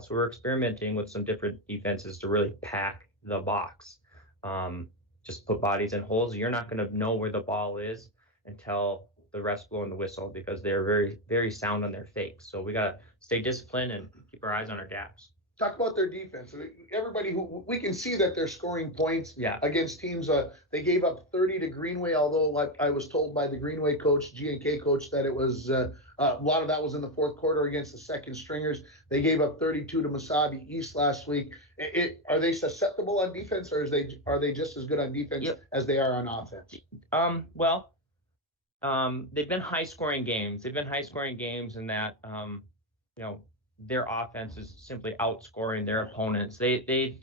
So we're experimenting with some different defenses to really pack the box. Just put bodies in holes. You're not going to know where the ball is until the refs blowing the whistle because they're very, very sound on their fakes. So we got to stay disciplined and keep our eyes on our gaps. Talk about their defense. Everybody who we can see that they're scoring points Yeah. against teams. They gave up 30 to Greenway, although I was told by the Greenway coach, G&K coach, that it was a lot of that was in the fourth quarter against the second stringers. They gave up 32 to Masabi East last week. Are they susceptible on defense, or are they just as good on defense as they are on offense? They've been high scoring games. They've been high scoring games in that their offense is simply outscoring their opponents. They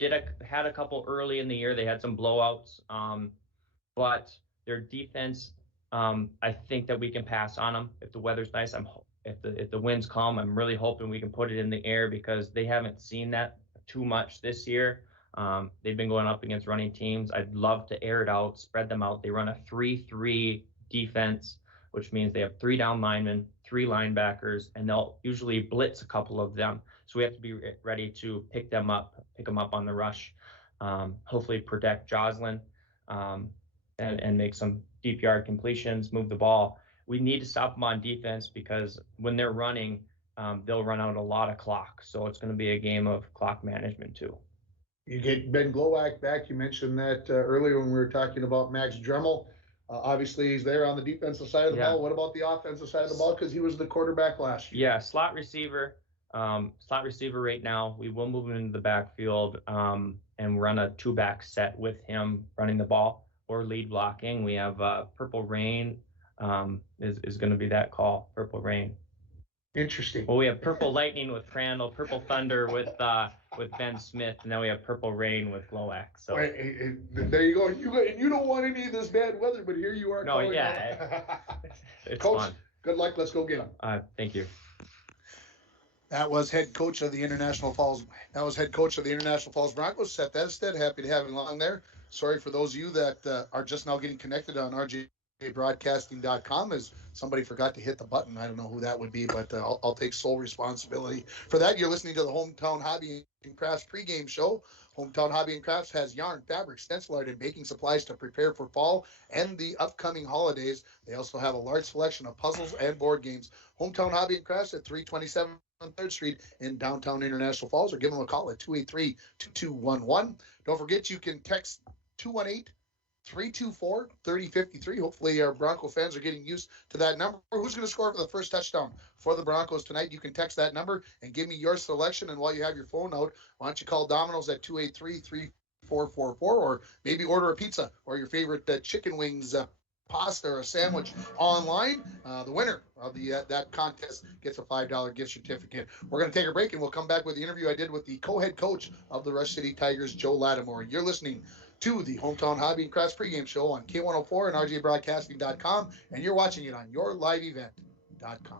had a couple early in the year. They had some blowouts, but their defense, I think that we can pass on them if the weather's nice. If the wind's calm, I'm really hoping we can put it in the air because they haven't seen that too much this year. They've been going up against running teams. I'd love to air it out, spread them out. They run a 3-3 defense, which means they have 3 down linemen, 3 linebackers, and they'll usually blitz a couple of them. So we have to be ready to pick them up on the rush. Hopefully protect Joslin and make some deep yard completions, move the ball. We need to stop them on defense because when they're running, they'll run out a lot of clock. So it's going to be a game of clock management too. You get Ben Glowak back. You mentioned that earlier when we were talking about Max Dremel. Obviously, he's there on the defensive side of the ball. What about the offensive side of the ball? Because he was the quarterback last year. Yeah, slot receiver right now. We will move him into the backfield and run a 2-back set with him running the ball or lead blocking. We have Purple Rain is going to be that call, Purple Rain. Interesting. Well, we have Purple Lightning with Crandall, Purple Thunder with Ben Smith, and then we have Purple Rain with Glowak. So there you go. You don't want any of this bad weather, but here you are. No, yeah, it's Coach, fun. Good luck. Let's go get them. Thank you. That was head coach of the International Falls. Broncos. Seth Edstead, happy to have him along there. Sorry for those of you that are just now getting connected on rjbroadcasting.com as somebody forgot to hit the button. I don't know who that would be, but I'll take sole responsibility for that. You're listening to the Hometown Hobby and Crafts pregame show. Hometown Hobby and Crafts has yarn, fabric, stencil art, and baking supplies to prepare for fall and the upcoming holidays. They also have a large selection of puzzles and board games. Hometown Hobby and Crafts at 327 on 3rd Street in downtown International Falls, or give them a call at 283-2211. Don't forget, you can text 218-324-3053. Hopefully our Bronco fans are getting used to that number. Who's going to score for the first touchdown for the Broncos tonight? You can text that number and give me your selection. And while you have your phone out, why don't you call Domino's at 283-3444, or maybe order a pizza or your favorite chicken wings, pasta, or a sandwich online. The winner of that contest gets a $5 gift certificate. We're going to take a break, and we'll come back with the interview I did with the co-head coach of the Rush City Tigers, Joe Lattimore. You're listening to the Hometown Hobby and Crafts pregame show on K104 and rjbroadcasting.com, and you're watching it on yourliveevent.com.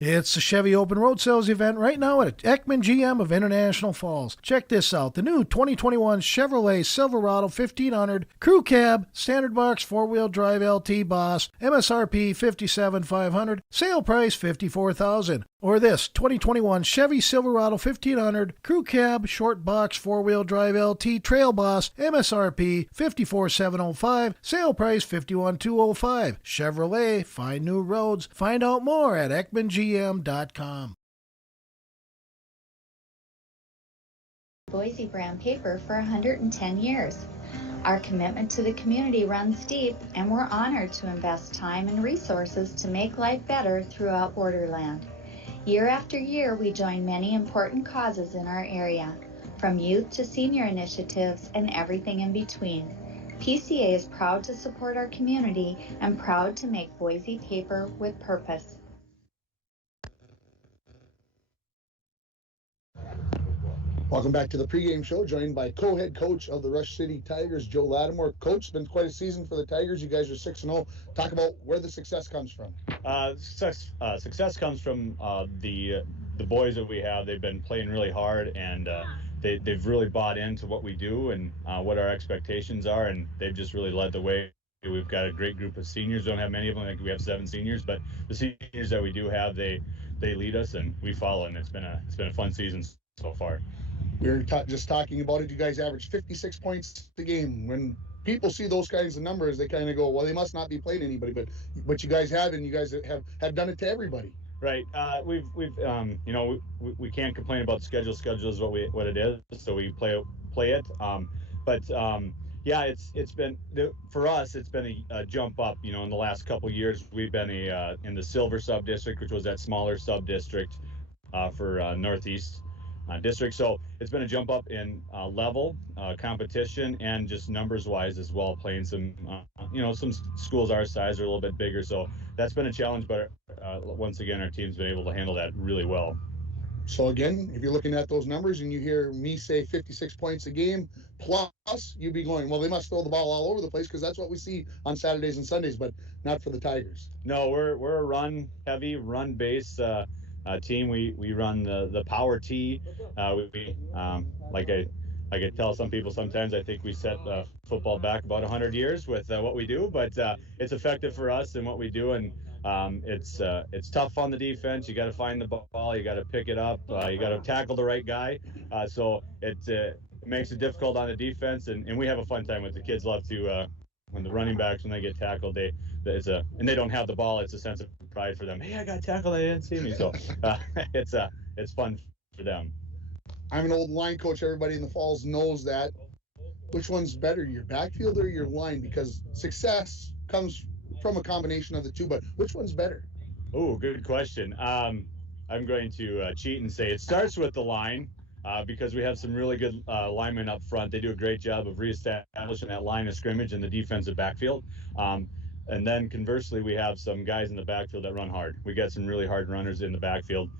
It's the Chevy Open Road Sales event right now at Ekman GM of International Falls. Check this out. The new 2021 Chevrolet Silverado 1500 Crew Cab, Standard Box 4-wheel drive LT Boss, MSRP $57,500, sale price $54,000. Or this 2021 Chevy Silverado 1500 Crew Cab, Short Box 4-wheel drive LT Trail Boss, MSRP $54,705, sale price $51,205. Chevrolet, find new roads. Find out more at EkmanGM.com. Boise brand paper for 110 years. Our commitment to the community runs deep, and we're honored to invest time and resources to make life better throughout Borderland. Year after year, we join many important causes in our area, from youth to senior initiatives and everything in between. PCA is proud to support our community and proud to make Boise paper with purpose. Welcome back to the pregame show, joined by co-head coach of the Rush City Tigers, Joe Lattimore. Coach, it's been quite a season for the Tigers. You guys are 6-0. Talk about where the success comes from. Success comes from the boys that we have. They've been playing really hard, and they've really bought into what we do and what our expectations are, and they've just really led the way. We've got a great group of seniors. Don't have many of them. I think we have 7 seniors, but the seniors that we do have, they they lead us and we follow, and it's been a fun season so far. We were just talking about it. You guys average 56 points a game. When people see those kinds of numbers, they kind of go, well, they must not be playing anybody. But you guys have, and you guys have done it to everybody. Right. We've we can't complain about the schedule. Schedule is what it is. So we play it. Yeah, it's been for us. It's been a jump up. In the last couple years, we've been in the silver sub district, which was that smaller sub district for Northeast district. So it's been a jump up in level, competition, and just numbers wise as well. Playing some some schools our size are a little bit bigger. So that's been a challenge, but once again, our team's been able to handle that really well. So again, if you're looking at those numbers and you hear me say 56 points a game plus, you'd be going, well, they must throw the ball all over the place, because that's what we see on Saturdays and Sundays, but not for the Tigers. No, we're a run heavy, run base team. We run the power T. Like I tell some people sometimes, I think we set football back about 100 years with what we do, but it's effective for us and what we do. And it's tough on the defense. You got to find the ball. You got to pick it up. You got to tackle the right guy. So it makes it difficult on the defense. And we have a fun time with the kids. Love to when the running backs, when they get tackled, and they don't have the ball. It's a sense of pride for them. Hey, I got tackled. They didn't see me. So it's fun for them. I'm an old line coach. Everybody in the Falls knows that. Which one's better, your backfield or your line? Because success comes from a combination of the two, but which one's better? Oh, good question. I'm going to cheat and say it starts with the line because we have some really good linemen up front. They do a great job of reestablishing that line of scrimmage in the defensive backfield. And then conversely, we have some guys in the backfield that run hard. We got some really hard runners in the backfield.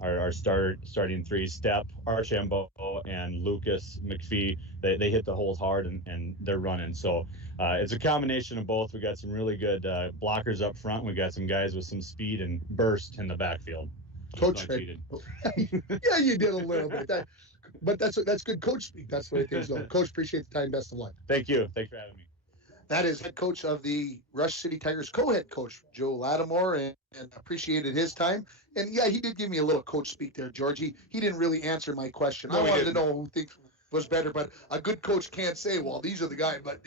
Our starting three, Step, Archambault, and Lucas McPhee, they hit the holes hard and they're running. So it's a combination of both. We got some really good blockers up front. We got some guys with some speed and burst in the backfield. Coach, yeah, you did a little bit. But that's good coach speak. That's the way things go. Coach, appreciate the time. Best of luck. Thank you. Thanks for having me. That is head coach of the Rush City Tigers, co-head coach Joe Lattimore, and appreciated his time. And yeah, he did give me a little coach speak there, Georgie. He didn't really answer my question. No, I wanted to know who thinks was better, but a good coach can't say, well, these are the guys, but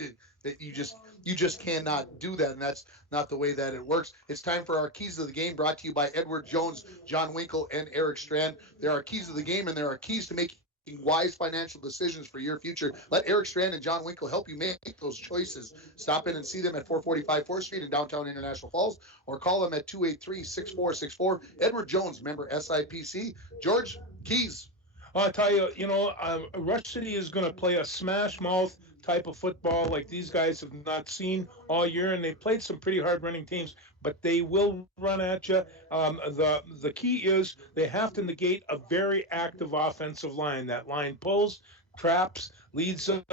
that you just cannot do that, and that's not the way that it works. It's time for our keys of the game, brought to you by Edward Jones, John Winkle, and Eric Strand. There are keys of the game, and there are keys to making wise financial decisions for your future. Let Eric Strand and John Winkle help you make those choices. Stop in and see them at 445 4th Street in downtown International Falls, or call them at 283-6464. Edward Jones, member SIPC. George, keys. I'll tell you, Rush City is going to play a smash mouth type of football like these guys have not seen all year, and they played some pretty hard running teams, but they will run at you. The key is they have to negate a very active offensive line. That line pulls, traps, leads through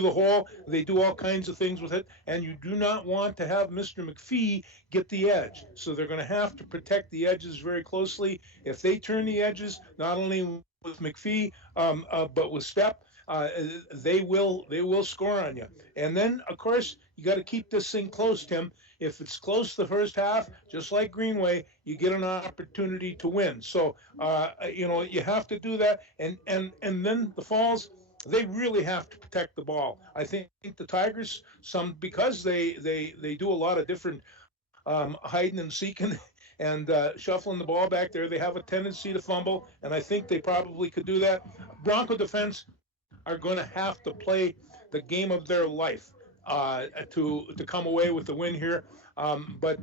the hole. They do all kinds of things with it, and you do not want to have Mr. McPhee get the edge. So they're going to have to protect the edges very closely. If they turn the edges, not only with McPhee, but with Step, they will score on you. And then, of course, you got to keep this thing close, Tim. If it's close the first half, just like Greenway, you get an opportunity to win. So, you have to do that. And then the Falls, they really have to protect the ball. I think the Tigers, because they do a lot of different hiding and seeking and shuffling the ball back there, they have a tendency to fumble, and I think they probably could do that. Bronco defense are going to have to play the game of their life to come away with the win here. But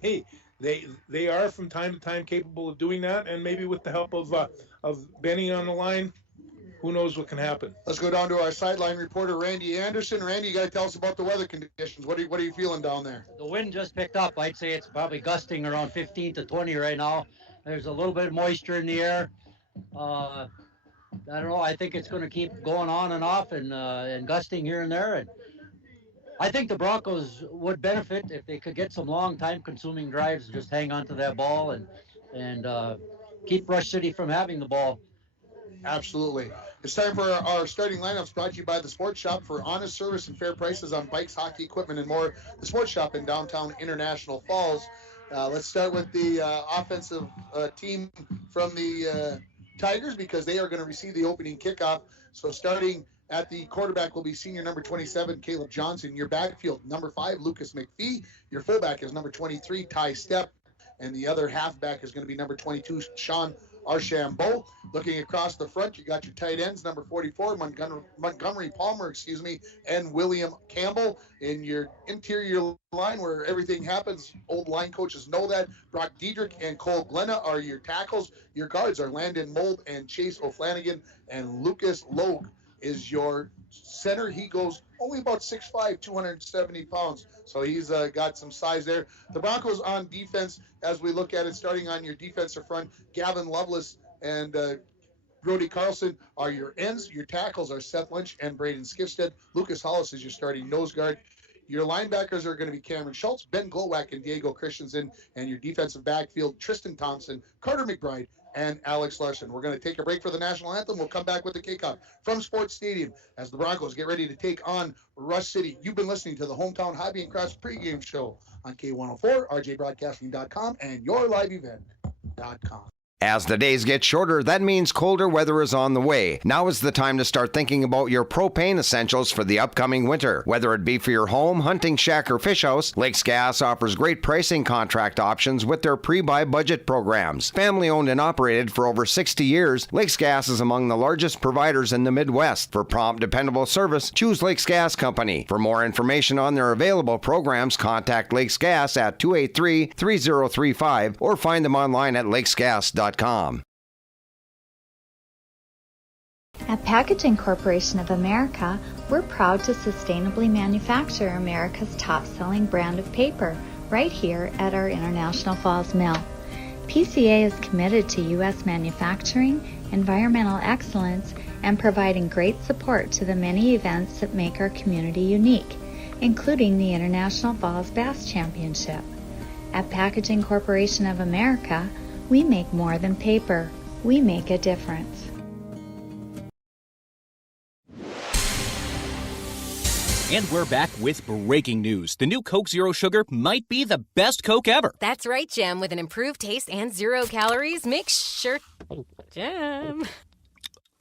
hey, they are from time to time capable of doing that, and maybe with the help of Benny on the line, who knows what can happen. Let's go down to our sideline reporter, Randy Anderson. Randy, you got to tell us about the weather conditions. What are you feeling down there? The wind just picked up. I'd say it's probably gusting around 15 to 20 right now. There's a little bit of moisture in the air. I don't know. I think it's going to keep going on and off and gusting here and there. And I think the Broncos would benefit if they could get some long time-consuming drives, just hang on to that ball and keep Rush City from having the ball. Absolutely. It's time for our starting lineups, brought to you by the Sports Shop. For honest service and fair prices on bikes, hockey equipment, and more. The Sports Shop in downtown International Falls. Let's start with the offensive team from the Tigers because they are going to receive the opening kickoff. So starting at the quarterback will be senior number 27, Caleb Johnson. Your backfield, number 5, Lucas McPhee. Your fullback is number 23, Ty Stepp. And the other halfback is going to be number 22, Sean Archambault. Looking across the front, you got your tight ends, number 44, Montgomery Palmer, and William Campbell. In your interior line where everything happens, old line coaches know that. Brock Diedrich and Cole Glenna are your tackles. Your guards are Landon Mold and Chase O'Flanagan, and Lucas Logue is your center. He goes only about 6'5", 270 pounds. So he's got some size there. The Broncos on defense, as we look at it, starting on your defensive front, Gavin Lovelace and Brody Carlson are your ends. Your tackles are Seth Lynch and Braden Skifstead. Lucas Hollis is your starting nose guard. Your linebackers are going to be Cameron Schultz, Ben Glowak, and Diego Christensen. And your defensive backfield, Tristan Thompson, Carter McBride, and Alex Larson. We're going to take a break for the national anthem. We'll come back with the kickoff from Sports Stadium as the Broncos get ready to take on Rush City. You've been listening to the Hometown Hobby and Crafts pregame show on K104, rjbroadcasting.com, and yourliveevent.com. As the days get shorter, that means colder weather is on the way. Now is the time to start thinking about your propane essentials for the upcoming winter. Whether it be for your home, hunting shack, or fish house, Lakes Gas offers great pricing contract options with their pre-buy budget programs. Family owned and operated for over 60 years, Lakes Gas is among the largest providers in the Midwest. For prompt, dependable service, choose Lakes Gas Company. For more information on their available programs, contact Lakes Gas at 283-3035 or find them online at lakesgas.com. At Packaging Corporation of America, we're proud to sustainably manufacture America's top-selling brand of paper right here at our International Falls Mill. PCA is committed to U.S. manufacturing, environmental excellence, and providing great support to the many events that make our community unique, including the International Falls Bass Championship. At Packaging Corporation of America, we make more than paper. We make a difference. And we're back with breaking news. The new Coke Zero Sugar might be the best Coke ever. That's right, Jim. With an improved taste and 0 calories, make sure... Jim.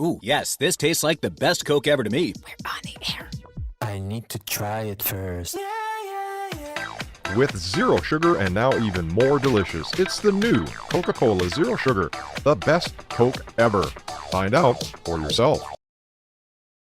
Ooh, yes, this tastes like the best Coke ever to me. We're on the air. I need to try it first. With zero sugar and now even more delicious, it's the new Coca-Cola Zero Sugar, the best Coke ever. Find out for yourself.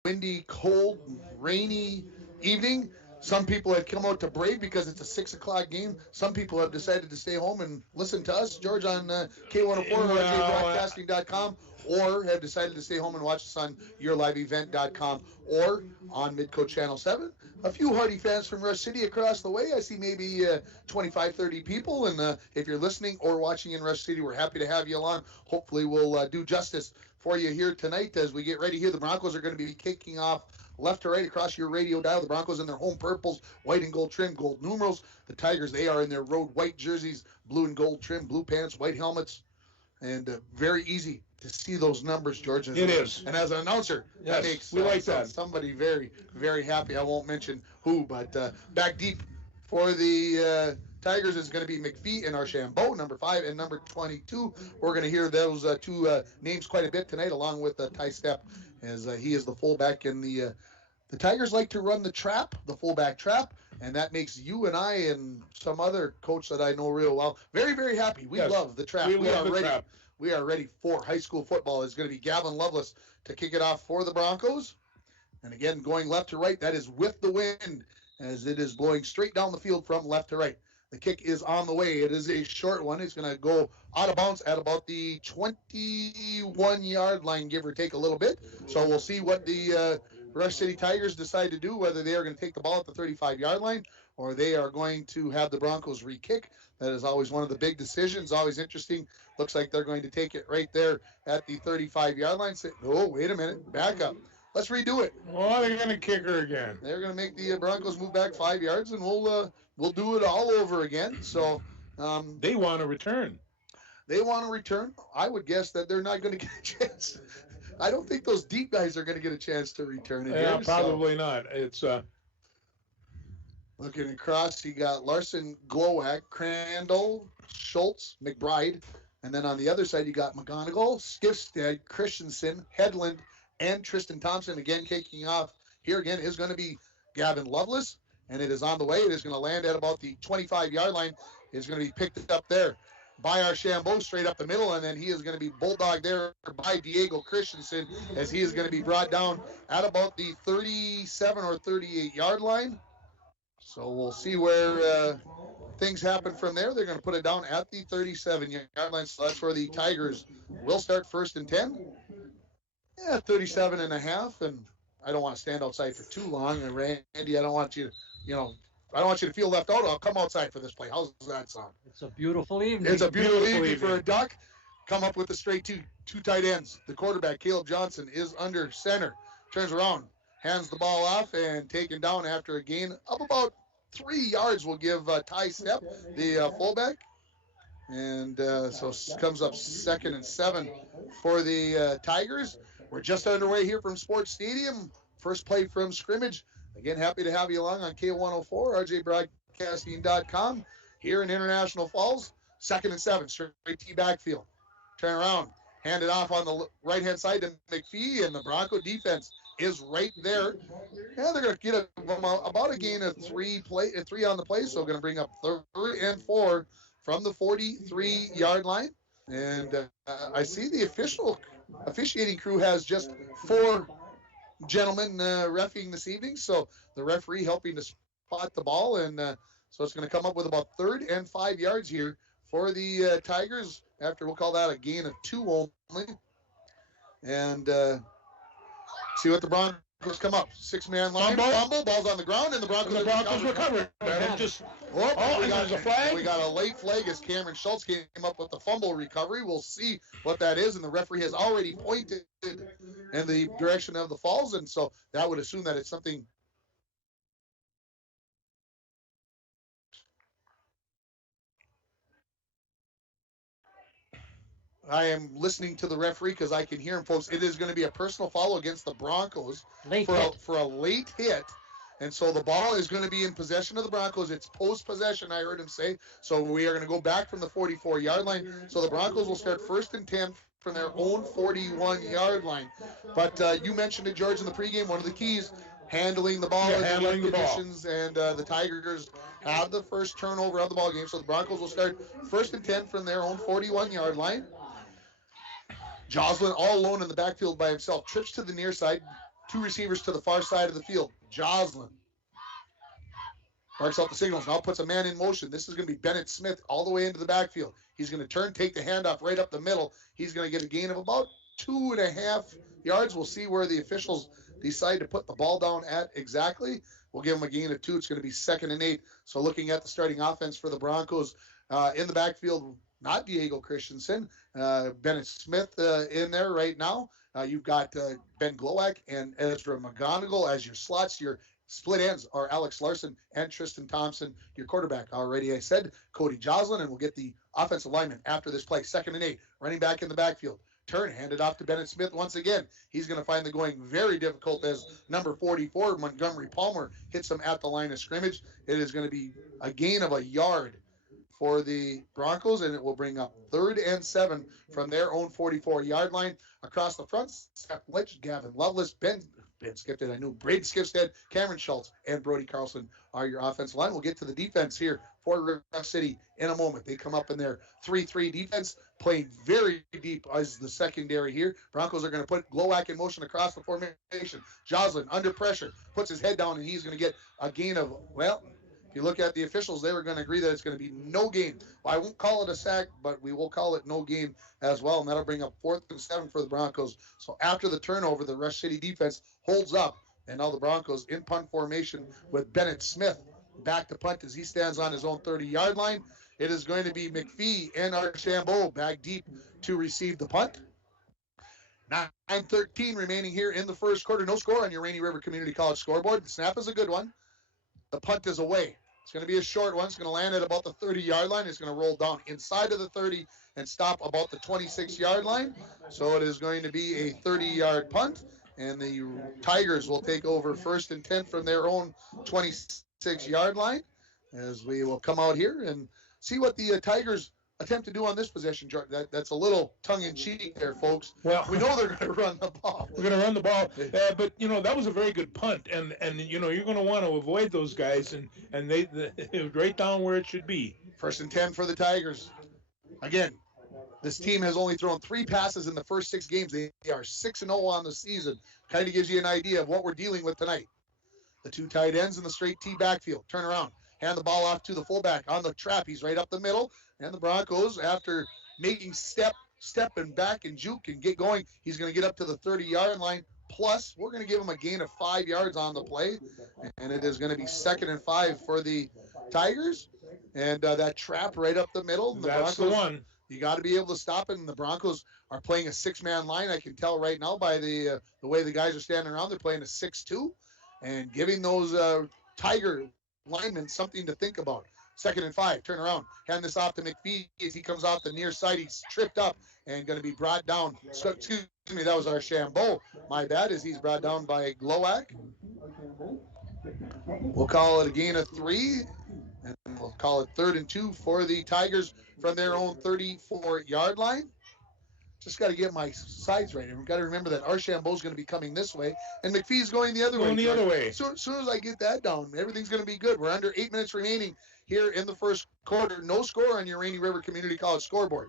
Windy, cold, rainy evening. Some people had come out to Brave because it's a 6 o'clock game. Some people have decided to stay home and listen to us, George, on K104 or RJBroadcasting.com, or have decided to stay home and watch us on yourliveevent.com or on Midco Channel 7. A few Hardy fans from Rush City across the way. I see maybe 25, 30 people, and if you're listening or watching in Rush City, we're happy to have you along. Hopefully we'll do justice for you here tonight as we get ready here. The Broncos are going to be kicking off left to right across your radio dial. The Broncos in their home purples, white and gold trim, gold numerals. The Tigers, they are in their road white jerseys, blue and gold trim, blue pants, white helmets, and very easy to see those numbers, George. It is. And as an announcer, yes, that makes we like that. Somebody very, very happy. I won't mention who, but back deep for the Tigers is going to be McPhee and Archambault, number 5 and number 22. We're going to hear those two names quite a bit tonight, along with Ty Stepp, as he is the fullback. And the Tigers like to run the trap, the fullback trap, and that makes you and I and some other coach that I know real well very, very happy. We love the trap. We are ready. Trap. We are ready for high school football. It's going to be Gavin Lovelace to kick it off for the Broncos. And again, going left to right, that is with the wind, as it is blowing straight down the field from left to right. The kick is on the way. It is a short one. It's going to go out of bounds at about the 21-yard line, give or take a little bit. So we'll see what the Rush City Tigers decide to do, whether they are going to take the ball at the 35-yard line or they are going to have the Broncos re-kick. That is always one of the big decisions, always interesting. Looks like they're going to take it right there at the 35-yard line. Say, oh, wait a minute, back up. Let's redo it. Oh, they're going to kick her again. They're going to make the Broncos move back 5 yards, and we'll do it all over again. So they want to return. They want to return. I would guess that they're not going to get a chance. I don't think those deep guys are going to get a chance to return it. Yeah, probably not. It's Looking across, you got Larson, Glowak, Crandall, Schultz, McBride. And then on the other side, you got McGonigal, Skifstead, Christensen, Headland, and Tristan Thompson. Again, kicking off here again is going to be Gavin Lovelace. And it is on the way. It is going to land at about the 25-yard line. It's going to be picked up there by Archambault straight up the middle. And then he is going to be bulldogged there by Diego Christensen as he is going to be brought down at about the 37 or 38-yard line. So we'll see where things happen from there. They're going to put it down at the 37-yard line. So that's where the Tigers will start first and 10. Yeah, 37 and a half. And I don't want to stand outside for too long. And Randy, I don't want you to feel left out. I'll come outside for this play. How's that sound? It's a beautiful evening. It's a beautiful evening for a Duck. Come up with the straight two tight ends. The quarterback, Caleb Johnson, is under center. Turns around, hands the ball off, and taken down after a gain of about 3 yards. Will give Ty Stepp, the fullback. And so comes up 2nd and 7 for the Tigers. We're just underway here from Sports Stadium. First play from scrimmage. Again, happy to have you along on K104, RJBroadcasting.com here in International Falls. 2nd and 7, straight T backfield. Turn around, hand it off on the right-hand side to McPhee, and the Bronco defense is right there. Yeah, they're going to get about a gain of 3 on the play, so going to bring up 3rd and 4 from the 43-yard line. And I see the officiating crew has just 4 gentlemen reffing this evening, so the referee helping to spot the ball, and so it's going to come up with about 3rd and 5 yards here for the Tigers after we'll call that a gain of 2 only. And see what the Broncos come up. 6-man line, fumble, ball's on the ground, and the Broncos recover. Just there's a flag. We got a late flag as Cameron Schultz came up with the fumble recovery. We'll see what that is, and the referee has already pointed in the direction of the Falls, and so that would assume that it's something. I am listening to the referee because I can hear him, folks. It is going to be a personal foul against the Broncos for a late hit. And so the ball is going to be in possession of the Broncos. It's post-possession, I heard him say. So we are going to go back from the 44-yard line. So the Broncos will start 1st and 10 from their own 41-yard line. But you mentioned it, George, in the pregame. One of the keys, handling the ball in the wet conditions. And the Tigers have the first turnover of the ball game. So the Broncos will start 1st and 10 from their own 41-yard line. Joslin all alone in the backfield by himself. Trips to the near side. 2 receivers to the far side of the field. Joslin barks out the signals. Now puts a man in motion. This is going to be Bennett Smith all the way into the backfield. He's going to turn, take the handoff right up the middle. He's going to get a gain of about 2.5 yards. We'll see where the officials decide to put the ball down at exactly. We'll give him a gain of 2. It's going to be 2nd and 8. So looking at the starting offense for the Broncos in the backfield, not Diego Christensen, Bennett Smith in there right now. You've got Ben Glowak and Ezra McGonigal as your slots. Your split ends are Alex Larson and Tristan Thompson. Your quarterback, already I said, Cody Joslin, and we'll get the offensive lineman after this play. 2nd and 8, running back in the backfield. Turn, hand it off to Bennett Smith once again. He's going to find the going very difficult as number 44, Montgomery Palmer, hits him at the line of scrimmage. It is going to be a gain of a yard for the Broncos, and it will bring up 3rd and 7 from their own 44-yard line. Across the front, Seth Litch, Gavin Lovelace, Ben Skipstead, I knew, Braden Skipstead, Cameron Schultz, and Brody Carlson are your offensive line. We'll get to the defense here for Ref City in a moment. They come up in their 3-3 defense, playing very deep as the secondary here. Broncos are going to put Glowak in motion across the formation. Joslin under pressure, puts his head down, and he's going to get a gain of, well, if you look at the officials, they were going to agree that it's going to be no gain. Well, I won't call it a sack, but we will call it no gain as well, and that'll bring up 4th and 7 for the Broncos. So after the turnover, the Rush City defense holds up, and now the Broncos in punt formation with Bennett Smith back to punt as he stands on his own 30-yard line. It is going to be McPhee and Archambault back deep to receive the punt. 9:13 remaining here in the first quarter. No score on your Rainy River Community College scoreboard. The snap is a good one. The punt is away. It's going to be a short one. It's going to land at about the 30-yard line. It's going to roll down inside of the 30 and stop about the 26-yard line. So it is going to be a 30-yard punt, and the Tigers will take over 1st and 10 from their own 27. 6-yard line, as we will come out here and see what the Tigers attempt to do on this possession. That's a little tongue-in-cheek there, folks. Well, we know they're going to run the ball. We're going to run the ball, but that was a very good punt, and you're going to want to avoid those guys, and they right down where it should be. 1st and 10 for the Tigers. Again, this team has only thrown 3 passes in the first 6 games. They are 6-0 on the season. Kind of gives you an idea of what we're dealing with tonight. The 2 tight ends in the straight T backfield. Turn around. Hand the ball off to the fullback on the trap. He's right up the middle. And the Broncos, after making step and back and juke and get going, he's going to get up to the 30-yard line. Plus, we're going to give him a gain of 5 yards on the play. And it is going to be 2nd and 5 for the Tigers. And that trap right up the middle. That's the one. You got to be able to stop it. And the Broncos are playing a 6-man line. I can tell right now by the way the guys are standing around. They're playing a 6-2 and giving those Tiger linemen something to think about. 2nd and 5. Turn around. Hand this off to McPhee as he comes off the near side. He's tripped up and going to be brought down. So, excuse me, that was Archambault. My bad, as he's brought down by Glowak. We'll call it a gain of 3. And we'll call it 3rd and 2 for the Tigers from their own 34-yard line. Just got to get my sides right. I've got to remember that Archambault's going to be coming this way, and McPhee's going the other way. Going the other way. So as soon as I get that down, everything's going to be good. We're under 8 minutes remaining here in the first quarter. No score on your Rainy River Community College scoreboard.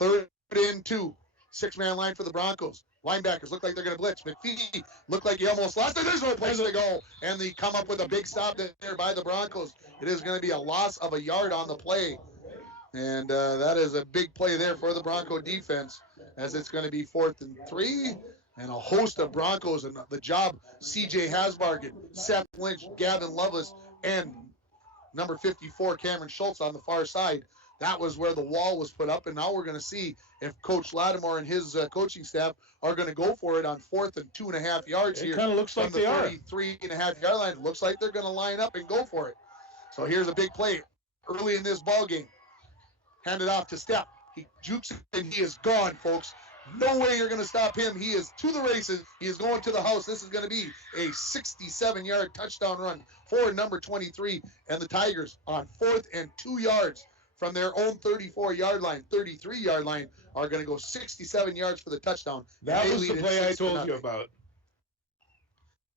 3rd and 2. 6-man line for the Broncos. Linebackers look like they're going to blitz. McPhee looked like he almost lost it. There's no place to go. And they come up with a big stop there by the Broncos. It is going to be a loss of a yard on the play. And that is a big play there for the Bronco defense, as it's going to be 4th and 3. And a host of Broncos and the job C.J. Hasbargen, Seth Lynch, Gavin Lovelace, and number 54, Cameron Schultz on the far side. That was where the wall was put up, and now we're going to see if Coach Lattimore and his coaching staff are going to go for it on 4th and 2.5 yards here. It kind of looks like they are. 33.5-yard line. It looks like they're going to line up and go for it. So here's a big play early in this ball game. Hand it off to Stepp. He jukes it, and he is gone, folks. No way you're going to stop him. He is to the races. He is going to the house. This is going to be a 67-yard touchdown run for number 23. And the Tigers on 4th and 2 yards from their own 34-yard line, 33-yard line, are going to go 67 yards for the touchdown. That was the play I told you about.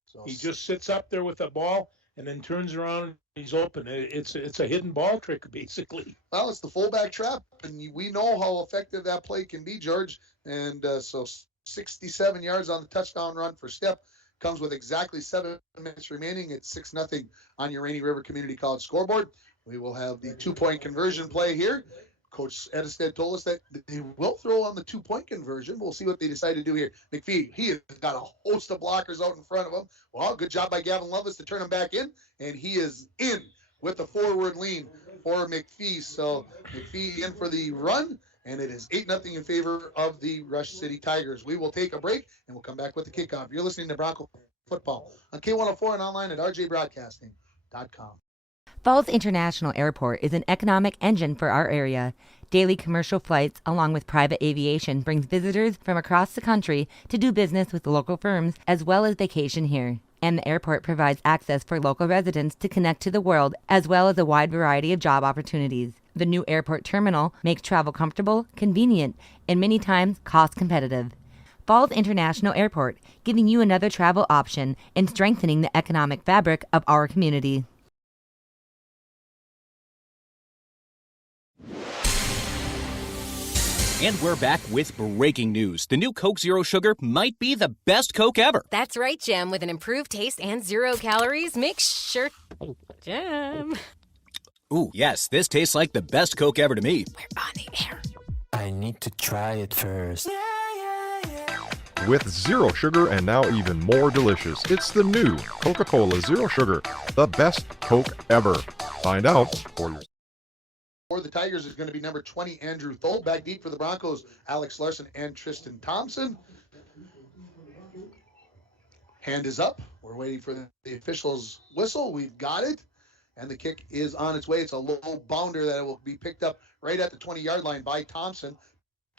So he just sits up there with the ball and then turns around and he's open. It's a hidden ball trick, basically. Well, it's the fullback trap, and we know how effective that play can be, George. And so 67 yards on the touchdown run for Stepp. Comes with exactly 7 minutes remaining. It's 6-0 on your Rainy River Community College scoreboard. We will have the 2-point conversion play here. Coach Edestead told us that they will throw on the 2-point conversion. We'll see what they decide to do here. McPhee, he has got a host of blockers out in front of him. Well, good job by Gavin Lovelace to turn him back in, and he is in with the forward lean for McPhee. So McPhee in for the run, and it is 8-0 in favor of the Rush City Tigers. We will take a break, and we'll come back with the kickoff. You're listening to Bronco Football on K104 and online at rjbroadcasting.com. Falls International Airport is an economic engine for our area. Daily commercial flights, along with private aviation, brings visitors from across the country to do business with local firms as well as vacation here. And the airport provides access for local residents to connect to the world as well as a wide variety of job opportunities. The new airport terminal makes travel comfortable, convenient, and many times cost competitive. Falls International Airport, giving you another travel option and strengthening the economic fabric of our community. And we're back with breaking news. The new Coke Zero Sugar might be the best Coke ever. That's right, Jim. With an improved taste and 0 calories, make sure... Jim. Ooh, yes, this tastes like the best Coke ever to me. We're on the air. I need to try it first. With zero sugar and now even more delicious, it's the new Coca-Cola Zero Sugar, the best Coke ever. Find out for yourself. For the Tigers is going to be number 20, Andrew Thole. Back deep for the Broncos, Alex Larson and Tristan Thompson. Hand is up. We're waiting for the official's whistle. We've got it. And the kick is on its way. It's a low bounder that will be picked up right at the 20-yard line by Thompson.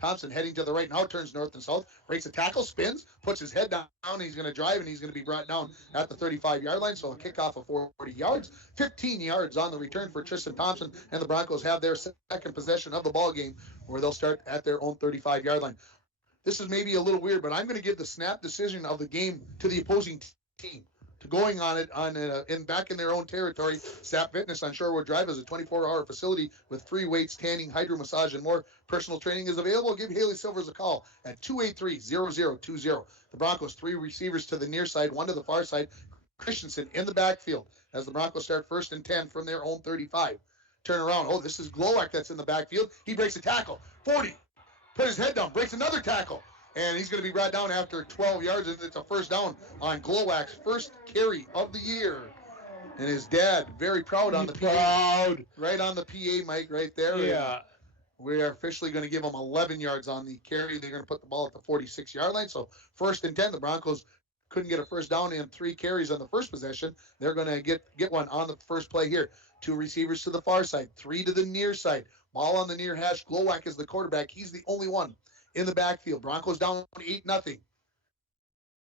Thompson heading to the right, now turns north and south, breaks a tackle, spins, puts his head down, he's going to drive, and he's going to be brought down at the 35-yard line, so a kickoff of 40 yards, 15 yards on the return for Tristan Thompson, and the Broncos have their second possession of the ball game, where they'll start at their own 35-yard line. This is maybe a little weird, but I'm going to give the snap decision of the game to the opposing team. To going on it back in their own territory. SAP Fitness on Shorewood Drive is a 24-hour facility with free weights, tanning, hydro massage, and more. Personal training is available. Give Haley Silvers a call at 283-0020. The Broncos, 3 receivers to the near side, 1 to the far side. Christensen in the backfield as the Broncos start 1st and 10 from their own 35. Turn around. Oh, this is Glowak that's in the backfield. He breaks a tackle. 40. Put his head down. Breaks another tackle. And he's going to be brought down after 12 yards, and it's a first down on Glowak's first carry of the year. And his dad, very proud on the PA. Right on the PA mic right there. Yeah. And we are officially going to give him 11 yards on the carry. They're going to put the ball at the 46-yard line. So 1st and 10, the Broncos couldn't get a first down in 3 carries on the first possession. They're going to get one on the first play here. 2 receivers to the far side, 3 to the near side. Ball on the near hash. Glowak is the quarterback. He's the only one in the backfield. Broncos down 8-0.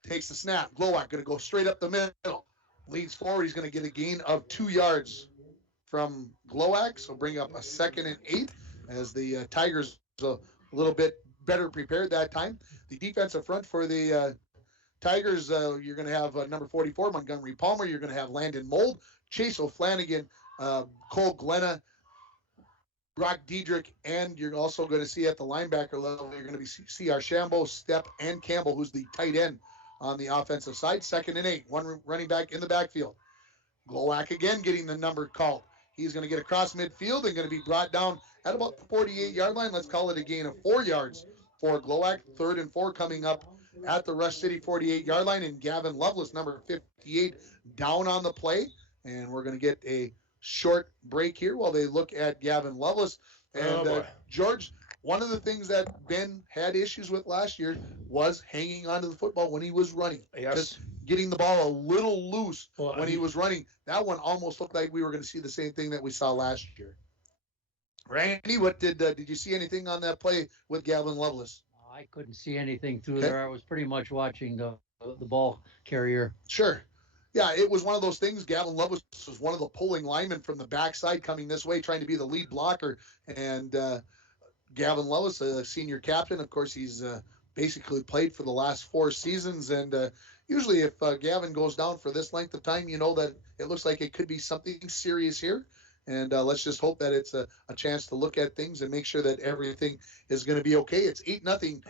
Takes the snap. Glowak going to go straight up the middle. Leads forward. He's going to get a gain of 2 yards from Glowak. So bring up a 2nd and 8 as the Tigers a little bit better prepared that time. The defensive front for the Tigers, you're going to have number 44, Montgomery Palmer. You're going to have Landon Mold, Chase O'Flanagan, Cole Glenna, Brock Diedrich, and you're also going to see at the linebacker level, you're going to see Archambault, Stepp, and Campbell, who's the tight end on the offensive side. 2nd and 8, 1 running back in the backfield. Glowak again getting the number called. He's going to get across midfield and going to be brought down at about the 48-yard line. Let's call it a gain of 4 yards for Glowak. 3rd and 4 coming up at the Rush City 48-yard line, and Gavin Lovelace, number 58, down on the play. And we're going to get a short break here while they look at Gavin Lovelace. And George, one of the things that Ben had issues with last year was hanging onto the football when he was running. Yes. Just getting the ball a little loose when he was running. That one almost looked like we were going to see the same thing that we saw last year. Randy, what did you see anything on that play with Gavin Lovelace? I couldn't see anything through there. I was pretty much watching the ball carrier. Sure. Yeah, it was one of those things. Gavin Lovelace was one of the pulling linemen from the backside coming this way, trying to be the lead blocker. And Gavin Lovelace, a senior captain, of course, he's basically played for the last 4 seasons. And usually if Gavin goes down for this length of time, you know that it looks like it could be something serious here. And let's just hope that it's a chance to look at things and make sure that everything is going to be okay. It's 8-0.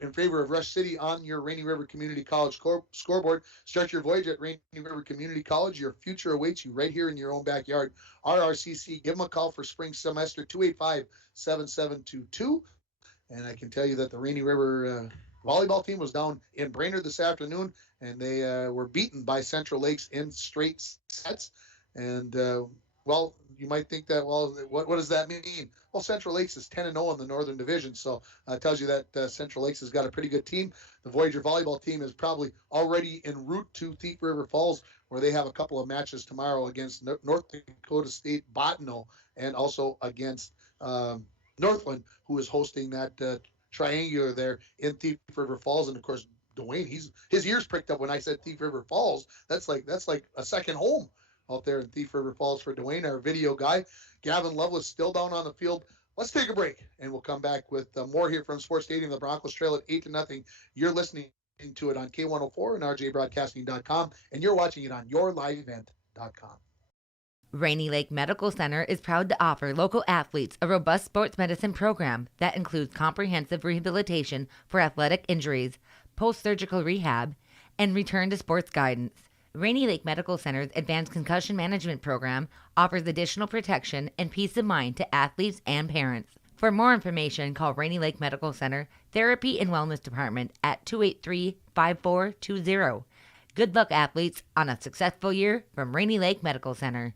In favor of Rush City on your Rainy River Community College scoreboard. Start your voyage at Rainy River Community College. Your future awaits you right here in your own backyard. RRCC, give them a call for spring semester, 285-7722. And I can tell you that the Rainy River volleyball team was down in Brainerd this afternoon, and they were beaten by Central Lakes in straight sets. And, well, you might think that, well, what does that mean? Well, Central Lakes is 10-0 in the Northern Division, so it tells you that Central Lakes has got a pretty good team. The Voyager volleyball team is probably already en route to Thief River Falls, where they have a couple of matches tomorrow against North Dakota State Bottineau and also against Northland, who is hosting that triangular there in Thief River Falls. And, of course, Dwayne, his ears pricked up when I said Thief River Falls. That's like a second home out there in Thief River Falls for Dwayne, our video guy. Gavin Lovelace still down on the field. Let's take a break, and we'll come back with more here from Sports Stadium. The Broncos trail at 8-0. You're listening to it on K104 and RJBroadcasting.com, and you're watching it on YourLiveEvent.com. Rainy Lake Medical Center is proud to offer local athletes a robust sports medicine program that includes comprehensive rehabilitation for athletic injuries, post-surgical rehab, and return to sports guidance. Rainy Lake Medical Center's Advanced Concussion Management Program offers additional protection and peace of mind to athletes and parents. For more information, call Rainy Lake Medical Center Therapy and Wellness Department at 283-5420. Good luck, athletes, on a successful year from Rainy Lake Medical Center.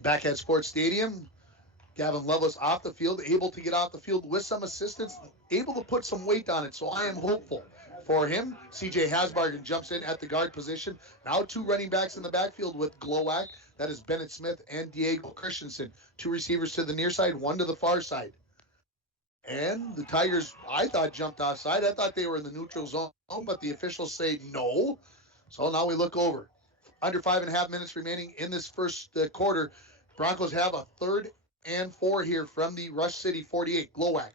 Back at Sports Stadium, Gavin Lovelace off the field, able to get off the field with some assistance, able to put some weight on it, so I am hopeful for him. CJ Hasbargen jumps in at the guard position. Now 2 running backs in the backfield with Glowak. That is Bennett Smith and Diego Christensen. 2 receivers to the near side, 1 to the far side. And the Tigers, I thought, jumped offside. I thought they were in the neutral zone, but the officials say no. So now we look over. Under 5.5 minutes remaining in this first quarter. Broncos have a 3rd and 4 here from the Rush City 48. Glowak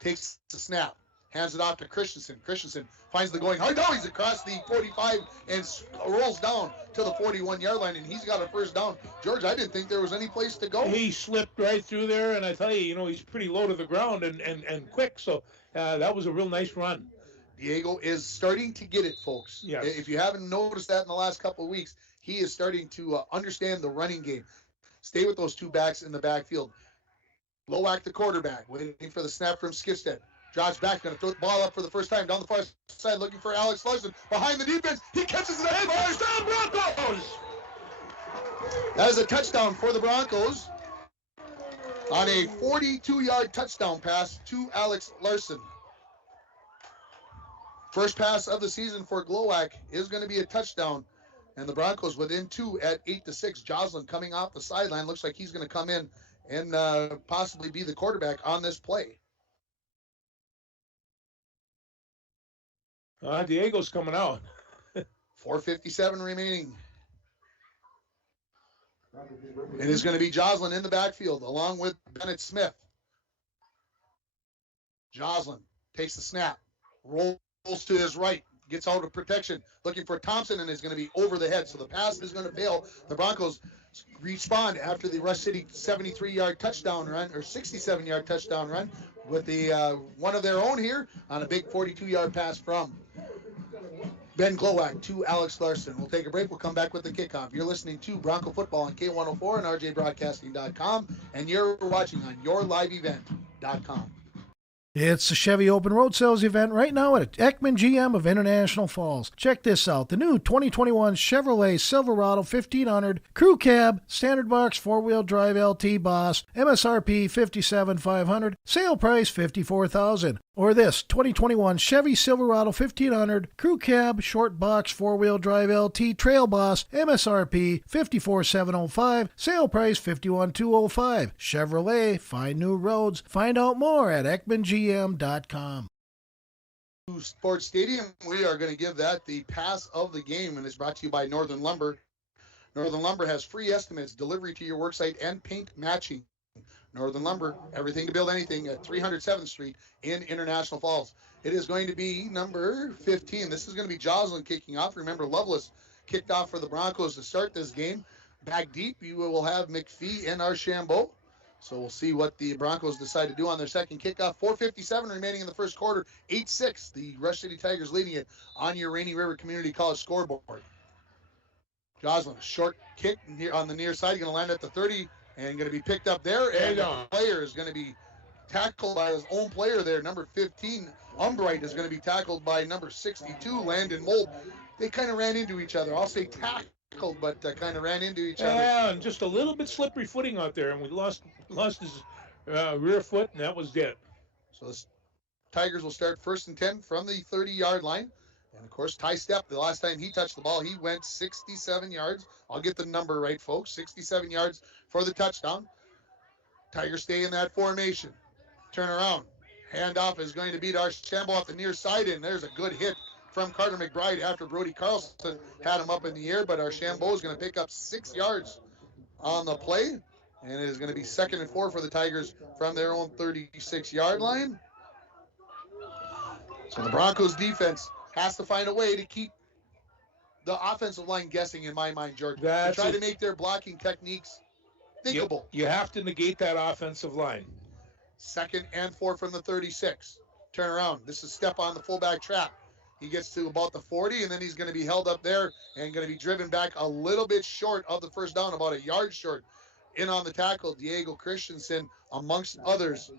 takes the snap, hands it off to Christensen. Christensen finds the going hard. Now he's across the 45 and rolls down to the 41-yard line, and he's got a first down. George, I didn't think there was any place to go. He slipped right through there, and I tell you, he's pretty low to the ground and quick. So that was a real nice run. Diego is starting to get it, folks. Yes. If you haven't noticed that in the last couple of weeks, he is starting to understand the running game. Stay with those two backs in the backfield. Glowak, the quarterback, waiting for the snap from Skifstead. Drops back, going to throw the ball up for the first time down the far side, looking for Alex Larson. Behind the defense, he catches it ahead. Touchdown, Broncos! That is a touchdown for the Broncos on a 42-yard touchdown pass to Alex Larson. First pass of the season for Glowak is going to be a touchdown, and the Broncos within 2 at 8-6. Joslin coming off the sideline. Looks like he's going to come in and possibly be the quarterback on this play. Diego's coming out. 4:57 remaining. It is going to be Joslin in the backfield along with Bennett Smith. Joslin takes the snap, rolls to his right, gets out of protection, looking for Thompson, and is going to be over the head. So the pass is going to fail. The Broncos respond after the Rush City 73-yard touchdown run, or 67-yard touchdown run, with the one of their own here on a big 42-yard pass from Ben Glowak to Alex Larson. We'll take a break. We'll come back with the kickoff. You're listening to Bronco Football on K104 and RJBroadcasting.com, and you're watching on YourLiveEvent.com. It's the Chevy Open Road Sales event right now at Ekman GM of International Falls. Check this out. The new 2021 Chevrolet Silverado 1500 Crew Cab, Standard Box 4-Wheel Drive LT Boss, MSRP $57,500, sale price $54,000. Or this 2021 Chevy Silverado 1500 Crew Cab, Short Box 4-Wheel Drive LT Trail Boss, MSRP $54,705, sale price $51,205. Chevrolet, find new roads. Find out more at EkmanGM.com. Sports Stadium, we are going to give that the pass of the game, and it's brought to you by Northern Lumber. Northern Lumber has free estimates, delivery to your worksite, and paint matching. Northern Lumber, everything to build anything at 307th Street in International Falls. It is going to be number 15. This is going to be Joslin kicking off. Remember, Loveless kicked off for the Broncos to start this game. Back deep, you will have McPhee and Archambault. So we'll see what the Broncos decide to do on their second kickoff. 4:57 remaining in the first quarter. 8-6. The Rush City Tigers leading it on your Rainy River Community College scoreboard. Joslin, a short kick on the near side. Going to land at the 30 and going to be picked up there. And the player is going to be tackled by his own player there. Number 15, Umbright, is going to be tackled by number 62, Landon Mold. They kind of ran into each other. I'll say tackled, but kind of ran into each other. Yeah, and just a little bit slippery footing out there, and we lost his rear foot, and that was it. So the Tigers will start 1st and 10 from the 30-yard line. And, of course, Ty Stepp, the last time he touched the ball, he went 67 yards. I'll get the number right, folks. 67 yards for the touchdown. Tigers stay in that formation. Turn around. Handoff is going to be to Archambault off the near side, and there's a good hit from Carter McBride after Brody Carlson had him up in the air, but Archambault is going to pick up 6 yards on the play, and it is going to be 2nd and 4 for the Tigers from their own 36-yard line. So the Broncos defense has to find a way to keep the offensive line guessing, in my mind, George. To try to make their blocking techniques thinkable. You have to negate that offensive line. 2nd and 4 from the 36. Turn around. This is Stepp on the fullback trap. He gets to about the 40, and then he's going to be held up there and going to be driven back a little bit short of the first down, about a yard short. In on the tackle, Diego Christensen, amongst others.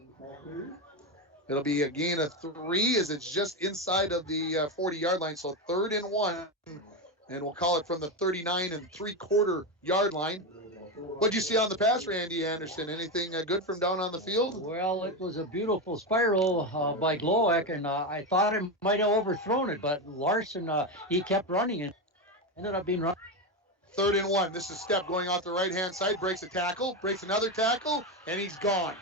It'll be a gain of 3 as it's just inside of the 40-yard line. So 3rd and 1, and we'll call it from the 39 3/4 yard line. What'd you see on the pass, Randy Anderson? Anything good from down on the field? Well, it was a beautiful spiral by Glowak, and I thought he might have overthrown it, but Larson, he kept running and ended up being run. 3rd and 1. This is Stepp going off the right-hand side, breaks a tackle, breaks another tackle, and he's gone.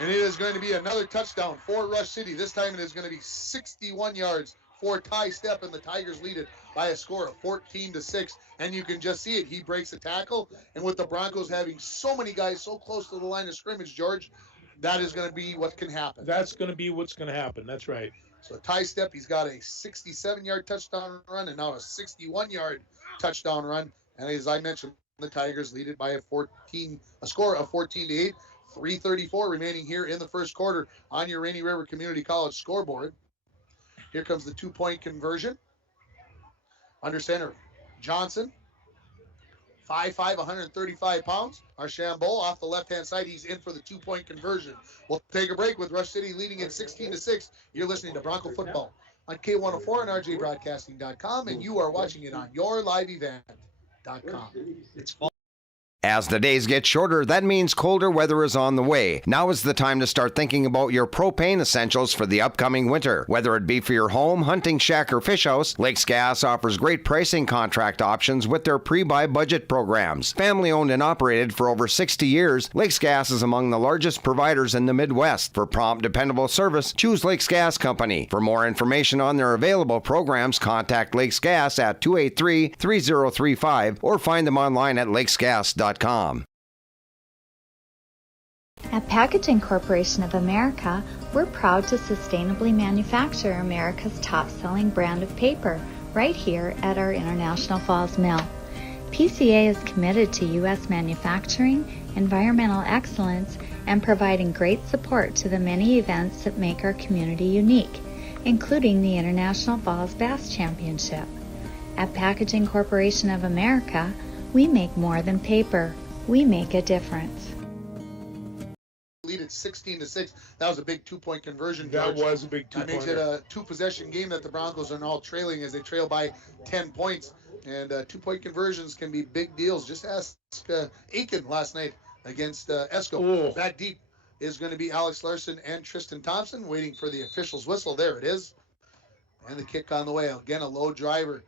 And it is going to be another touchdown for Rush City. This time it is going to be 61 yards for Ty Stepp, and the Tigers lead it by a score of 14-6. And you can just see it. He breaks a tackle, and with the Broncos having so many guys so close to the line of scrimmage, George, that is going to be what can happen. That's going to be what's going to happen. That's right. So Ty Stepp, he's got a 67-yard touchdown run and now a 61-yard touchdown run. And as I mentioned, the Tigers lead it by a score of 14-8. 3:34 remaining here in the first quarter on your Rainy River Community College scoreboard. Here comes the 2-point conversion. Under center, Johnson. 5'5", 135 pounds. Archambault off the left-hand side. He's in for the 2-point conversion. We'll take a break with Rush City leading at 16-6. You're listening to Bronco Football on K104 and RJBroadcasting.com, and you are watching it on yourliveevent.com. It's fall. As the days get shorter, that means colder weather is on the way. Now is the time to start thinking about your propane essentials for the upcoming winter. Whether it be for your home, hunting shack, or fish house, Lakes Gas offers great pricing contract options with their pre-buy budget programs. Family owned and operated for over 60 years, Lakes Gas is among the largest providers in the Midwest. For prompt, dependable service, choose Lakes Gas Company. For more information on their available programs, contact Lakes Gas at 283-3035 or find them online at lakesgas.com. At Packaging Corporation of America, we're proud to sustainably manufacture America's top-selling brand of paper right here at our International Falls Mill. PCA is committed to U.S. manufacturing, environmental excellence, and providing great support to the many events that make our community unique, including the International Falls Bass Championship. At Packaging Corporation of America, we make more than paper. We make a difference. Lead at 16-6. That was a big 2-point conversion, George. That was a big 2-pointer. That makes it a 2-possession game that the Broncos are now trailing as they trail by 10 points. And 2-point conversions can be big deals. Just ask Aiken last night against Esco. Oh. Back deep is going to be Alex Larson and Tristan Thompson waiting for the official's whistle. There it is. And the kick on the way. Again, a low driver.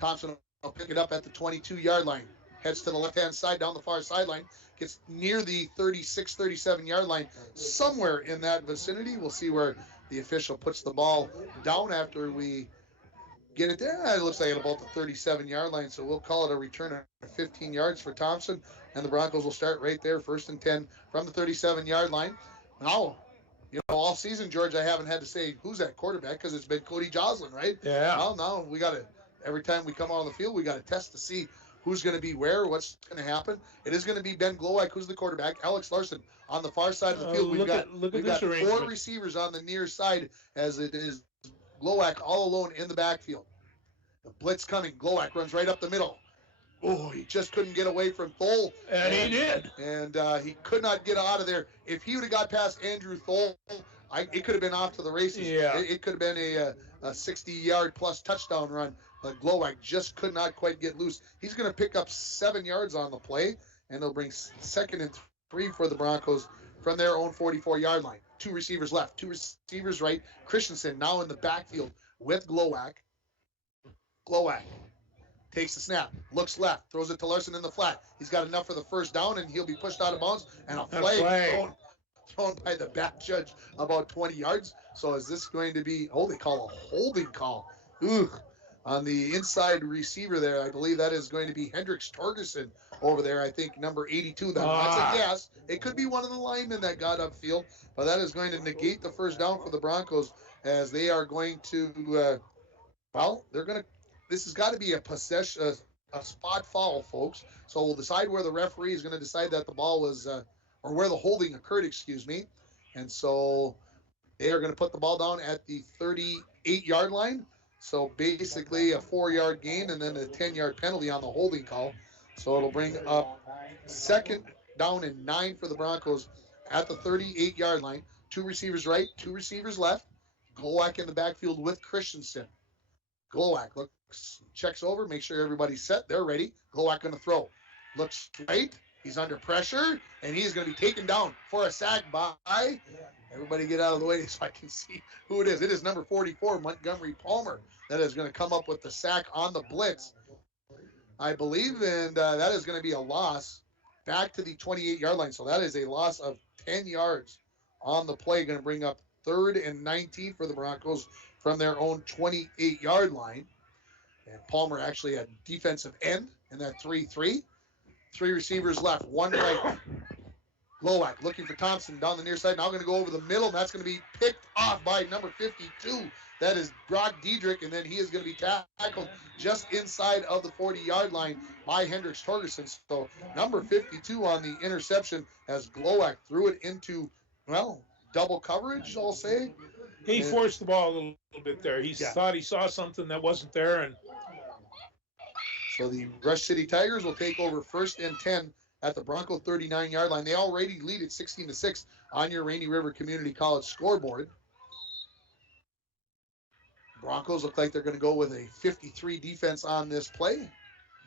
Thompson will pick it up at the 22-yard line. Heads to the left-hand side, down the far sideline. Gets near the 36, 37-yard line. Somewhere in that vicinity. We'll see where the official puts the ball down after we get it there. It looks like at about the 37-yard line, so we'll call it a return of 15 yards for Thompson. And the Broncos will start right there, 1st and 10 from the 37-yard line. Now, all season, George, I haven't had to say who's that quarterback because it's been Cody Joslin, right? Yeah. Well, now we got to, every time we come out on the field, we got to test to see who's going to be where, what's going to happen. It is going to be Ben Glowak, who's the quarterback. Alex Larson on the far side of the field. We've got 4 receivers on the near side as it is Glowak all alone in the backfield. The blitz coming. Glowak runs right up the middle. Oh, he just couldn't get away from Thole. And he did. And he could not get out of there. If he would have got past Andrew Thole, it could have been off to the races. Yeah. It could have been a 60-yard plus touchdown run. But Glowak just could not quite get loose. He's going to pick up 7 yards on the play, and they'll bring 2nd and 3 for the Broncos from their own 44-yard line. 2 receivers left, 2 receivers right. Christensen now in the backfield with Glowak. Glowak takes the snap, looks left, throws it to Larson in the flat. He's got enough for the first down, and he'll be pushed out of bounds, and a flag thrown by the back judge about 20 yards. So is this going to be, they call a holding call. On the inside receiver there, I believe that is going to be Hendricks Torgerson over there. I think number 82. That's a guess. It could be one of the linemen that got upfield, but that is going to negate the first down for the Broncos as they are going to, this has got to be a possession, a spot foul, folks. So we'll decide where the referee is going to decide that the ball was, or where the holding occurred, excuse me. And so they are going to put the ball down at the 38-yard line. So basically a 4-yard gain and then a 10-yard penalty on the holding call. So it'll bring up 2nd down and 9 for the Broncos at the 38-yard line. 2 receivers right, 2 receivers left. Glowak in the backfield with Christensen. Glowak looks, checks over, make sure everybody's set. They're ready. Glowak going to throw. Looks right. He's under pressure, and he's going to be taken down for a sack by... Everybody get out of the way so I can see who it is. It is number 44, Montgomery Palmer, that is going to come up with the sack on the blitz, I believe, and that is going to be a loss back to the 28-yard line. So that is a loss of 10 yards on the play. Going to bring up 3rd and 19 for the Broncos from their own 28-yard line. And Palmer actually a defensive end in that 3-3. 3 receivers left, 1 right. Glowak looking for Thompson down the near side. Now going to go over the middle, and that's going to be picked off by number 52. That is Brock Diedrich, and then he is going to be tackled just inside of the 40-yard line by Hendricks Torgerson. So number 52 on the interception as Glowak threw it into, well, double coverage, I'll say. He forced the ball a little bit there. He thought he saw something that wasn't there. And so the Rush City Tigers will take over 1st and 10 at the Bronco 39-yard line. They already lead at 16-6 on your Rainy River Community College scoreboard. Broncos look like they're going to go with a 53 defense on this play.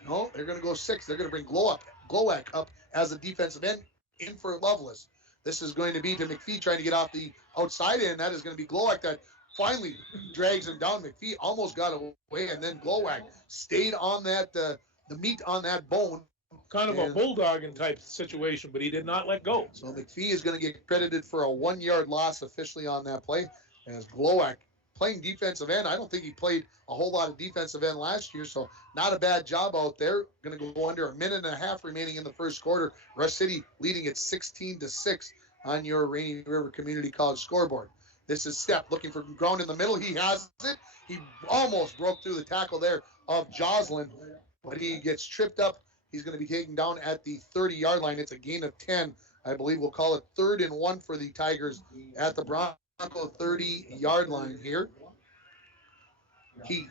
No, they're going to go 6. They're going to bring Glowak up as a defensive end in for Loveless. This is going to be to McPhee trying to get off the outside end. That is going to be Glowak that finally drags him down. McPhee almost got away, and then Glowak stayed on that, the meat on that bone. Kind of a bulldogging type situation, but he did not let go. So McPhee is going to get credited for a 1-yard loss officially on that play as Glowak playing defensive end. I don't think he played a whole lot of defensive end last year, so not a bad job out there. Going to go under a minute and a half remaining in the first quarter. Rush City leading at 16-6 on your Rainy River Community College scoreboard. This is Stepp looking for ground in the middle. He has it. He almost broke through the tackle there of Joslin, but he gets tripped up. He's going to be taken down at the 30-yard line. It's a gain of 10. I believe we'll call it 3rd and 1 for the Tigers at the Bronco 30-yard line here. He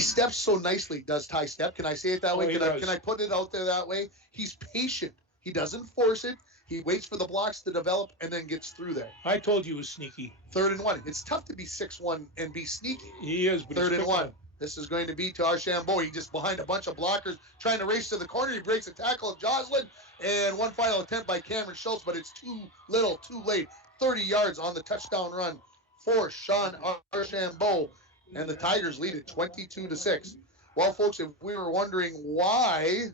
steps so nicely, does Ty Stepp. Can I say it that way? Can I put it out there that way? He's patient. He doesn't force it. He waits for the blocks to develop and then gets through there. I told you he was sneaky. 3rd and 1. It's tough to be 6'1" and be sneaky. He is, but 3rd and 1. This is going to be to Archambault. He just behind a bunch of blockers trying to race to the corner. He breaks a tackle of Joslin. And one final attempt by Cameron Schultz, but it's too little, too late. 30 yards on the touchdown run for Sean Archambault. And the Tigers lead it 22-6. Well, folks, if we were wondering why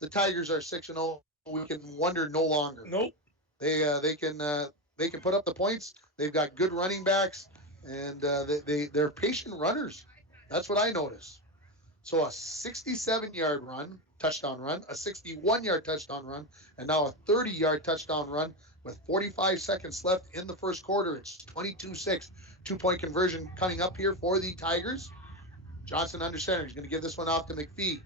the Tigers are 6-0, we can wonder no longer. Nope. They can put up the points. They've got good running backs, and they're patient runners. That's what I noticed. So a 67-yard run, touchdown run, a 61-yard touchdown run, and now a 30-yard touchdown run with 45 seconds left in the first quarter. It's 22-6. 2-point conversion coming up here for the Tigers. Johnson under center. He's going to give this one off to McPhee.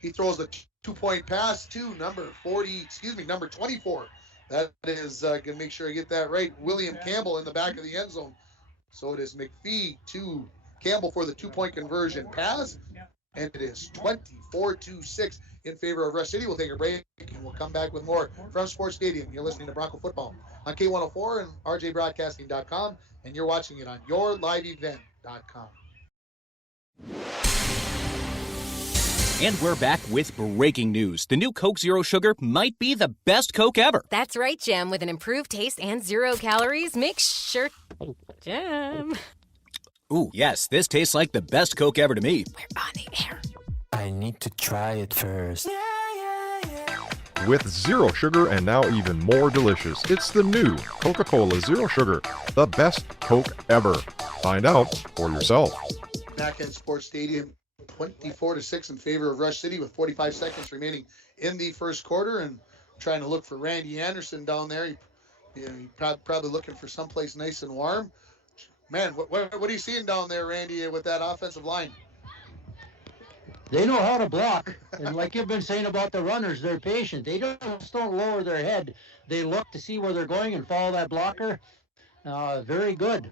He throws a 2-point pass to number 24. That is going to make sure I get that right. William Campbell in the back of the end zone. So it is McPhee to Campbell for the 2-point conversion pass. And it is 24-6 in favor of Rush City. We'll take a break and we'll come back with more from Sports Stadium. You're listening to Bronco Football on K104 and RJBroadcasting.com, and you're watching it on YourLiveEvent.com. And we're back with breaking news. The new Coke Zero Sugar might be the best Coke ever. That's right, Jim. With an improved taste and 0 calories, make sure... Jim... Ooh, yes, this tastes like the best Coke ever to me. We're on the air. I need to try it first. With zero sugar and now even more delicious, it's the new Coca-Cola Zero Sugar, the best Coke ever. Find out for yourself. Back at Sports Stadium, 24-6 in favor of Rush City with 45 seconds remaining in the first quarter, and trying to look for Randy Anderson down there. He's probably looking for someplace nice and warm. Man, what are you seeing down there, Randy, with that offensive line? They know how to block, and like you've been saying about the runners, they're patient. They just don't lower their head. They look to see where they're going and follow that blocker. Very good.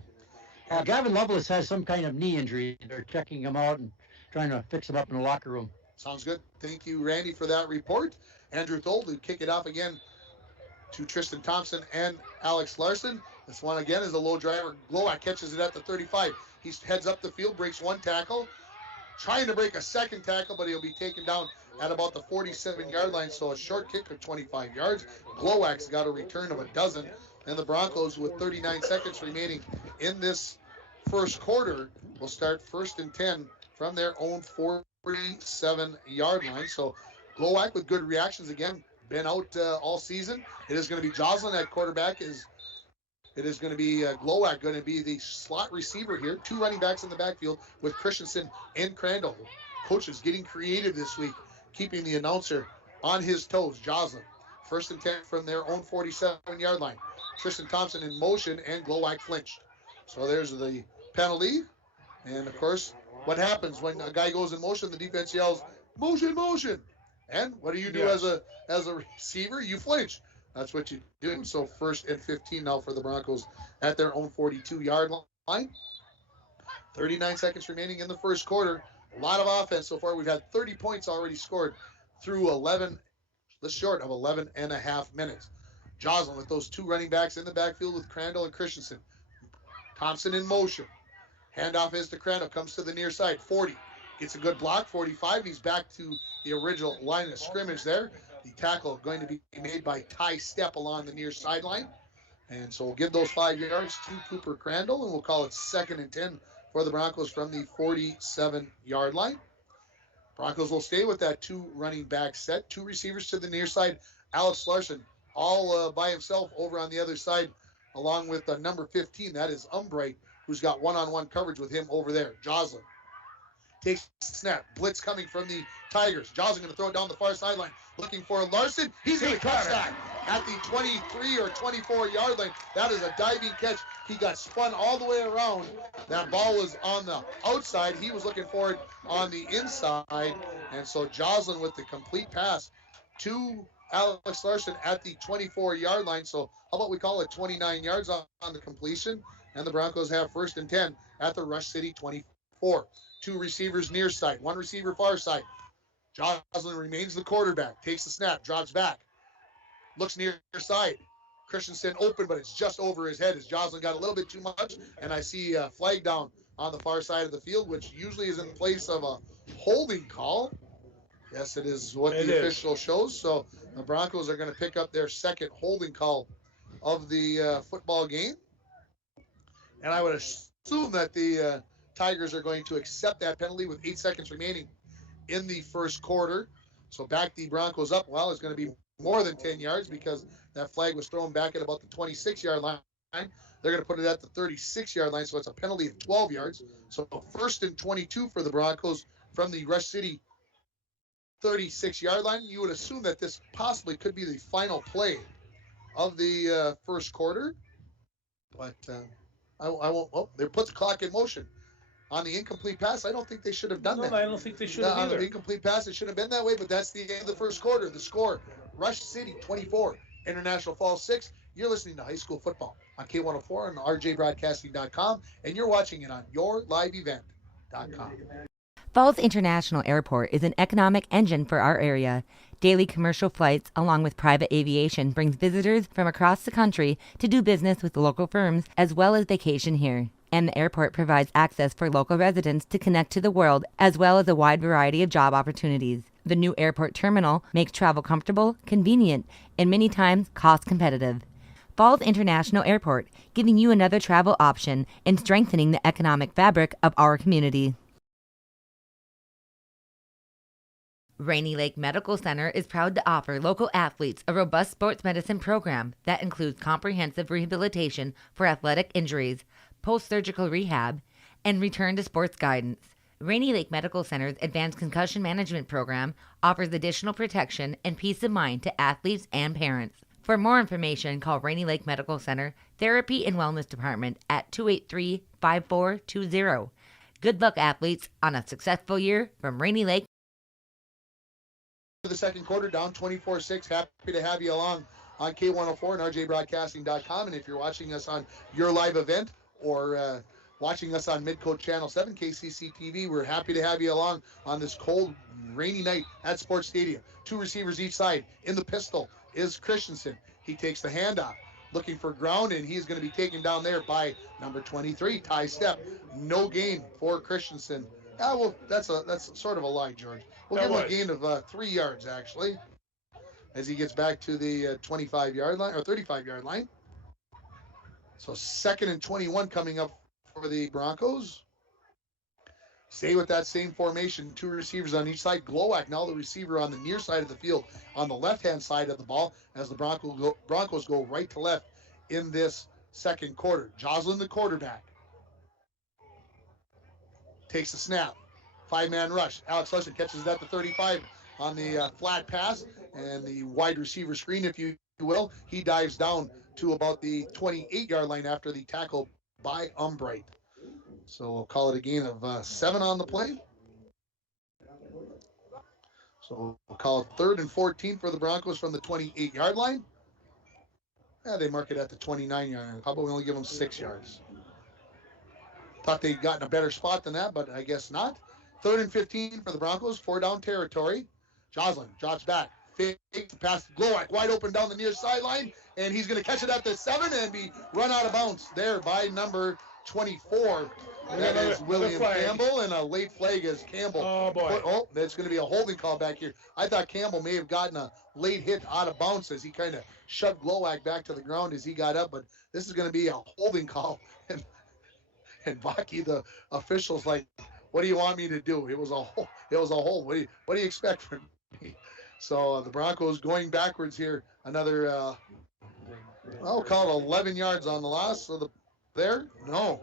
Gavin Lovelace has some kind of knee injury. They're checking him out and trying to fix him up in the locker room. Sounds good. Thank you, Randy, for that report. Andrew Thold will kick it off again to Tristan Thompson and Alex Larson. This one again is a low driver. Glowak catches it at the 35. He heads up the field, breaks one tackle, trying to break a second tackle, but he'll be taken down at about the 47-yard line. So a short kick of 25 yards. Glowak's got a return of a dozen. And the Broncos, with 39 seconds remaining in this first quarter, will start 1st and 10 from their own 47-yard line. So Glowak with good reactions again. been out all season. It is going to be Jocelyn at quarterback. It is going to be Glowak going to be the slot receiver here. 2 running backs in the backfield with Christensen and Crandall. Coaches getting creative this week, keeping the announcer on his toes. Jocelyn, 1st and 10 from their own 47-yard line. Tristan Thompson in motion, and Glowak flinched. So there's the penalty. And, of course, what happens when a guy goes in motion? The defense yells, motion, motion. And what do you do as a receiver? You flinch. That's what you do. So 1st and 15 now for the Broncos at their own 42-yard line. 39 seconds remaining in the first quarter. A lot of offense so far. We've had 30 points already scored through just short of 11 and a half minutes. Jocelyn with those 2 running backs in the backfield with Crandall and Christensen. Thompson in motion. Handoff is to Crandall. Comes to the near side. 40. Gets a good block. 45. He's back to the original line of scrimmage there. The tackle going to be made by Ty Stepp along the near sideline. And so we'll give those 5 yards to Cooper Crandall, and we'll call it 2nd and 10 for the Broncos from the 47-yard line. Broncos will stay with that 2 running back set. 2 receivers to the near side. Alex Larson all by himself over on the other side, along with number 15. That is Umbright, who's got one-on-one coverage with him over there. Jocelyn takes the snap. Blitz coming from the Tigers. Jocelyn going to throw it down the far sideline, looking for Larson. He's going to catch that at the 23 or 24-yard line. That is a diving catch. He got spun all the way around. That ball was on the outside. He was looking for it on the inside. And so Jocelyn with the complete pass to Alex Larson at the 24-yard line. So how about we call it 29 yards on the completion? And the Broncos have 1st and 10 at the Rush City 24. 2 receivers near side, 1 receiver far side. Jocelyn remains the quarterback, takes the snap, drops back, looks near side. Christensen open, but it's just over his head as Jocelyn got a little bit too much, and I see a flag down on the far side of the field, which usually is in place of a holding call. Yes, it is what the official shows. So the Broncos are going to pick up their 2nd holding call of the football game. And I would assume that the Tigers are going to accept that penalty with 8 seconds remaining in the first quarter. So back the Broncos up. Well, it's going to be more than 10 yards because that flag was thrown back at about the 26-yard line. They're going to put it at the 36-yard line, so it's a penalty of 12 yards. So 1st and 22 for the Broncos from the Rush City 36-yard line. You would assume that this possibly could be the final play of the first quarter. But I won't. Oh, they put the clock in motion. On the incomplete pass, I don't think they should have done that. I don't think they should have either. On the incomplete pass, it should have been that way, but that's the end of the first quarter. The score, Rush City 24, International Falls 6. You're listening to High School Football on K104 and rjbroadcasting.com, and you're watching it on yourliveevent.com. Falls International Airport is an economic engine for our area. Daily commercial flights, along with private aviation, brings visitors from across the country to do business with local firms as well as vacation here. And the airport provides access for local residents to connect to the world as well as a wide variety of job opportunities. The new airport terminal makes travel comfortable, convenient, and many times cost competitive. Falls International Airport, giving you another travel option and strengthening the economic fabric of our community. Rainy Lake Medical Center is proud to offer local athletes a robust sports medicine program that includes comprehensive rehabilitation for athletic injuries, post-surgical rehab, and return to sports guidance. Rainy Lake Medical Center's Advanced Concussion Management Program offers additional protection and peace of mind to athletes and parents. For more information, call Rainy Lake Medical Center Therapy and Wellness Department at 283-5420. Good luck, athletes, on a successful year from Rainy Lake. The second quarter, down 24-6. Happy to have you along on K104 and rjbroadcasting.com. And if you're watching us on your live event or watching us on Midcoast Channel 7, KCC TV, we're happy to have you along on this cold, rainy night at Sports Stadium. 2 receivers each side. In the pistol is Christensen. He takes the handoff, looking for ground, and he's going to be taken down there by number 23, Ty Stepp. No gain for Christensen. Well, that's sort of a lie, George. We'll give him a gain of 3 yards, actually, as he gets back to the 25-yard line, or 35-yard line. So 2nd and 21 coming up for the Broncos. Stay with that same formation. Two receivers on each side. Glowak now the receiver on the near side of the field on the left-hand side of the ball as the Broncos go right to left in this second quarter. Joslin, the quarterback, takes the snap. Five-man rush. Alex Lesson catches it at the 35 on the flat pass and the wide receiver screen, if you will. He dives down to about the 28-yard line after the tackle by Umbright. So we'll call it a gain of 7 on the play. So we'll call it 3rd and 14 for the Broncos from the 28-yard line. Yeah, they mark it at the 29-yard line. How about we only give them 6 yards? Thought they'd gotten a better spot than that, but I guess not. 3rd and 15 for the Broncos, 4-down territory. Joslin drops back. Fake pass to Glowak, wide open down the near sideline, and he's going to catch it at the 7 and be run out of bounds there by number 24. That is William Campbell, and a late flag as Campbell. Oh, boy. That's going to be a holding call back here. I thought Campbell may have gotten a late hit out of bounds as he kind of shoved Glowak back to the ground as he got up, but this is going to be a holding call. And Baki, the official's like, what do you want me to do? It was a hold. What do you expect from me? So the Broncos going backwards here. Another, I'll call it 11 yards on the loss. So No,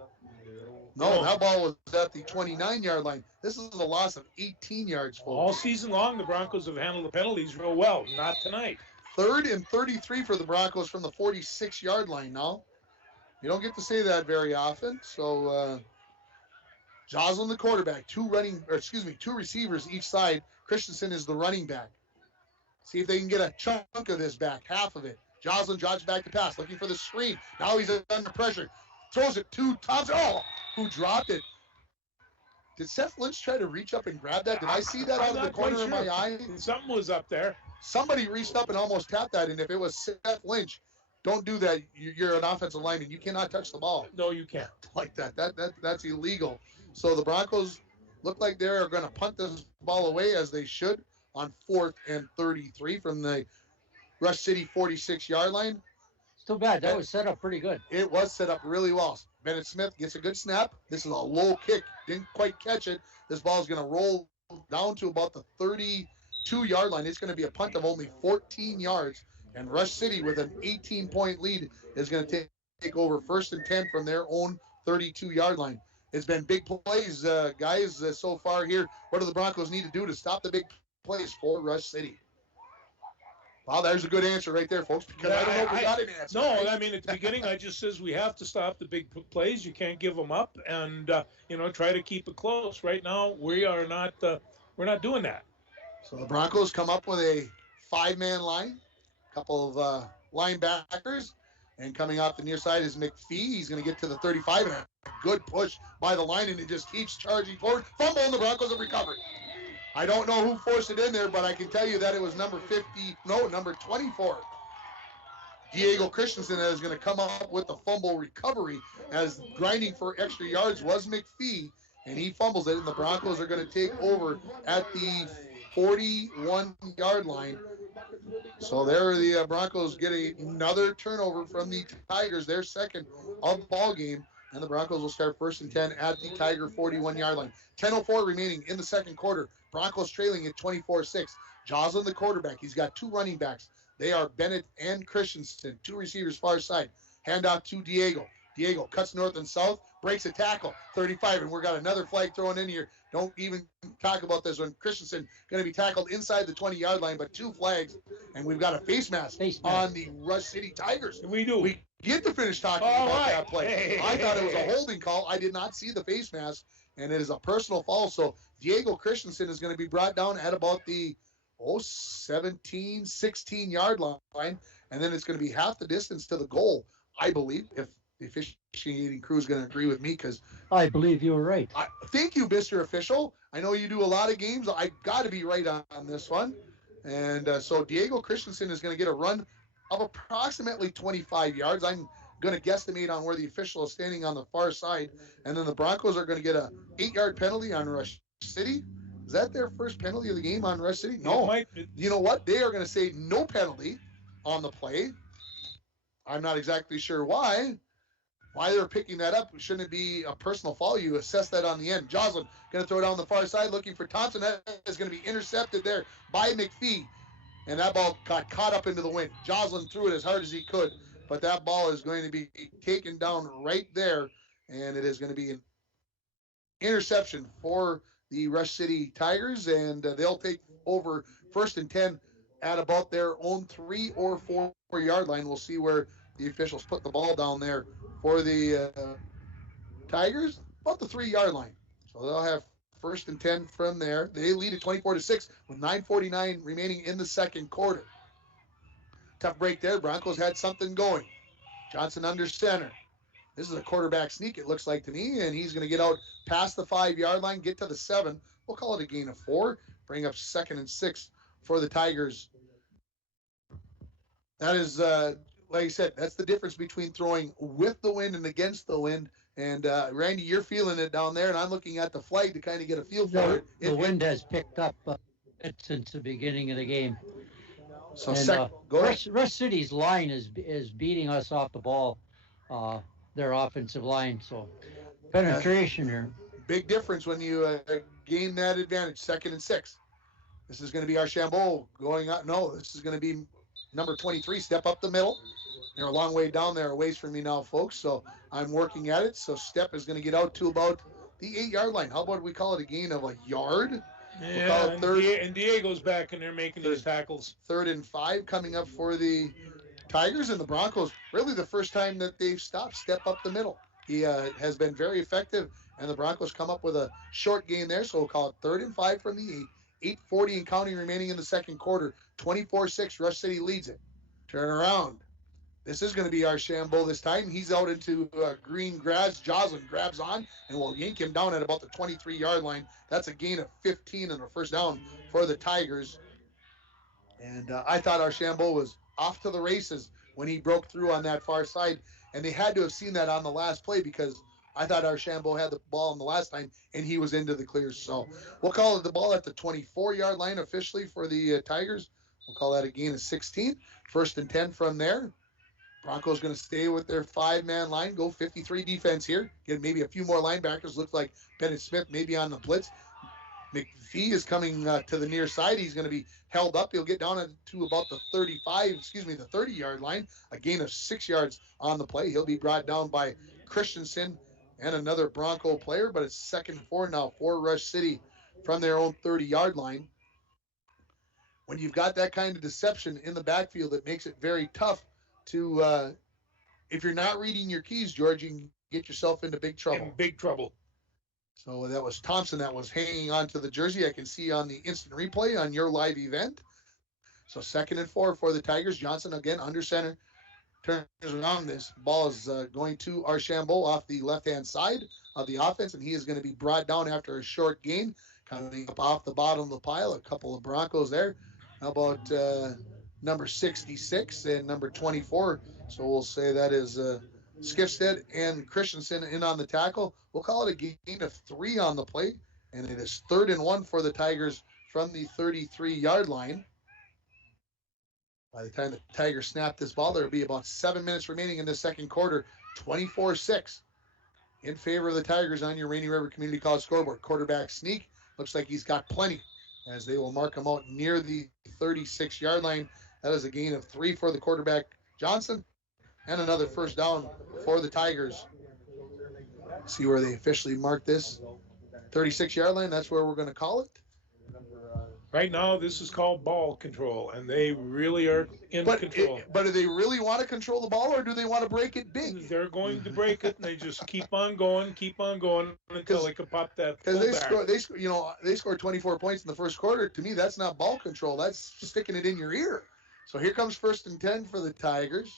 that ball was at the 29-yard line. This is a loss of 18 yards. Folks. All season long, the Broncos have handled the penalties real well. Not tonight. 3rd and 33 for the Broncos from the 46-yard line now. You don't get to say that very often. So Joslin, the quarterback, two receivers each side. Christensen is the running back. See if they can get a chunk of this back, half of it. Joslin drops back to pass, looking for the screen. Now he's under pressure. Throws it to Thompson. Oh, who dropped it? Did Seth Lynch try to reach up and grab that? Did I see that out of the corner of my eye? Something was up there. Somebody reached up and almost tapped that, and if it was Seth Lynch, don't do that. You're an offensive lineman. You cannot touch the ball. No, you can't. Like that. That's illegal. So the Broncos look like they're going to punt this ball away as they should on 4th and 33 from the Rush City 46-yard line. It's too bad. That was set up pretty good. It was set up really well. Bennett Smith gets a good snap. This is a low kick. Didn't quite catch it. This ball is going to roll down to about the 32-yard line. It's going to be a punt of only 14 yards. And Rush City, with an 18-point lead, is going to take over 1st and 10 from their own 32-yard line. It's been big plays, guys, so far here. What do the Broncos need to do to stop the big plays for Rush City? Well, there's a good answer right there, folks, because I don't know if we got an answer. No, right? I mean, at the beginning, I just says we have to stop the big plays. You can't give them up and, try to keep it close. Right now, we're not doing that. So the Broncos come up with a 5-man line, a couple of linebackers, and coming off the near side is McPhee. He's going to get to the 35, and a good push by the line, and it just keeps charging forward. Fumble, and the Broncos have recovered. I don't know who forced it in there, but I can tell you that it was number 24. Diego Christensen is going to come up with the fumble recovery, as grinding for extra yards was McPhee, and he fumbles it, and the Broncos are going to take over at the 41-yard line. So there the Broncos get another turnover from the Tigers, their second of the ball game, and the Broncos will start 1st and 10 at the Tiger 41-yard line. 10:04 remaining in the second quarter. Broncos trailing at 24-6. Joslin, the quarterback. He's got 2 running backs. They are Bennett and Christensen, 2 receivers far side. Handoff to Diego. Diego cuts north and south, breaks a tackle, 35, and we've got another flag thrown in here. Don't even talk about this one. Christensen going to be tackled inside the 20-yard line, but 2 flags, and we've got a face mask on the Rush City Tigers. We do. We get to finish talking about that play. I thought it was a holding call. I did not see the face mask, and it is a personal foul. So Diego Christensen is going to be brought down at about the 17, 16-yard line, and then it's going to be half the distance to the goal, I believe, if the officiating crew is going to agree with me, because I believe you were right. Thank you, Mr. Official. I know you do a lot of games. I got to be right on this one. And so Diego Christensen is going to get a run of approximately 25 yards. I'm going to guesstimate on where the official is standing on the far side. And then the Broncos are going to get a 8-yard penalty on Rush City. Is that their first penalty of the game on Rush City? No. You know what? They are going to say no penalty on the play. I'm not exactly sure why. why they're picking that up. Shouldn't it be a personal foul? You assess that on the end. Joslin going to throw it down the far side, looking for Thompson. That is going to be intercepted there by McPhee. And that ball got caught up into the wind. Joslin threw it as hard as he could, but that ball is going to be taken down right there, and it is going to be an interception for the Rush City Tigers, and they'll take over 1st and 10 at about their own 3 or 4 yard line. We'll see where the officials put the ball down there for the Tigers, about the 3 yard line. So they'll have 1st and 10 from there. They lead at 24-6 with 9:49 remaining in the second quarter. Tough break there. Broncos had something going. Johnson under center. This is a quarterback sneak, it looks like to me, and he's going to get out past the 5 yard line, get to the 7. We'll call it a gain of 4. Bring up 2nd and 6 for the Tigers. That is, like I said, that's the difference between throwing with the wind and against the wind. And Randy, you're feeling it down there, and I'm looking at the flag to kind of get a feel for it. The wind has picked up since the beginning of the game. So go ahead. Rush City's line is beating us off the ball, their offensive line. So penetration here. Big difference when you gain that advantage. 2nd and 6. This is going to be Archambault going up. No, this is going to be number 23. Step up the middle. They're a long way down there, a ways from me now, folks. So I'm working at it. So Step is going to get out to about the 8 yard line. How about we call it a gain of a yard? Yeah, and Diego's back in there making these tackles. 3rd and 5 coming up for the Tigers, and the Broncos, really the first time that they've stopped Step up the middle. He has been very effective, and the Broncos come up with a short gain there, so we'll call it 3rd and 5 from the 8. 8:40 and counting remaining in the second quarter. 24-6, Rush City leads it. Turn around. This is going to be Archambault this time. He's out into green grass. Joslin grabs on and will yank him down at about the 23 yard line. That's a gain of 15 and a first down for the Tigers. And I thought Archambault was off to the races when he broke through on that far side. And they had to have seen that on the last play, because I thought Archambault had the ball on the last time and he was into the clears. So we'll call it the ball at the 24 yard line officially for the Tigers. We'll call that a gain of 16. 1st and 10 from there. Broncos going to stay with their 5-man line, go 53 defense here. Get maybe a few more linebackers. Looks like Bennett Smith maybe on the blitz. McPhee is coming to the near side. He's going to be held up. He'll get down to about the 30 yard line. A gain of 6 yards on the play. He'll be brought down by Christensen and another Bronco player, but it's 2nd and 4 now for Rush City from their own 30 yard line. When you've got that kind of deception in the backfield, it makes it very tough to, if you're not reading your keys, George, you can get yourself into big trouble. In big trouble. So that was Thompson that was hanging on to the jersey. I can see on the instant replay on your live event. So 2nd and 4 for the Tigers. Johnson again under center. Turns around. This ball is going to Archambault off the left-hand side of the offense, and he is going to be brought down after a short gain. Coming up off the bottom of the pile, a couple of Broncos there. How about number 66 and number 24? So we'll say that is Skifstead and Christensen in on the tackle. We'll call it a gain of 3 on the play, and it is 3rd and 1 for the Tigers from the 33 yard line. By the time the Tigers snap this ball, there'll be about 7 minutes remaining in the second quarter. 24-6 in favor of the Tigers on your Rainy River Community College scoreboard. Quarterback sneak. Looks like he's got plenty, as they will mark him out near the 36 yard line. That is a gain of 3 for the quarterback, Johnson, and another first down for the Tigers. See where they officially mark this. 36 yard line, that's where we're going to call it. Right now, this is called ball control, and they really are in control. But do they really want to control the ball, or do they want to break it big? They're going to break it, and they just keep on going until they can pop that. Because they scored 24 points in the first quarter. To me, that's not ball control. That's sticking it in your ear. So here comes 1st and 10 for the Tigers.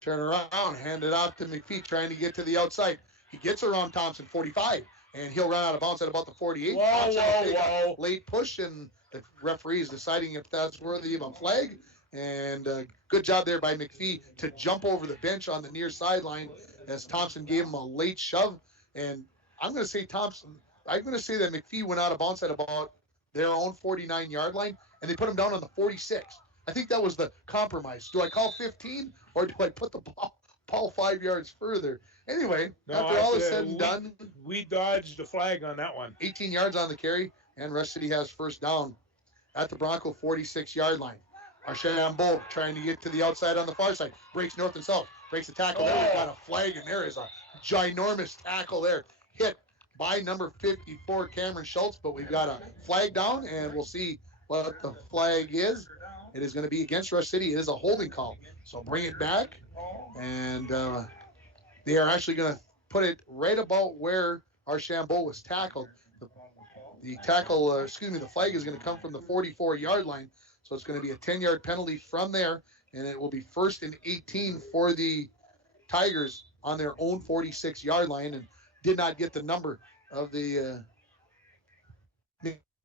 Turn around, hand it off to McPhee, trying to get to the outside. He gets around Thompson, 45. And he'll run out of bounds at about the 48. Whoa. Late push, and the referee is deciding if that's worthy of a flag. And good job there by McPhee to jump over the bench on the near sideline as Thompson gave him a late shove. And I'm going to say that McPhee went out of bounds at about their own 49 yard line, and they put him down on the 46. I think that was the compromise. Do I call 15, or do I put the ball ball 5 yards further. Anyway, after all is said and done, we dodged the flag on that one. 18 yards on the carry, and Rush City has first down at the Bronco 46-yard line. Archambault trying to get to the outside on the far side. Breaks north and south. Breaks the tackle. There we've got a flag, and there is a ginormous tackle there. Hit by number 54, Cameron Schultz, but we've got a flag down, and we'll see what the flag is. It is going to be against Rush City. It is a holding call. So bring it back, and they are actually going to put it right about where Archambault was tackled. The flag is going to come from the 44-yard line. So it's going to be a 10-yard penalty from there, and it will be 1st and 18 for the Tigers on their own 46-yard line, and did not get the number of the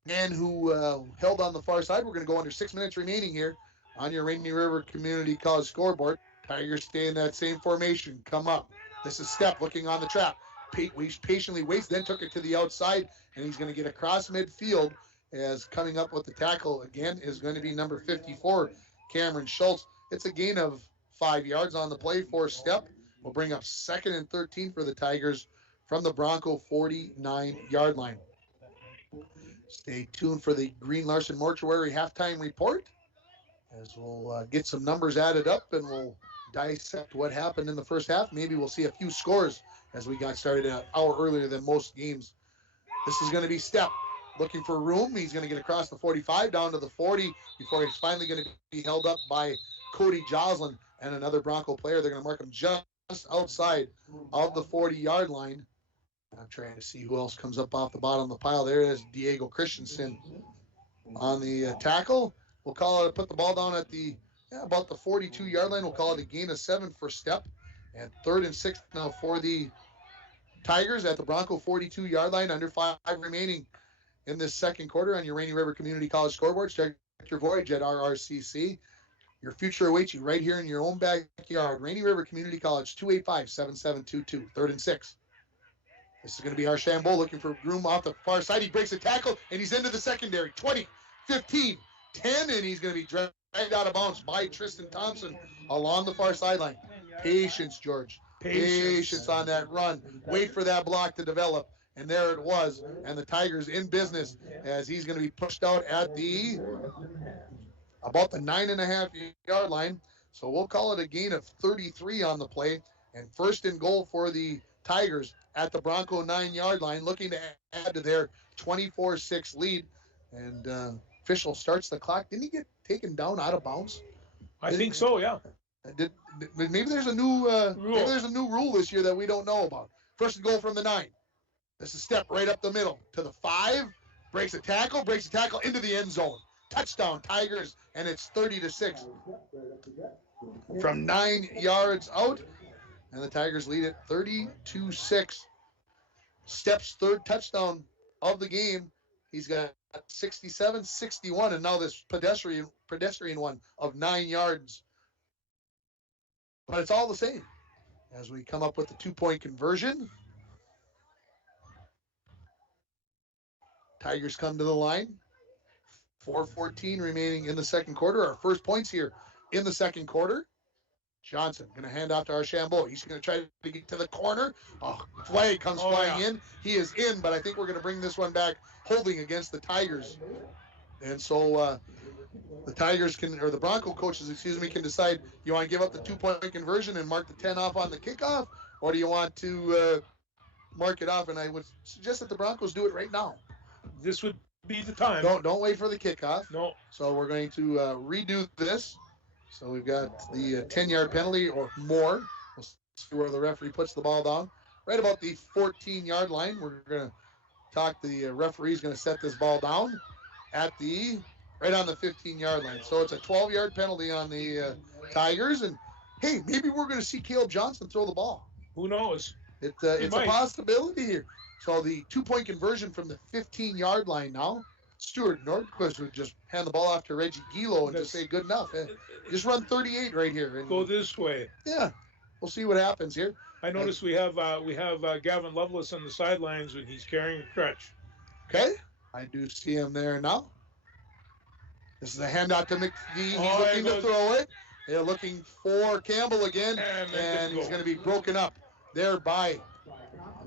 man who held on the far side. We're going to go under 6 minutes remaining here on your Rainy River Community College scoreboard. Tigers stay in that same formation. Come up. This is Stepp looking on the trap. Patiently waits, then took it to the outside, and he's going to get across midfield, as coming up with the tackle again is going to be number 54, Cameron Schultz. It's a gain of 5 yards on the play for Stepp. We'll bring up 2nd and 13 for the Tigers from the Bronco 49-yard line. Stay tuned for the Green Larson Mortuary halftime report, as we'll get some numbers added up, and we'll dissect what happened in the first half. Maybe we'll see a few scores, as we got started an hour earlier than most games. This is going to be Stepp looking for room. He's going to get across the 45 down to the 40 before he's finally going to be held up by Cody Joslin and another Bronco player. They're going to mark him just outside of the 40-yard line. I'm trying to see who else comes up off the bottom of the pile. There is Diego Christensen on the tackle. We'll call it, put the ball down at about the 42-yard line. We'll call it a gain of 7 for Stepp. And 3rd and 6 now for the Tigers at the Bronco 42-yard line. Under 5 remaining in this second quarter on your Rainy River Community College scoreboard. Check your voyage at RRCC. Your future awaits you right here in your own backyard. Rainy River Community College, 285-7722. 3rd and 6. This is going to be Archambault looking for room off the far side. He breaks a tackle, and he's into the secondary. 20, 15, 10, and he's going to be dragged out of bounds by Tristan Thompson along the far sideline. Patience, George. Patience on that run. Wait for that block to develop. And there it was. And the Tigers in business, as he's going to be pushed out at about the 9.5-yard line. So we'll call it a gain of 33 on the play. And 1st and goal for the Tigers at the Bronco 9-yard line, looking to add to their 24-6 lead. And official starts the clock. Didn't he get taken down out of bounds? I think so, yeah. Maybe there's a new maybe there's a new rule this year that we don't know about. 1st and goal from the 9. This is Stepp right up the middle to the 5. Breaks a tackle into the end zone. Touchdown Tigers, and it's 30-6 from 9 yards out, and the Tigers lead it 30-6. Stepp's 3rd touchdown of the game. He's got 67-61, and now this pedestrian one of 9 yards. But it's all the same as we come up with the 2-point conversion. Tigers come to the line. 4:14 remaining in the second quarter. Our first points here in the second quarter. Johnson going to hand off to Archambault. He's going to try to get to the corner. Flag comes flying in. He is in, but I think we're going to bring this one back holding against the Tigers. And so the Tigers the Bronco coaches, can decide, you want to give up the 2-point conversion and mark the 10 off on the kickoff, or do you want to mark it off? And I would suggest that the Broncos do it right now. This would be the time. Don't wait for the kickoff. No. So we're going to redo this. So we've got the 10-yard penalty or more. We'll see where the referee puts the ball down. Right about the 14-yard line. We're going to talk. The referee's going to set this ball down at right on the 15-yard line. So it's a 12-yard penalty on the Tigers. And, hey, maybe we're going to see Caleb Johnson throw the ball. Who knows? It's a possibility here. So the 2-point conversion from the 15-yard line now. Stuart Nordquist would just hand the ball off to Reggie Gilo and just say, good enough. Just run 38 right here. And go this way. Yeah. We'll see what happens here. I notice we have Gavin Lovelace on the sidelines when he's carrying a crutch. Okay. I do see him there now. This is a handout to McGee. He's looking to throw it. They're looking for Campbell again, and he's going to be broken up there by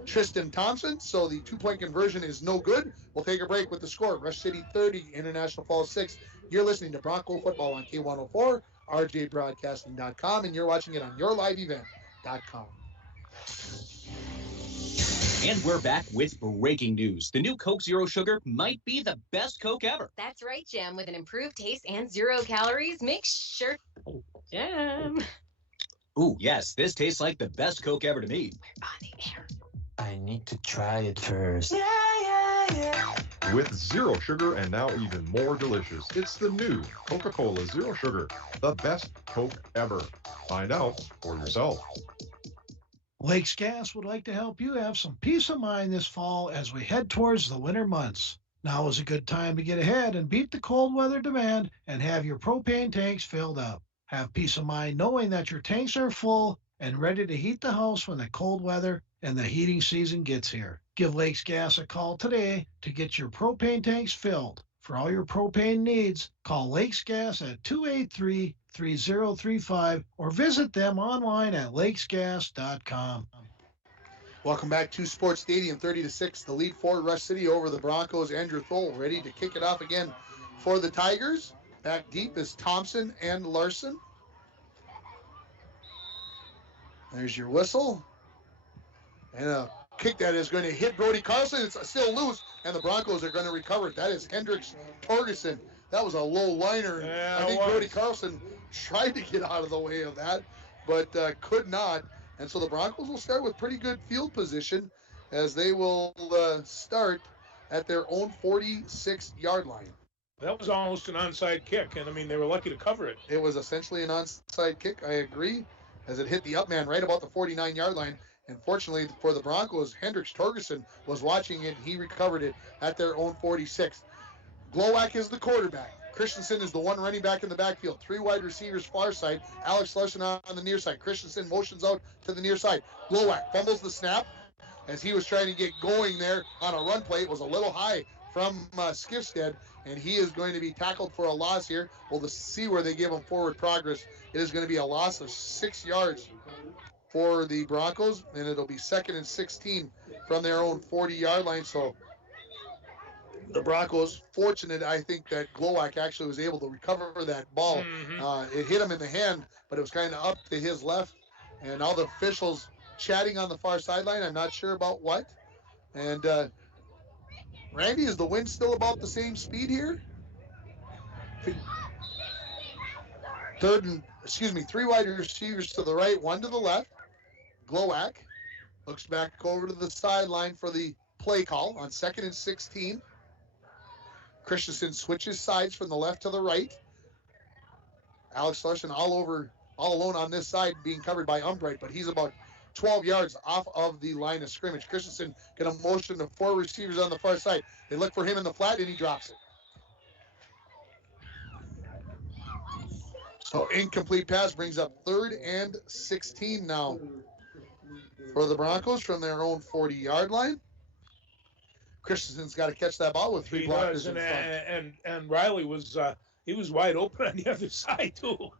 Tristan Thompson. So the 2-point conversion is no good. We'll take a break with the score. Rush City 30, International Falls 6. You're listening to Bronco Football on K104, rjbroadcasting.com, and you're watching it on yourliveevent.com. And we're back with breaking news. The new Coke Zero Sugar might be the best Coke ever. That's right, Jam. With an improved taste and 0 calories, make sure. Jam. Ooh, yes, this tastes like the best Coke ever to me. We're on the air. I need to try it first. With zero sugar and now even more delicious, it's the new Coca-Cola Zero Sugar, the best Coke ever. Find out for yourself. Lakes Gas would like to help you have some peace of mind this fall as we head towards the winter months. Now is a good time to get ahead and beat the cold weather demand and have your propane tanks filled up. Have peace of mind knowing that your tanks are full and ready to heat the house when the cold weather and the heating season gets here. Give Lakes Gas a call today to get your propane tanks filled. For all your propane needs, call Lakes Gas at 283-3035 or visit them online at lakesgas.com. Welcome back to Sports Stadium, 30-6. The lead for Rush City over the Broncos. Andrew Thole ready to kick it off again for the Tigers. Back deep is Thompson and Larson. There's your whistle. And a kick that is going to hit Brody Carlson. It's still loose, and the Broncos are going to recover it. That is Hendricks Torgerson. That was a low liner. Yeah, I think Brody Carlson tried to get out of the way of that, but could not. And so the Broncos will start with pretty good field position as they will start at their own 46-yard line. That was almost an onside kick, and I mean, they were lucky to cover it. It was essentially an onside kick, I agree, as it hit the up man right about the 49-yard line. And fortunately for the Broncos, Hendricks Torgerson was watching it. He recovered it at their own 46. Glowacz is the quarterback. Christensen is the one running back in the backfield. 3 wide receivers far side. Alex Larson on the near side. Christensen motions out to the near side. Glowacz fumbles the snap as he was trying to get going there on a run play. It was a little high from Skifstead, and he is going to be tackled for a loss here. We'll see where they give him forward progress. It is going to be a loss of 6 yards for the Broncos, and it'll be 2nd and 16 from their own 40-yard line. So the Broncos, fortunate, I think, that Glowacz actually was able to recover that ball. It hit him in the hand, but it was kind of up to his left. And all the officials chatting on the far sideline. I'm not sure about what. And Randy, is the wind still about the same speed here? 3 wide receivers to the right, 1 to the left. Glowacz looks back over to the sideline for the play call on 2nd and 16. Christensen switches sides from the left to the right. Alex Larson all alone on this side, being covered by Umbright, but he's about 12 yards off of the line of scrimmage. Christensen going to motion to 4 receivers on the far side. They look for him in the flat, and he drops it. So incomplete pass brings up 3rd and 16 now for the Broncos from their own 40-yard line. Christensen's got to catch that ball with 3 blockers in front. And Riley was he was wide open on the other side too.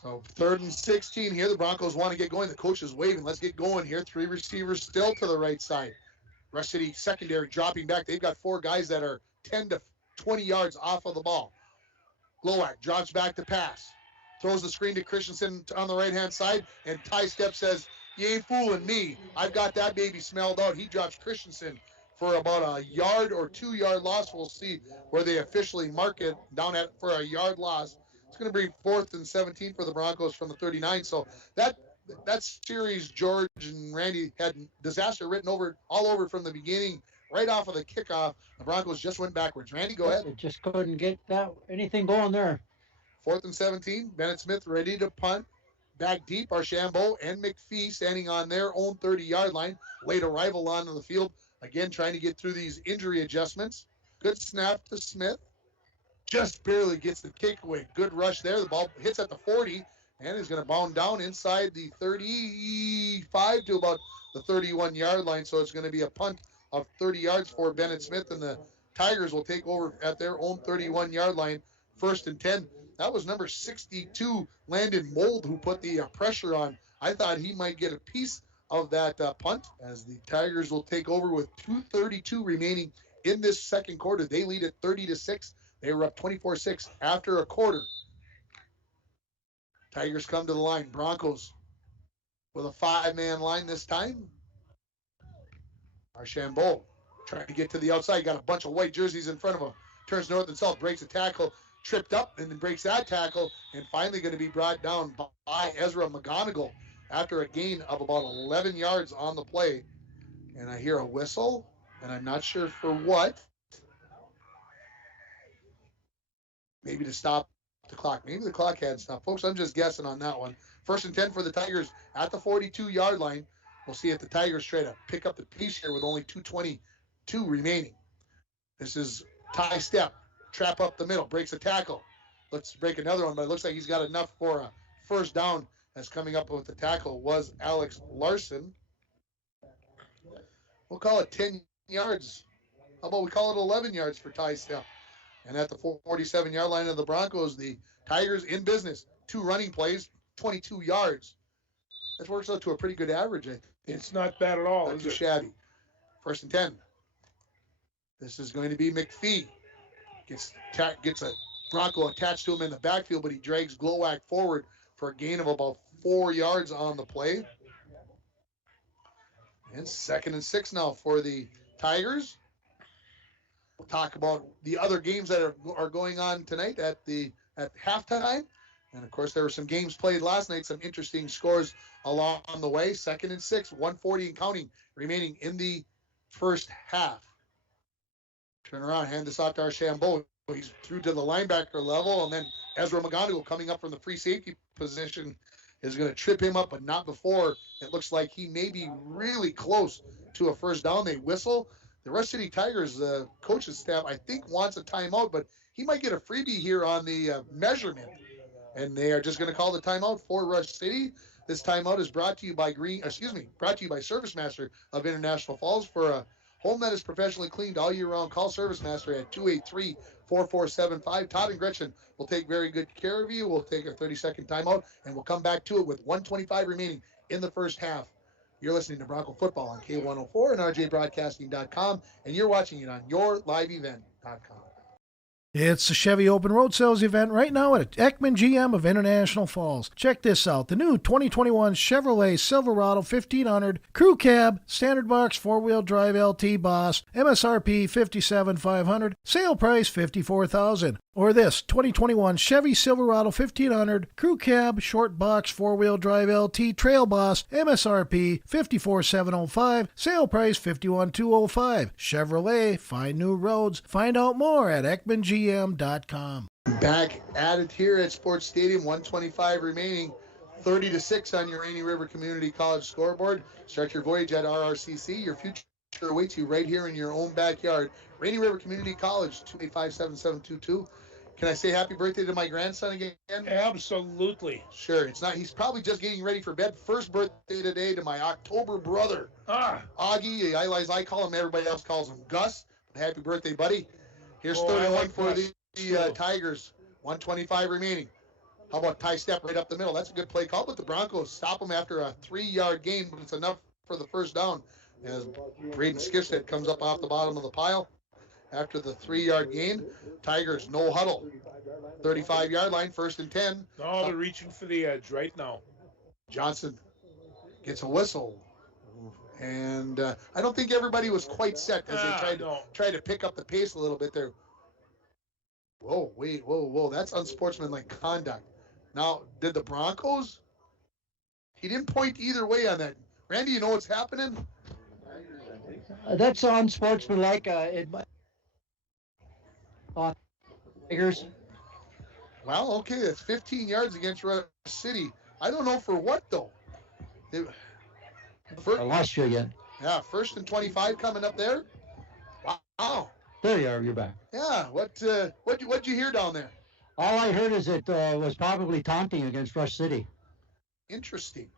So 3rd and 16 here. The Broncos want to get going. The coach is waving. Let's get going here. 3 receivers still to the right side. Rush City secondary dropping back. They've got 4 guys that are 10 to 20 yards off of the ball. Glowacz drops back to pass. Throws the screen to Christensen on the right-hand side, and Ty Step says, "You ain't fooling me. I've got that baby smelled out." He drops Christensen for about a yard or 2-yard loss. We'll see where they officially mark it down at for a yard loss. It's going to bring 4th and 17 for the Broncos from the 39. So that series, George and Randy had disaster written all over from the beginning. Right off of the kickoff, the Broncos just went backwards. Randy, go ahead. It just couldn't get anything going there. 4th and 17. Bennett Smith ready to punt. Back deep, Archambault and McPhee standing on their own 30-yard line. Late arrival onto the field. Again, trying to get through these injury adjustments. Good snap to Smith. Just barely gets the kick away. Good rush there. The ball hits at the 40 and is going to bound down inside the 35 to about the 31-yard line. So it's going to be a punt of 30 yards for Bennett Smith, and the Tigers will take over at their own 31-yard line. 1st and 10. That was number 62, Landon Mold, who put the pressure on. I thought he might get a piece of that punt, as the Tigers will take over with 2:32 remaining in this second quarter. They lead at 30-6. They were up 24-6 after a quarter. Tigers come to the line. Broncos with a 5-man line this time. Archambault trying to get to the outside. Got a bunch of white jerseys in front of him. Turns north and south, breaks a tackle, tripped up, and then breaks that tackle, and finally going to be brought down by Ezra McGonigal after a gain of about 11 yards on the play. And I hear a whistle, and I'm not sure for what. Maybe to stop the clock. Maybe the clock had stopped. Folks, I'm just guessing on that one. 1st and 10 for the Tigers at the 42-yard line. We'll see if the Tigers try to pick up the pace here with only 2:22 remaining. This is Ty Step. Trap up the middle. Breaks a tackle. Let's break another one, but it looks like he's got enough for a first down. As coming up with the tackle was Alex Larson. We'll call it 10 yards. How about we call it 11 yards for Ty Step? And at the 47-yard line of the Broncos, the Tigers in business. 2 running plays, 22 yards. That works out to a pretty good average, I think. It's not bad at all. Not too shabby. 1st and 10. This is going to be McPhee. Gets a Bronco attached to him in the backfield, but he drags Glowacz forward for a gain of about 4 yards on the play. And 2nd and 6 now for the Tigers. We'll talk about the other games that are going on tonight at halftime. And, of course, there were some games played last night, some interesting scores along the way. 2nd and 6, 1:40 and counting remaining in the first half. Turn around, hand this off to Archambault. He's through to the linebacker level, and then Ezra McGonigal coming up from the free safety position is going to trip him up, but not before. It looks like he may be really close to a first down. They whistle. The Rush City Tigers coaching staff, I think, wants a timeout, but he might get a freebie here on the measurement. And they are just going to call the timeout for Rush City. This timeout is brought to you by Service Master of International Falls. For a home that is professionally cleaned all year round, call Service Master at 283-4475. Todd and Gretchen will take very good care of you. We'll take a 30-second timeout, and we'll come back to it with 1:25 remaining in the first half. You're listening to Bronco Football on K104 and RJBroadcasting.com, and you're watching it on YourLiveEvent.com. It's the Chevy Open Road Sales event right now at Ekman GM of International Falls. Check this out. The new 2021 Chevrolet Silverado 1500 Crew Cab, Standard Box 4-Wheel Drive LT Boss, MSRP $57,500, sale price $54,000. Or this 2021 Chevy Silverado 1500 Crew Cab, Short Box 4-Wheel Drive LT Trail Boss, MSRP $54,705, sale price $51,205. Chevrolet, find new roads. Find out more at EkmanGM.com. Back at it here at Sports Stadium, 1:25 remaining, 30-6 on your Rainy River Community College scoreboard. Start your voyage at RRCC. Your future awaits you right here in your own backyard. Rainy River Community College, 285-7722. Can I say happy birthday to my grandson again? Absolutely. Sure. It's not. He's probably just getting ready for bed. First birthday today to my October brother, Augie. I call him. Everybody else calls him Gus. Happy birthday, buddy. Here's 31 for the Tigers. 1:25 remaining. How about Ty Step right up the middle? That's a good play call, but the Broncos stop him after a 3-yard gain, but it's enough for the first down as Braden Skifstead comes up off the bottom of the pile. After the 3-yard gain, Tigers no huddle. 35-yard line, 1st and 10. No, they're reaching for the edge right now. Johnson gets a whistle. And I don't think everybody was quite set as they tried to pick up the pace a little bit there. Whoa. That's unsportsmanlike conduct. Now, did the Broncos? He didn't point either way on that. Randy, you know what's happening? That's unsportsmanlike. Tigers. Well, okay, that's 15 yards against Rush City. I don't know for what, though. I lost you again. Yeah, 1st and 25 coming up there. Wow. There you are. You're back. Yeah. What'd you hear down there? All I heard is it was probably taunting against Rush City. Interesting.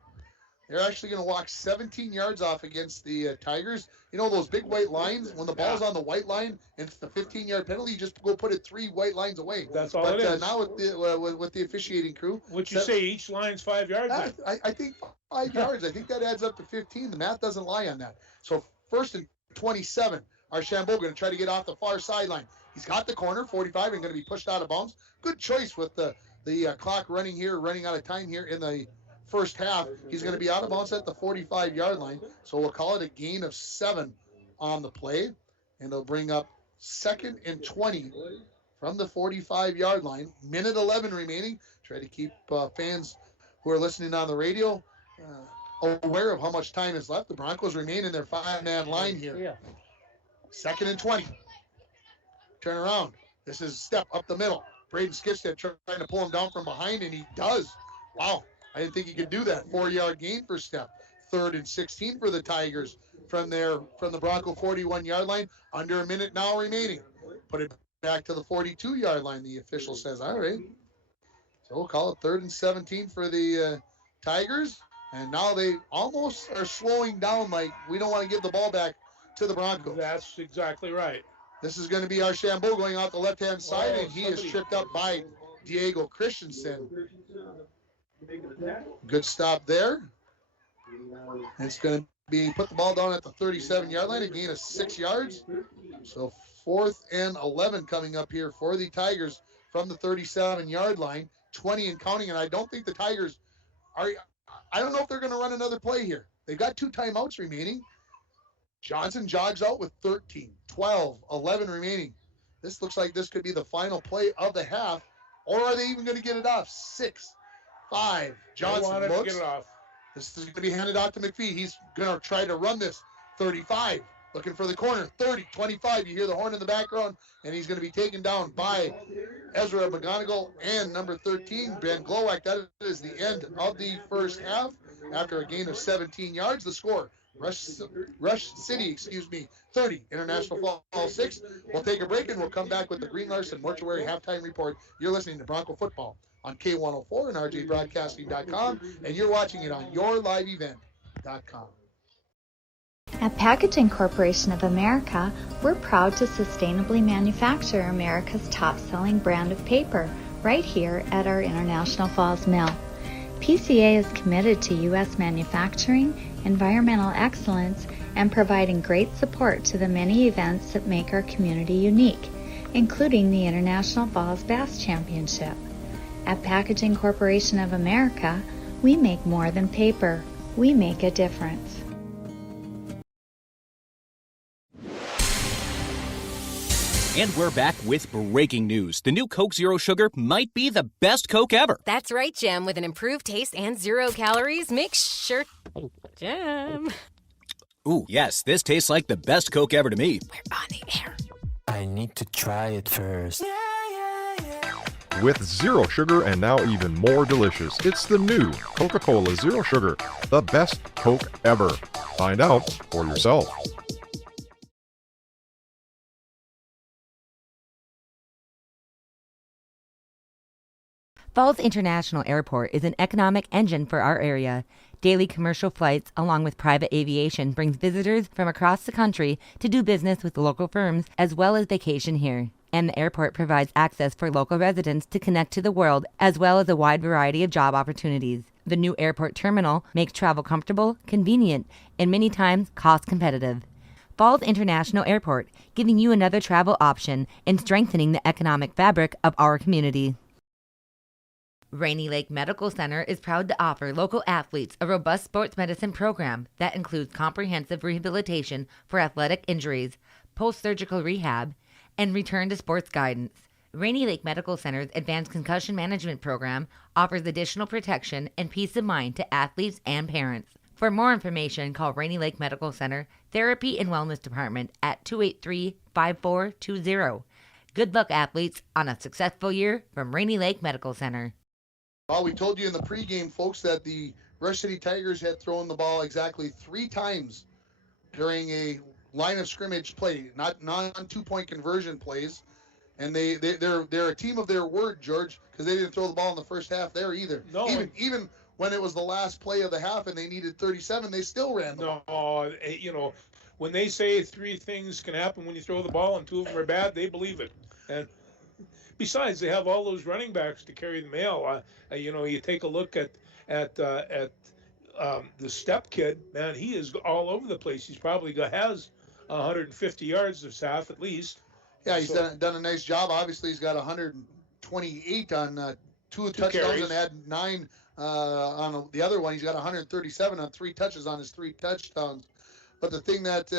They're actually going to walk 17 yards off against the Tigers. You know those big white lines? When the ball's on the white line and it's the 15-yard penalty, you just go put it 3 white lines away. That's all it is. Now with the officiating crew. Would you say each line's 5 yards? I think 5 yards. I think that adds up to 15. The math doesn't lie on that. So first and 27. Archambault going to try to get off the far sideline. He's got the corner, 45, and going to be pushed out of bounds. Good choice with the clock running out of time here in the first half. He's going to be out of bounds at the 45-yard line. So we'll call it a gain of 7 on the play. And they'll bring up 2nd and 20 from the 45-yard line. Minute 11 remaining. Try to keep fans who are listening on the radio aware of how much time is left. The Broncos remain in their 5-man line here. Yeah. 2nd and 20. Turn around. This is step up the middle. Braden Skipstead trying to pull him down from behind, and he does. Wow. I didn't think he could do that. 4-yard gain for step. 3rd and 16 for the Tigers from the Bronco 41-yard line. Under a minute now remaining. Put it back to the 42-yard line, the official says. All right. So we'll call it 3rd and 17 for the Tigers. And now they almost are slowing down, like we don't want to give the ball back to the Broncos. That's exactly right. This is going to be Archambault going out the left-hand side, and he is tripped up by Diego Christensen. Good stop there. It's going to be put the ball down at the 37-yard line, a gain of 6 yards. So 4th and 11 coming up here for the Tigers from the 37-yard line, 20 and counting. And I don't think the Tigers I don't know if they're going to run another play here. They've got 2 timeouts remaining. Johnson jogs out with 13, 12, 11 remaining. This looks like this could be the final play of the half. Or are they even going to get it off? 6, 5. Johnson looks. To get it off. This is going to be handed out to McPhee. He's going to try to run this. 35, looking for the corner. 30, 25. You hear the horn in the background, and he's going to be taken down by Ezra McGonigal and number 13, Ben Glowak. That is the end of the first half. After a gain of 17 yards, the score, Rush City, 30, International Falls 6. We'll take a break, and we'll come back with the Green Larson Mortuary Halftime Report. You're listening to Bronco Football on K104 and RJBroadcasting.com, and you're watching it on YourLiveEvent.com. At Packaging Corporation of America, we're proud to sustainably manufacture America's top-selling brand of paper right here at our International Falls Mill. PCA is committed to U.S. manufacturing, environmental excellence, and providing great support to the many events that make our community unique, including the International Falls Bass Championship. At Packaging Corporation of America, we make more than paper. We make a difference. And we're back with breaking news. The new Coke Zero Sugar might be the best Coke ever. That's right, Jim. With an improved taste and 0 calories, make sure... Jim. Ooh, yes, this tastes like the best Coke ever to me. We're on the air. I need to try it first. With zero sugar and now even more delicious, it's the new Coca-Cola Zero Sugar, the best Coke ever. Find out for yourself. Falls International Airport is an economic engine for our area. Daily commercial flights, along with private aviation, brings visitors from across the country to do business with local firms as well as vacation here. And the airport provides access for local residents to connect to the world as well as a wide variety of job opportunities. The new airport terminal makes travel comfortable, convenient, and many times cost competitive. Falls International Airport, giving you another travel option and strengthening the economic fabric of our community. Rainy Lake Medical Center is proud to offer local athletes a robust sports medicine program that includes comprehensive rehabilitation for athletic injuries, post-surgical rehab, and return to sports guidance. Rainy Lake Medical Center's Advanced Concussion Management Program offers additional protection and peace of mind to athletes and parents. For more information, call Rainy Lake Medical Center Therapy and Wellness Department at 283-5420. Good luck, athletes, on a successful year from Rainy Lake Medical Center. Well, we told you in the pregame, folks, that the Rush City Tigers had thrown the ball exactly 3 times during a line of scrimmage play, not non-2-point conversion plays. And they're a team of their word, George, because they didn't throw the ball in the first half there either. No. Even when it was the last play of the half and they needed 37, they still ran the ball. No, when they say three things can happen when you throw the ball and two of them are bad, they believe it. And besides, they have all those running backs to carry the mail. You take a look at the Step kid, man, he is all over the place. He's probably has 150 yards this half at least. Yeah, he's done a nice job. Obviously, he's got 128 on two touchdowns carries. and had 9 on the other one. He's got 137 on 3 touches on his 3 touchdowns. But the thing that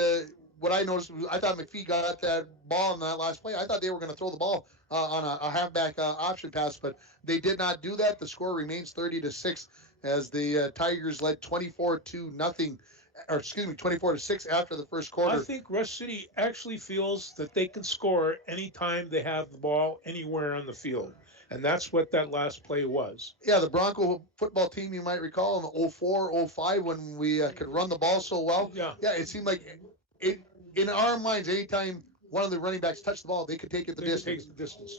what I noticed was I thought McPhee got that ball in that last play. I thought they were going to throw the ball on a halfback option pass, but they did not do that. The score remains 30-6 as the Tigers led 24-6 after the first quarter. I think Rush City actually feels that they can score anytime they have the ball anywhere on the field. And that's what that last play was. Yeah, the Bronco football team, you might recall, in the 04-05 when we could run the ball so well. Yeah, it seemed like in our minds, anytime one of the running backs touched the ball, they could take it the distance.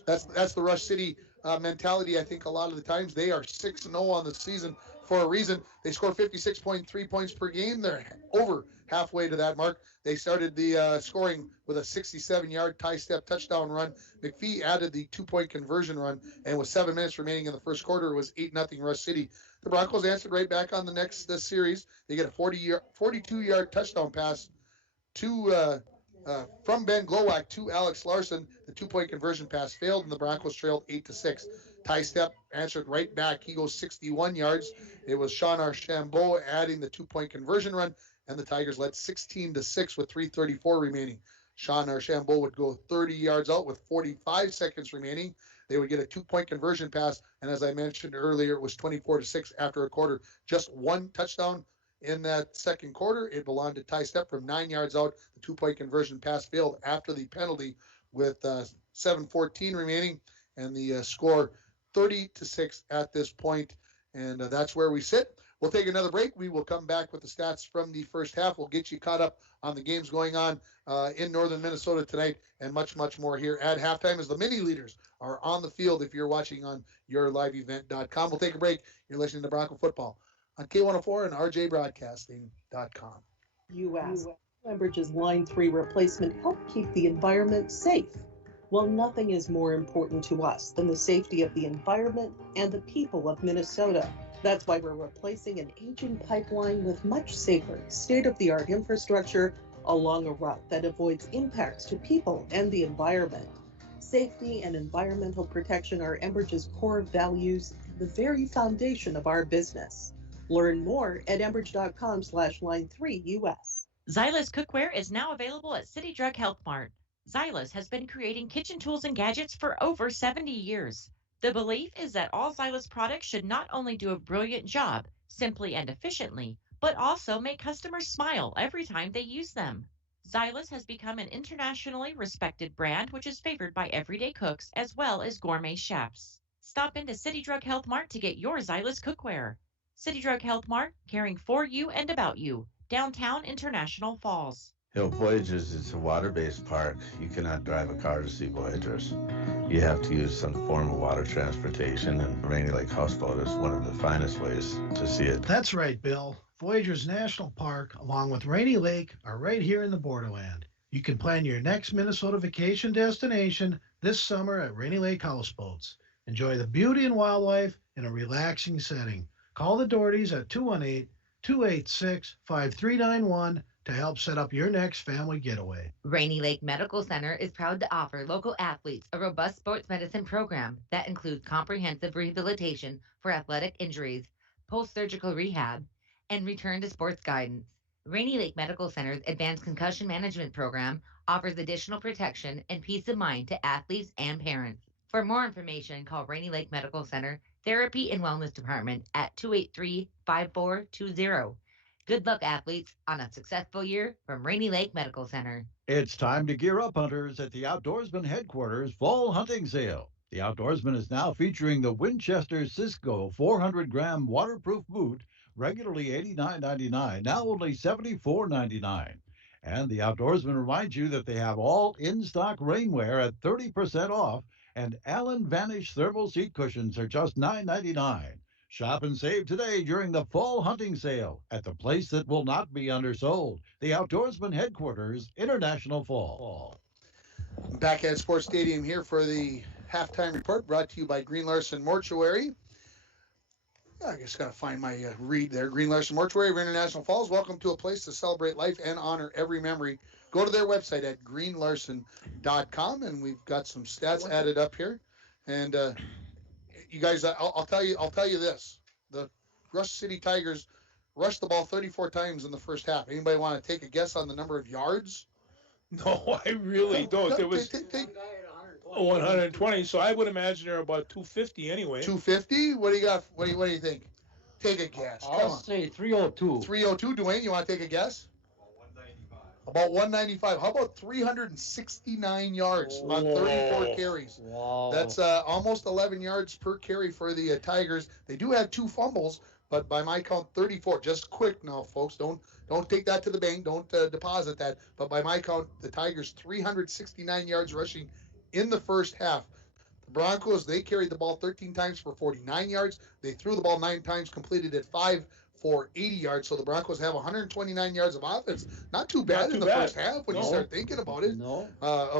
That's the Rush City mentality. I think a lot of the times they are 6-0 on the season for a reason. They score 56.3 points per game. They're over halfway to that mark. They started the scoring with a 67-yard tie-step touchdown run. McPhee added the 2-point conversion run, and with 7 minutes remaining in the first quarter, it was 8-0 Rush City. The Broncos answered right back on the next series. They get a 42-yard touchdown pass from Ben Glowak to Alex Larson. The 2-point conversion pass failed, and the Broncos trailed 8-6. Ty Step answered right back. He goes 61 yards. It was Sean Archambault adding the 2-point conversion run, and the Tigers led 16-6 with 3:34 remaining. Sean Archambault would go 30 yards out with 45 seconds remaining. They would get a 2-point conversion pass, and as I mentioned earlier, it was 24-6 after a quarter. Just 1 touchdown in that second quarter. It belonged to Ty Step from 9 yards out. The 2-point conversion pass failed after the penalty with 7:14 remaining, and the score 30-6 at this point, and that's where we sit. We'll take another break. We will come back with the stats from the first half. We'll get you caught up on the games going on in northern Minnesota tonight, and much, much more here at halftime as the mini leaders are on the field if you're watching on yourliveevent.com. We'll take a break. You're listening to Bronco Football on K104 and rjbroadcasting.com. U.S. Enbridge's Line 3 replacement helped keep the environment safe. Well, nothing is more important to us than the safety of the environment and the people of Minnesota. That's why we're replacing an aging pipeline with much safer, state-of-the-art infrastructure along a route that avoids impacts to people and the environment. Safety and environmental protection are Enbridge's core values and the very foundation of our business. Learn more at enbridge.com/line3US. Xylus Cookware is now available at City Drug Health Mart. Xylus has been creating kitchen tools and gadgets for over 70 years. The belief is that all Xylus products should not only do a brilliant job, simply and efficiently, but also make customers smile every time they use them. Xylus has become an internationally respected brand which is favored by everyday cooks as well as gourmet chefs. Stop into City Drug Health Mart to get your Xylus Cookware. City Drug Health Mart, caring for you and about you. Downtown International Falls. Voyagers is a water-based park. You cannot drive a car to see Voyagers. You have to use some form of water transportation, and Rainy Lake Houseboat is one of the finest ways to see it. That's right, Bill. Voyagers National Park, along with Rainy Lake, are right here in the borderland. You can plan your next Minnesota vacation destination this summer at Rainy Lake Houseboats. Enjoy the beauty and wildlife in a relaxing setting. Call the Dohertys at 218-286-5391 to help set up your next family getaway. Rainy Lake Medical Center is proud to offer local athletes a robust sports medicine program that includes comprehensive rehabilitation for athletic injuries, post-surgical rehab, and return to sports guidance. Rainy Lake Medical Center's advanced concussion management program offers additional protection and peace of mind to athletes and parents. For more information, call Rainy Lake Medical Center Therapy and Wellness Department at 283-5420. Good luck, athletes, on a successful year from Rainy Lake Medical Center. It's time to gear up, hunters, at the Outdoorsman Headquarters Fall Hunting Sale. The Outdoorsman is now featuring the Winchester Cisco 400-gram waterproof boot, regularly $89.99, now only $74.99. And the Outdoorsman reminds you that they have all in-stock rainwear at 30% off, and Allen Vanish thermal seat cushions are just $9.99. Shop and save today during the fall hunting sale at the place that will not be undersold. The Outdoorsman Headquarters, International Fall. Back at Sports Stadium here for the halftime report brought to you by Green Larson Mortuary. I just got to find my read there. Green Larson Mortuary of International Falls. Welcome to a place to celebrate life and honor every memory. Go to their website at greenlarson.com, and we've got some stats added up here. And you guys, I'll tell you this: the Rush City Tigers rushed the ball 34 times in the first half. Anybody want to take a guess on the number of yards? No, I really don't. There was 120, so I would imagine they're about 250 anyway. 250? What do you got? What do you think? Take a guess. I'll say 302. 302. Dwayne, you want to take a guess? About 195. How about 369 yards on 34 carries? Wow. That's almost 11 yards per carry for the Tigers. They do have 2 fumbles, but by my count, 34. Just quick now, folks. Don't take that to the bank. Don't deposit that. But by my count, the Tigers 369 yards rushing in the first half. The Broncos, they carried the ball 13 times for 49 yards. They threw the ball 9 times, completed at 5 for 80 yards. So the Broncos have 129 yards of offense. Not too bad in the first half when you start thinking about it. No.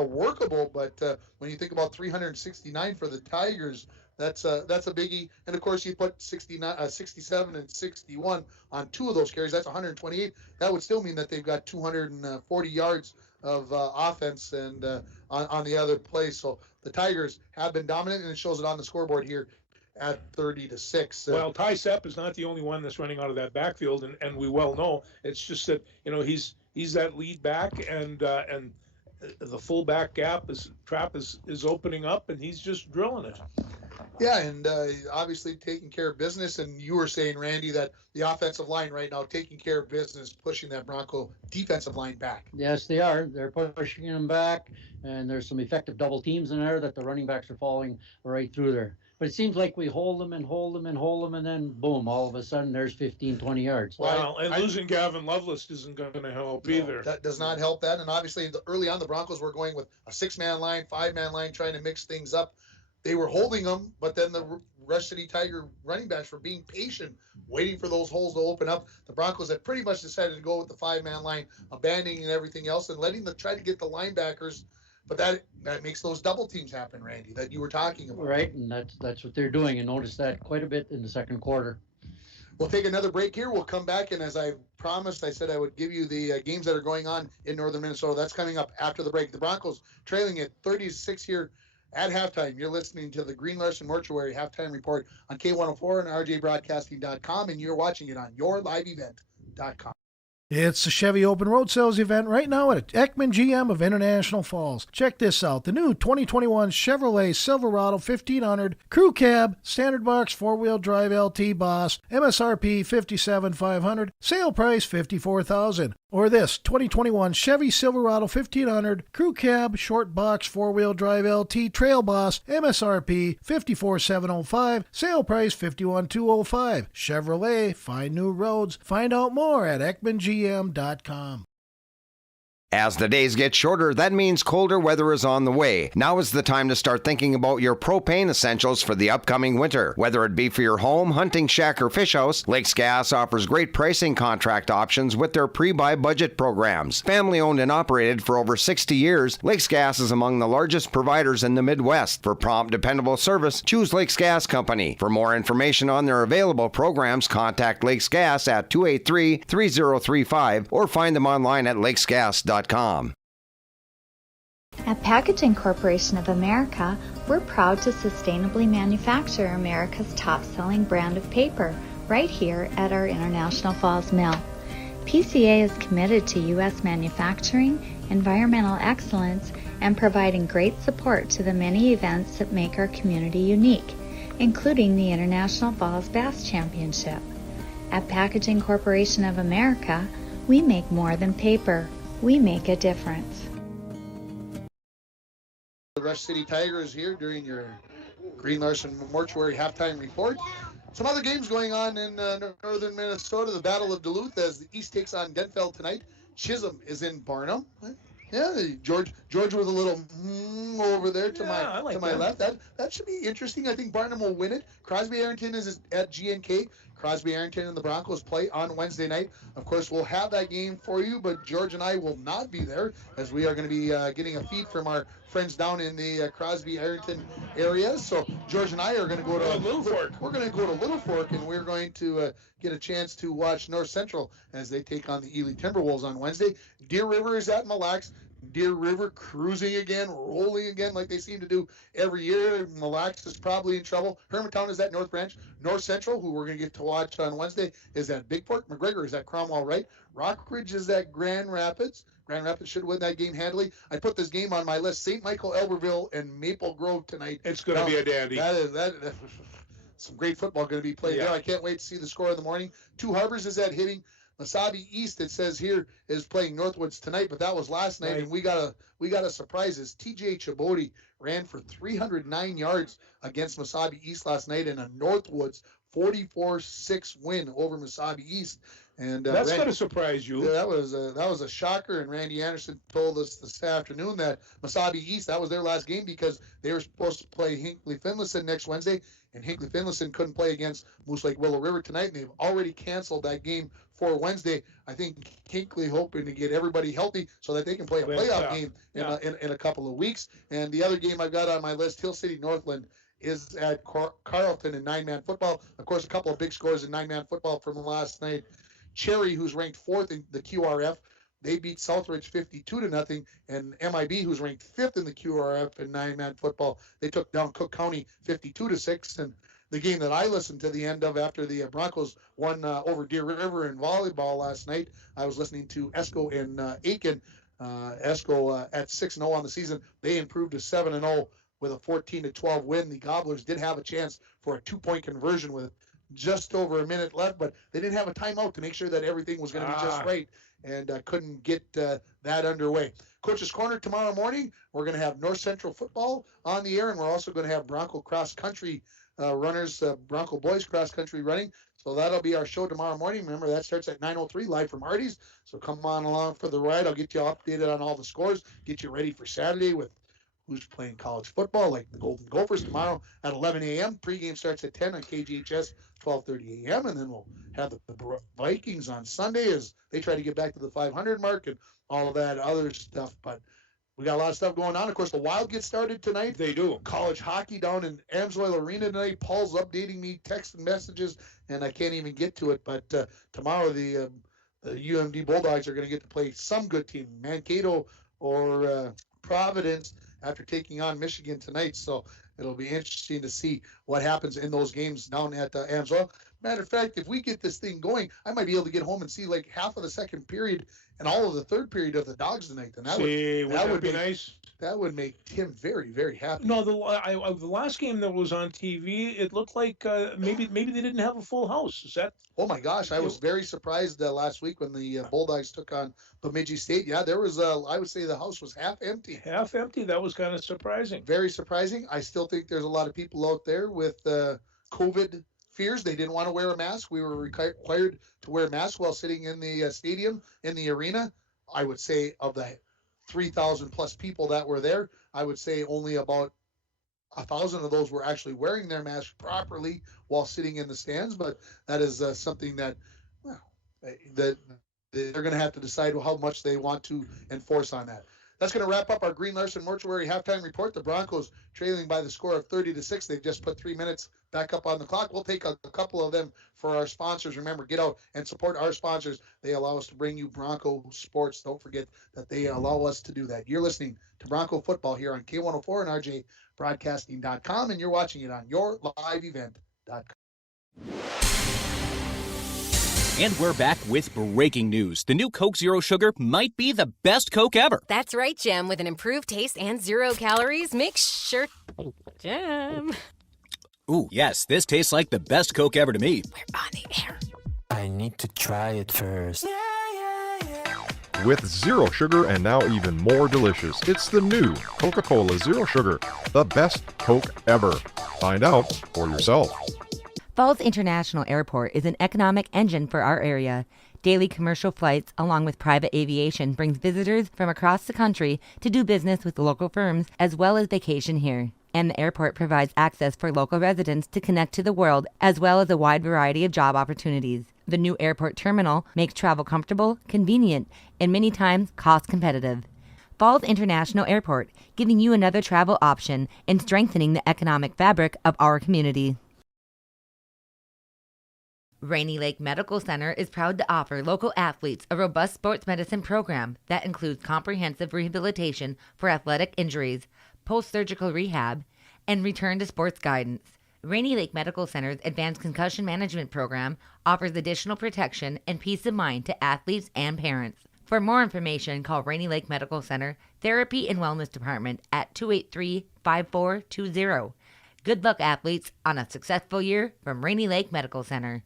Workable, but when you think about 369 for the Tigers, that's a biggie. And of course, you put 67 and 61 on 2 of those carries. That's 128. That would still mean that they've got 240 yards of offense and on the other play. So the Tigers have been dominant, and it shows it on the scoreboard here at 30-6. Well, Ty Sepp is not the only one that's running out of that backfield, and we well know. It's just that he's that lead back, and the fullback trap is opening up, and he's just drilling it. Yeah, and obviously taking care of business. And you were saying, Randy, that the offensive line right now taking care of business, pushing that Bronco defensive line back. Yes, they are. They're pushing them back, and there's some effective double teams in there that the running backs are falling right through there. But it seems like we hold them, and then boom, all of a sudden there's 15, 20 yards. Well, and losing Gavin Lovelace isn't going to help either. That does not help that. And obviously, early on, the Broncos were going with a 6-man line, 5-man line, trying to mix things up. They were holding them, but then the Rush City Tiger running backs were being patient, waiting for those holes to open up. The Broncos had pretty much decided to go with the 5-man line, abandoning everything else and letting them try to get the linebackers. But that makes those double teams happen, Randy, that you were talking about. Right, and that's what they're doing, and notice that quite a bit in the second quarter. We'll take another break here. We'll come back, and as I promised, I said I would give you the games that are going on in northern Minnesota. That's coming up after the break. The Broncos trailing at 30-6 here at halftime. You're listening to the Green Larson Mortuary halftime report on K104 and RJBroadcasting.com, and you're watching it on yourliveevent.com. It's the Chevy Open Road Sales event right now at Ekman GM of International Falls. Check this out. The new 2021 Chevrolet Silverado 1500 Crew Cab, Standard Box 4-Wheel Drive LT Boss, MSRP $57,500, sale price $54,000. Or this 2021 Chevy Silverado 1500 Crew Cab, Short Box 4-Wheel Drive LT Trail Boss, MSRP $54,705, sale price $51,205. Chevrolet, find new roads. Find out more at EkmanGM.com. As the days get shorter, that means colder weather is on the way. Now is the time to start thinking about your propane essentials for the upcoming winter. Whether it be for your home, hunting shack, or fish house, Lakes Gas offers great pricing contract options with their pre-buy budget programs. Family owned and operated for over 60 years, Lakes Gas is among the largest providers in the Midwest. For prompt, dependable service, choose Lakes Gas Company. For more information on their available programs, contact Lakes Gas at 283-3035 or find them online at lakesgas.com. At Packaging Corporation of America, we're proud to sustainably manufacture America's top-selling brand of paper right here at our International Falls mill. PCA is committed to U.S. manufacturing, environmental excellence, and providing great support to the many events that make our community unique, including the International Falls Bass Championship. At Packaging Corporation of America, we make more than paper. We make a difference. The Rush City Tigers here during your Green Larson Mortuary halftime report. Some other games going on in northern Minnesota. The Battle of Duluth as the East takes on Denfeld tonight. Chisholm is in Barnum. Yeah, George with a little over there to like my that. left. That should be interesting. I think Barnum will win it. Crosby Arrington is at GNK. Crosby Arrington and the Broncos play on Wednesday night. Of course, we'll have that game for you, but George and I will not be there as we are going to be getting a feed from our friends down in the Crosby Arrington area. So George and I are going to go to Little Fork. We're going to go to Little Fork, and we're going to get a chance to watch North Central as they take on the Ely Timberwolves on Wednesday. Deer River is at Mille Lacs. Deer River cruising again, rolling again like they seem to do every year. Mille Lacs is probably in trouble. Hermantown is at North Branch. North Central, who we're going to get to watch on Wednesday, is at Bigport. McGregor is at Cromwell Wright. Rockridge is at Grand Rapids. Grand Rapids should win that game handily. I put this game on my list. St. Michael, Elberville, and Maple Grove tonight. It's going to be a dandy. That some great football going to be played there. I can't wait to see the score in the morning. Two Harbors is at Hitting. Wasabi East, it says here, is playing Northwoods tonight, but that was last night, and we got a surprise. As TJ Chibodi ran for 309 yards against Wasabi East last night in a Northwoods 44-6 win over Wasabi East. And that's going to surprise you. Yeah, that was a shocker. And Randy Anderson told us this afternoon that Wasabi East, that was their last game because they were supposed to play Hinckley Finlayson next Wednesday, and Hinckley Finlayson couldn't play against Moose Lake Willow River tonight, and they've already canceled that game for Wednesday. I think Hinckley hoping to get everybody healthy so that they can play a playoff game in a couple of weeks. And the other game I've got on my list, Hill City Northland, is at Carleton in 9-man football. Of course, a couple of big scores in 9-man football from last night. Cherry, who's ranked 4th in the QRF, they beat Southridge 52-0, and MIB, who's ranked 5th in the QRF in 9-man football, they took down Cook County 52-6. And the game that I listened to the end of after the Broncos won over Deer River in volleyball last night, I was listening to Esco and Aiken. Esco at 6-0 on the season. They improved to 7-0 with a 14-12 win. The Gobblers did have a chance for a 2-point conversion with just over a minute left, but they didn't have a timeout to make sure that everything was going to be just right, and couldn't get that underway. Coach's Corner tomorrow morning, we're going to have North Central football on the air, and we're also going to have Bronco cross country runners, Bronco boys cross country running. So that'll be our show tomorrow morning. Remember, that starts at 9:03 live from Hardee's. So come on along for the ride. I'll get you updated on all the scores, get you ready for Saturday with who's playing college football, like the Golden Gophers tomorrow at 11 a.m. Pregame starts at 10 on KGHS, 12:30 a.m. And then we'll have the Vikings on Sunday as they try to get back to the 500 mark and all of that other stuff. But we got a lot of stuff going on. Of course, the Wild gets started tonight. They do. College hockey down in Amsoil Arena tonight. Paul's updating me, text and messages, and I can't even get to it. But tomorrow the UMD Bulldogs are going to get to play some good team, Mankato or Providence, after taking on Michigan tonight. So it'll be interesting to see what happens in those games down at Amsoil. Matter of fact, if we get this thing going, I might be able to get home and see like half of the second period and all of the third period of the Dogs tonight. And that would be nice. That would make Tim very, very happy. No, the last game that was on TV, it looked like maybe they didn't have a full house. Is that? Oh my gosh, I was very surprised last week when the Bulldogs took on Bemidji State. Yeah, there was I would say the house was half empty. Half empty. That was kind of surprising. Very surprising. I still think there's a lot of people out there with COVID fears. They didn't want to wear a mask. We were required to wear masks while sitting in the stadium, in the arena. I would say of the 3,000 plus people that were there, I would say only about 1,000 of those were actually wearing their mask properly while sitting in the stands. But that is something that, that they're going to have to decide how much they want to enforce on that. That's going to wrap up our Green Larson Mortuary halftime report. The Broncos trailing by the score of 30-6. They've just put 3 minutes back up on the clock. We'll take a couple of them for our sponsors. Remember, get out and support our sponsors. They allow us to bring you Bronco sports. Don't forget that they allow us to do that. You're listening to Bronco Football here on K104 and RJBroadcasting.com, and you're watching it on YourLiveEvent.com. And we're back with breaking news. The new Coke Zero Sugar might be the best Coke ever. That's right, Jim. With an improved taste and 0 calories, make sure... Jim. Ooh, yes, this tastes like the best Coke ever to me. We're on the air. I need to try it first. With zero sugar and now even more delicious, it's the new Coca-Cola Zero Sugar, the best Coke ever. Find out for yourself. Falls International Airport is an economic engine for our area. Daily commercial flights, along with private aviation, brings visitors from across the country to do business with local firms as well as vacation here. And the airport provides access for local residents to connect to the world as well as a wide variety of job opportunities. The new airport terminal makes travel comfortable, convenient, and many times cost competitive. Falls International Airport, giving you another travel option and strengthening the economic fabric of our community. Rainy Lake Medical Center is proud to offer local athletes a robust sports medicine program that includes comprehensive rehabilitation for athletic injuries, post-surgical rehab, and return to sports guidance. Rainy Lake Medical Center's Advanced Concussion Management Program offers additional protection and peace of mind to athletes and parents. For more information, call Rainy Lake Medical Center Therapy and Wellness Department at 283-5420. Good luck, athletes, on a successful year from Rainy Lake Medical Center.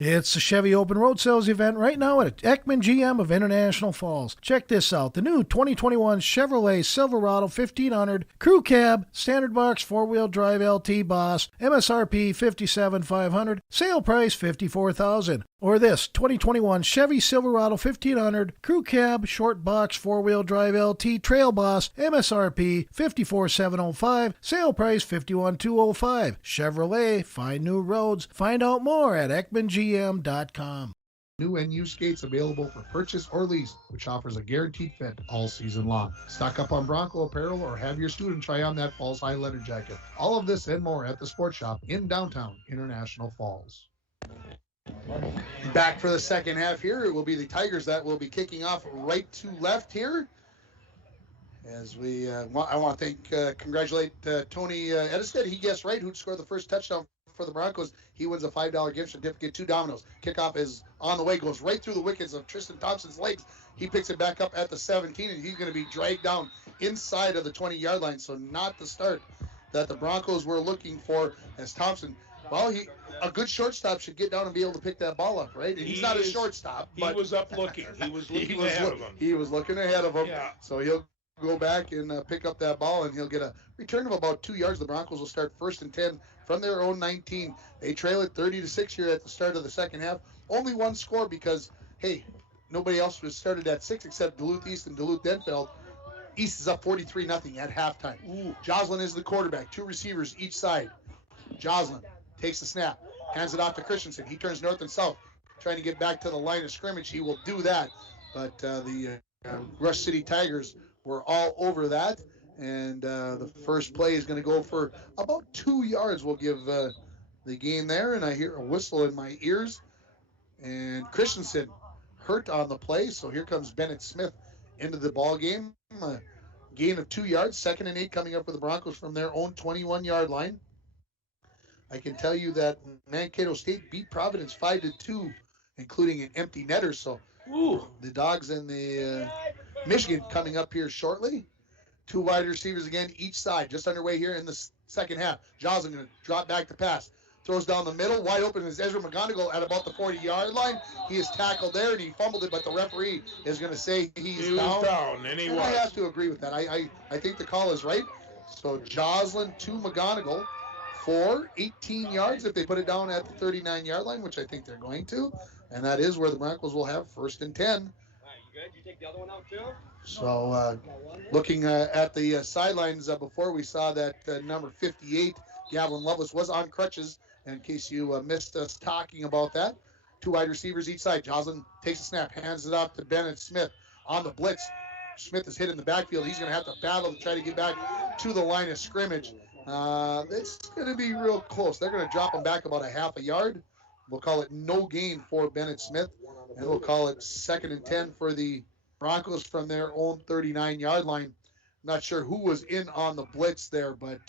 It's the Chevy Open Road Sales event right now at Ekman GM of International Falls. Check this out. The new 2021 Chevrolet Silverado 1500 Crew Cab, Standard Box 4-Wheel Drive LT Boss, MSRP $57,500, sale price $54,000. Or this 2021 Chevy Silverado 1500 Crew Cab, Short Box 4-Wheel Drive LT Trail Boss, MSRP $54,705, sale price $51,205. Chevrolet, find new roads. Find out more at EkmanGM.com. New and used skates available for purchase or lease, which offers a guaranteed fit all season long. Stock up on Bronco apparel or have your student try on that Falls High leather jacket. All of this and more at the Sports Shop in downtown International Falls. Back for the second half here. It will be the Tigers that will be kicking off right to left here. As we, I want to congratulate Tony Edestead. He guessed right who'd score the first touchdown for the Broncos. He wins a $5 gift certificate, 2 Domino's. Kickoff is on the way, goes right through the wickets of Tristan Thompson's legs. He picks it back up at the 17, and he's going to be dragged down inside of the 20-yard line. So not the start that the Broncos were looking for, as Thompson, well, a good shortstop should get down and be able to pick that ball up, right? And he's not a shortstop. He was up looking. He was looking ahead of him. He was looking ahead of him. Yeah. So he'll go back and pick up that ball, and he'll get a return of about 2 yards. The Broncos will start 1st and 10 from their own 19. They trail it 30-6 here at the start of the second half. Only one score because, hey, nobody else was started at 6 except Duluth East and Duluth Denfeld. East is up 43-0 at halftime. Ooh. Joslin is the quarterback. 2 receivers each side. Joslin takes the snap, hands it off to Christensen. He turns north and south, trying to get back to the line of scrimmage. He will do that, but the Rush City Tigers were all over that, and the first play is going to go for about 2 yards. We'll give the game there, and I hear a whistle in my ears, and Christensen hurt on the play, so here comes Bennett Smith into the ball game. Gain of 2 yards, 2nd and 8 coming up for the Broncos from their own 21-yard line. I can tell you that Mankato State beat Providence 5-2, including an empty netter. So the Dogs and the Michigan coming up here shortly. 2 wide receivers again each side, just underway here in the second half. Joslin going to drop back to pass. Throws down the middle. Wide open is Ezra McGonigal at about the 40-yard line. He is tackled there, and he fumbled it, but the referee is going to say he's down. And he was. I have to agree with that. I think the call is right. So Joslin to McGonigal for 18 yards if they put it down at the 39-yard line, which I think they're going to. And that is where the Broncos will have 1st and 10. You good? You take the other one out too? So looking at the sidelines before, we saw that number 58, Gavin Lovelace, was on crutches. In case you missed us talking about that. 2 wide receivers each side. Joslin takes a snap, hands it off to Bennett Smith on the blitz. Smith is hit in the backfield. He's going to have to battle to try to get back to the line of scrimmage. It's going to be real close. They're going to drop him back about a half a yard. We'll call it no gain for Bennett Smith, and we'll call it 2nd and 10 for the Broncos from their own 39-yard line. Not sure who was in on the blitz there, but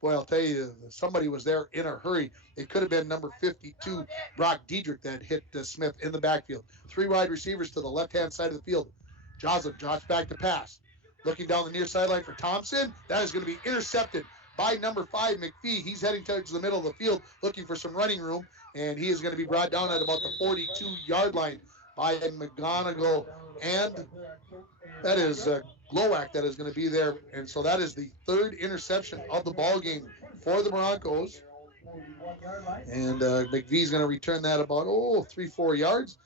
boy, I'll tell you, somebody was there in a hurry. It could have been number 52, Brock Diedrich, that hit Smith in the backfield. 3 wide receivers to the left-hand side of the field. Joslin drops back to pass. Looking down the near sideline for Thompson. That is going to be intercepted by number 5, McPhee. He's heading towards the middle of the field looking for some running room, and he is going to be brought down at about the 42-yard line by McGonigal, and that is Glowak that is going to be there. And so that is the 3rd interception of the ball game for the Broncos. And McVee's going to return that about 3-4 yards,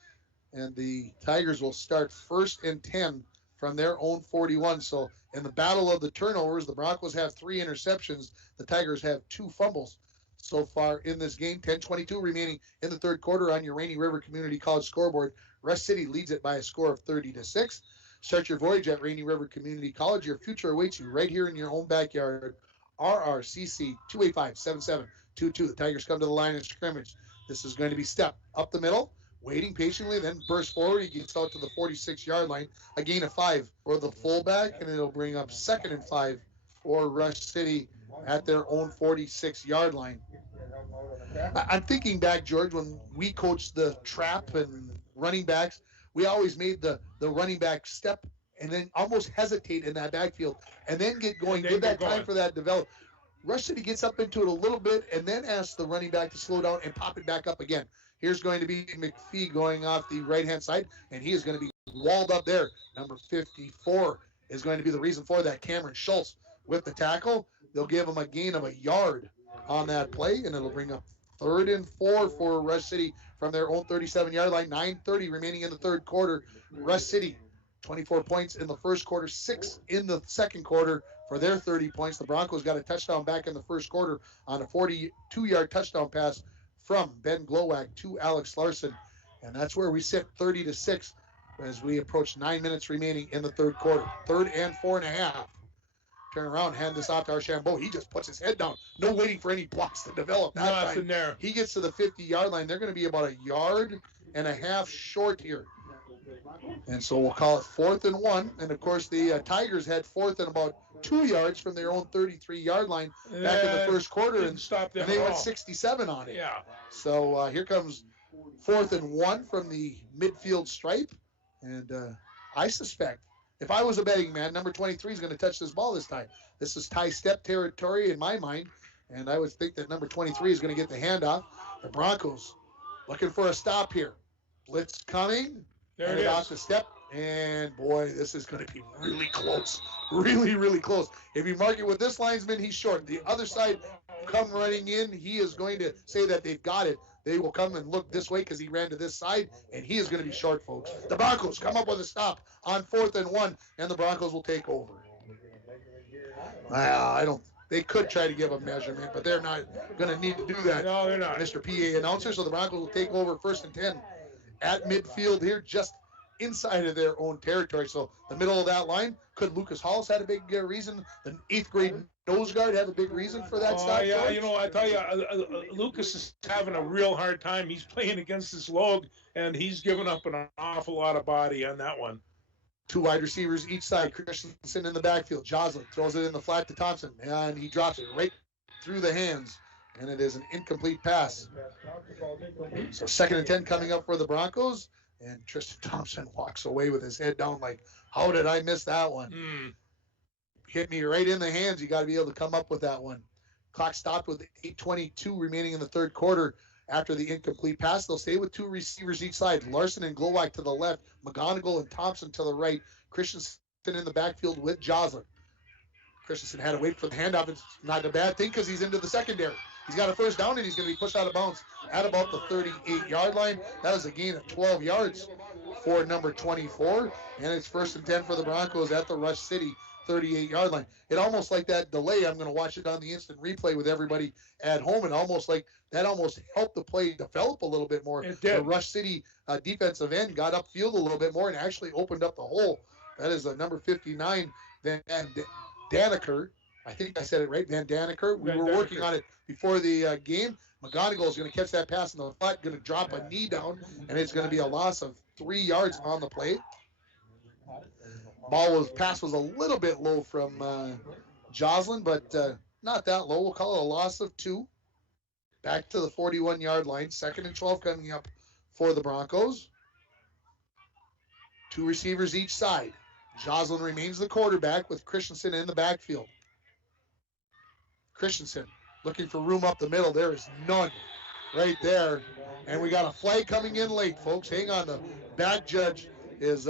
and the Tigers will start 1st and 10 from their own 41. So in the battle of the turnovers, the Broncos have 3 interceptions. The Tigers have 2 fumbles so far in this game. 10:22 remaining in the third quarter on your Rainy River Community College scoreboard. Rush City leads it by a score of 30-6. Start your voyage at Rainy River Community College. Your future awaits you right here in your own backyard. RRCC 285-7722. The Tigers come to the line of scrimmage. This is going to be step up the middle, waiting patiently, then burst forward. He gets out to the 46-yard line. A gain of 5 for the fullback, and it'll bring up 2nd and 5 for Rush City at their own 46-yard line. I'm thinking back, George, when we coached the trap and running backs, we always made the running back step and then almost hesitate in that backfield and then get going, give that time for that to develop. Rush City gets up into it a little bit and then asks the running back to slow down and pop it back up again. Here's going to be McPhee going off the right-hand side, and he is going to be walled up there. Number 54 is going to be the reason for that. Cameron Schultz with the tackle. They'll give him a gain of a yard on that play, and it'll bring up 3rd and 4 for Rush City from their own 37-yard line. 9:30 remaining in the third quarter. Rush City, 24 points in the first quarter, 6 in the second quarter for their 30 points. The Broncos got a touchdown back in the first quarter on a 42-yard touchdown pass from Ben Glowak to Alex Larson. And that's where we sit, 30-6, as we approach 9 minutes remaining in the third quarter. 3rd and 4.5. Turn around, hand this off to Archambault. He just puts his head down. No waiting for any blocks to develop. Nothing there. He gets to the 50-yard line. They're going to be about 1.5 yards short here. And so we'll call it 4th and 1. And, of course, the Tigers had 4th and about 2 yards from their own 33-yard line back in the first quarter. And they went 67 on it. Yeah. So here comes 4th and 1 from the midfield stripe. And I suspect, if I was a betting man, number 23 is going to touch this ball this time. This is tie step territory in my mind, and I would think that number 23 is going to get the handoff. The Broncos looking for a stop here. Blitz coming. There it is. Off the step, and boy, this is going to be really close. Really, really close. If you mark it with this linesman, he's short. The other side come running in. He is going to say that they've got it. They will come and look this way because he ran to this side, and he is going to be short, folks. The Broncos come up with a stop on 4th and 1, and the Broncos will take over. They could try to give a measurement, but they're not going to need to do that. No, they're not. Mr. PA announcer, so the Broncos will take over 1st and 10 at midfield here, just inside of their own territory. So the middle of that line, could Lucas Hollis had a big reason? The 8th grade nose guard have a big reason for that stop? Yeah, I tell you, Lucas is having a real hard time. He's playing against this Logue, and he's giving up an awful lot of body on that one. 2 wide receivers each side. Christensen in the backfield. Joslin throws it in the flat to Thompson, and he drops it right through the hands, and it is an incomplete pass. So 2nd and 10 coming up for the Broncos, and Tristan Thompson walks away with his head down like, how did I miss that one? Hit me right in the hands. You got to be able to come up with that one. Clock stopped with 8:22 remaining in the third quarter. After the incomplete pass, they'll stay with 2 receivers each side. Larson and Glowak to the left, McGonigal and Thompson to the right. Christensen in the backfield with Joslin. Christensen had to wait for the handoff. It's not a bad thing because he's into the secondary. He's got a first down, and he's going to be pushed out of bounds at about the 38-yard line. That is a gain of 12 yards for number 24, and it's 1st and 10 for the Broncos at the Rush City 38-yard line. It almost like that delay. I'm going to watch it on the instant replay with everybody at home, and almost helped the play develop a little bit more. It did. The Rush City defensive end got upfield a little bit more and actually opened up the hole. That is the number 59, Van Daniker. I think I said it right, Van Daniker. We were working on it before the game. McGonigal is going to catch that pass in the flat, going to drop a knee down, and it's going to be a loss of 3 yards on the play. Pass was a little bit low from Joslin, but not that low. We'll call it a loss of 2. Back to the 41-yard line. 2nd and 12 coming up for the Broncos. 2 receivers each side. Joslin remains the quarterback with Christensen in the backfield. Christensen looking for room up the middle. There is none right there. And we got a flag coming in late, folks. Hang on. The back judge is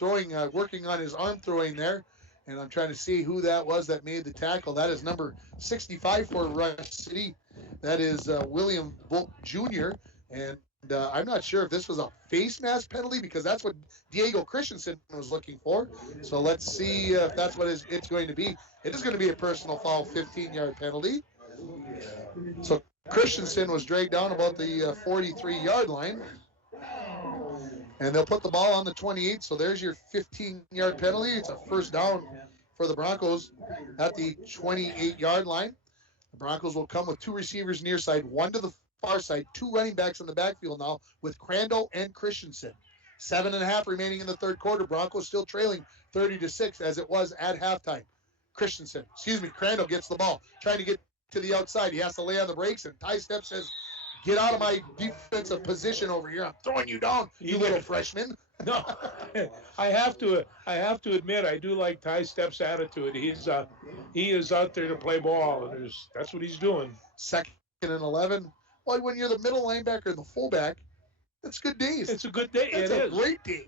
working on his arm throwing there. And I'm trying to see who that was that made the tackle. That is number 65 for Rush City. That is William Volk Jr. And I'm not sure if this was a face mask penalty because that's what Diego Christensen was looking for. So let's see if that's what it's going to be. It is going to be a personal foul, 15-yard penalty. So Christensen was dragged down about the 43-yard line. And they'll put the ball on the 28. So there's your 15-yard penalty. It's a first down for the Broncos at the 28-yard line. The Broncos will come with two receivers near side, one to the far side, two running backs in the backfield now with Crandall and Christensen. 7.5 remaining in the third quarter. Broncos still trailing 30-6 as it was at halftime. Crandall gets the ball, trying to get to the outside. He has to lay on the brakes, and Ty Step says, "Get out of my defensive position over here. I'm throwing you down, you little freshman." No, I have to admit, I do like Ty Step's attitude. He is out there to play ball, and that's what he's doing. 2nd and 11. Well, when you're the middle linebacker and the fullback, that's good days. It's a good day. It's a great day.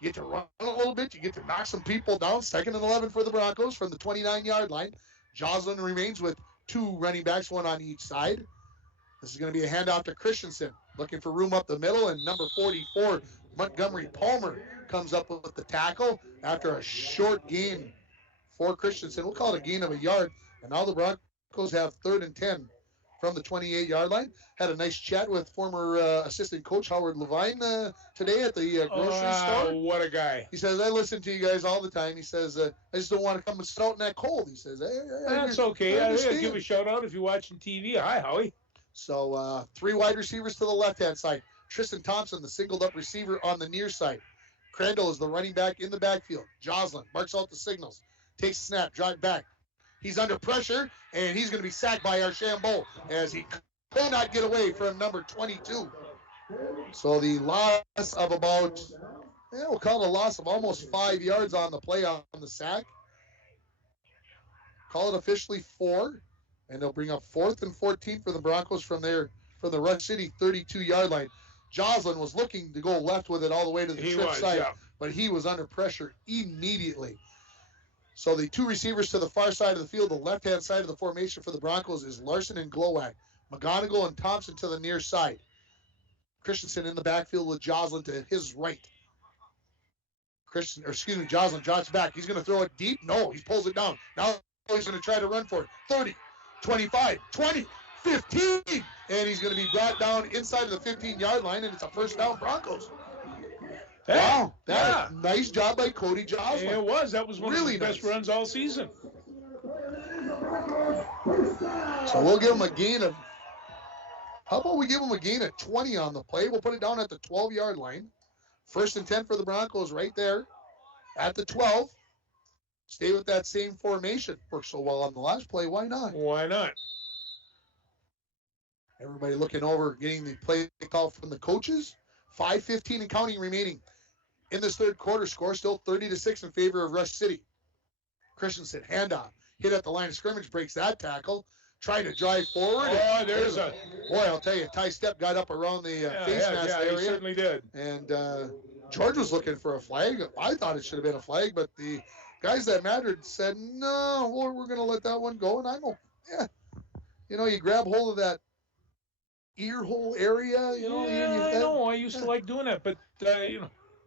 You get to run a little bit. You get to knock some people down. 2nd and 11 for the Broncos from the 29-yard line. Joslin remains with two running backs, one on each side. This is going to be a handoff to Christensen, looking for room up the middle, and number 44, Montgomery Palmer, comes up with the tackle after a short gain for Christensen. We'll call it a gain of a yard, and now the Broncos have 3rd and 10 from the 28-yard line. Had a nice chat with former assistant coach Howard Levine today at the grocery store. What a guy. He says, "I listen to you guys all the time." He says, "I just don't want to come and sit out in that cold." He says, "That's okay. I'll give a shout out if you're watching TV. Hi, Howie." So 3 wide receivers to the left-hand side. Tristan Thompson, the singled-up receiver on the near side. Crandall is the running back in the backfield. Joslin marks out the signals. Takes a snap, drive back. He's under pressure, and he's going to be sacked by Archambault as he could not get away from number 22. So the loss of about, we'll call it a loss of almost 5 yards on the play on the sack. Call it officially 4. And they'll bring up 4th and 14 for the Broncos from the Rush City 32-yard line. Joslin was looking to go left with it all the way to the trip side, but he was under pressure immediately. So the 2 receivers to the far side of the field, the left-hand side of the formation for the Broncos is Larson and Glowak. McGonigal and Thompson to the near side. Christensen in the backfield with Joslin to his right. Joslin drops back. He's going to throw it deep. No, he pulls it down. Now he's going to try to run for it. 30. 25, 20, 15, and he's going to be brought down inside of the 15-yard line, and it's a first down Broncos. Hey, wow, nice job by Cody Joslin. Yeah, it was. That was one really of the best runs all season. So we'll give him a gain of, how about we give him a gain of 20 on the play? We'll put it down at the 12-yard line. 1st and 10 for the Broncos right there at the 12. Stay with that same formation. Worked so well on the last play. Why not? Why not? Everybody looking over, getting the play call from the coaches. 5:15 and counting remaining in this third quarter. Score still 30-6 in favor of Rush City. Christensen, handoff. Hit at the line of scrimmage, breaks that tackle. Trying to drive forward. Oh, there's a... Boy, I'll tell you, Ty Step got up around the face mask area. He certainly did. And George was looking for a flag. I thought it should have been a flag, but the guys that mattered said, no, we're going to let that one go. And you grab hold of that ear hole area. I know. I used to like doing that, but,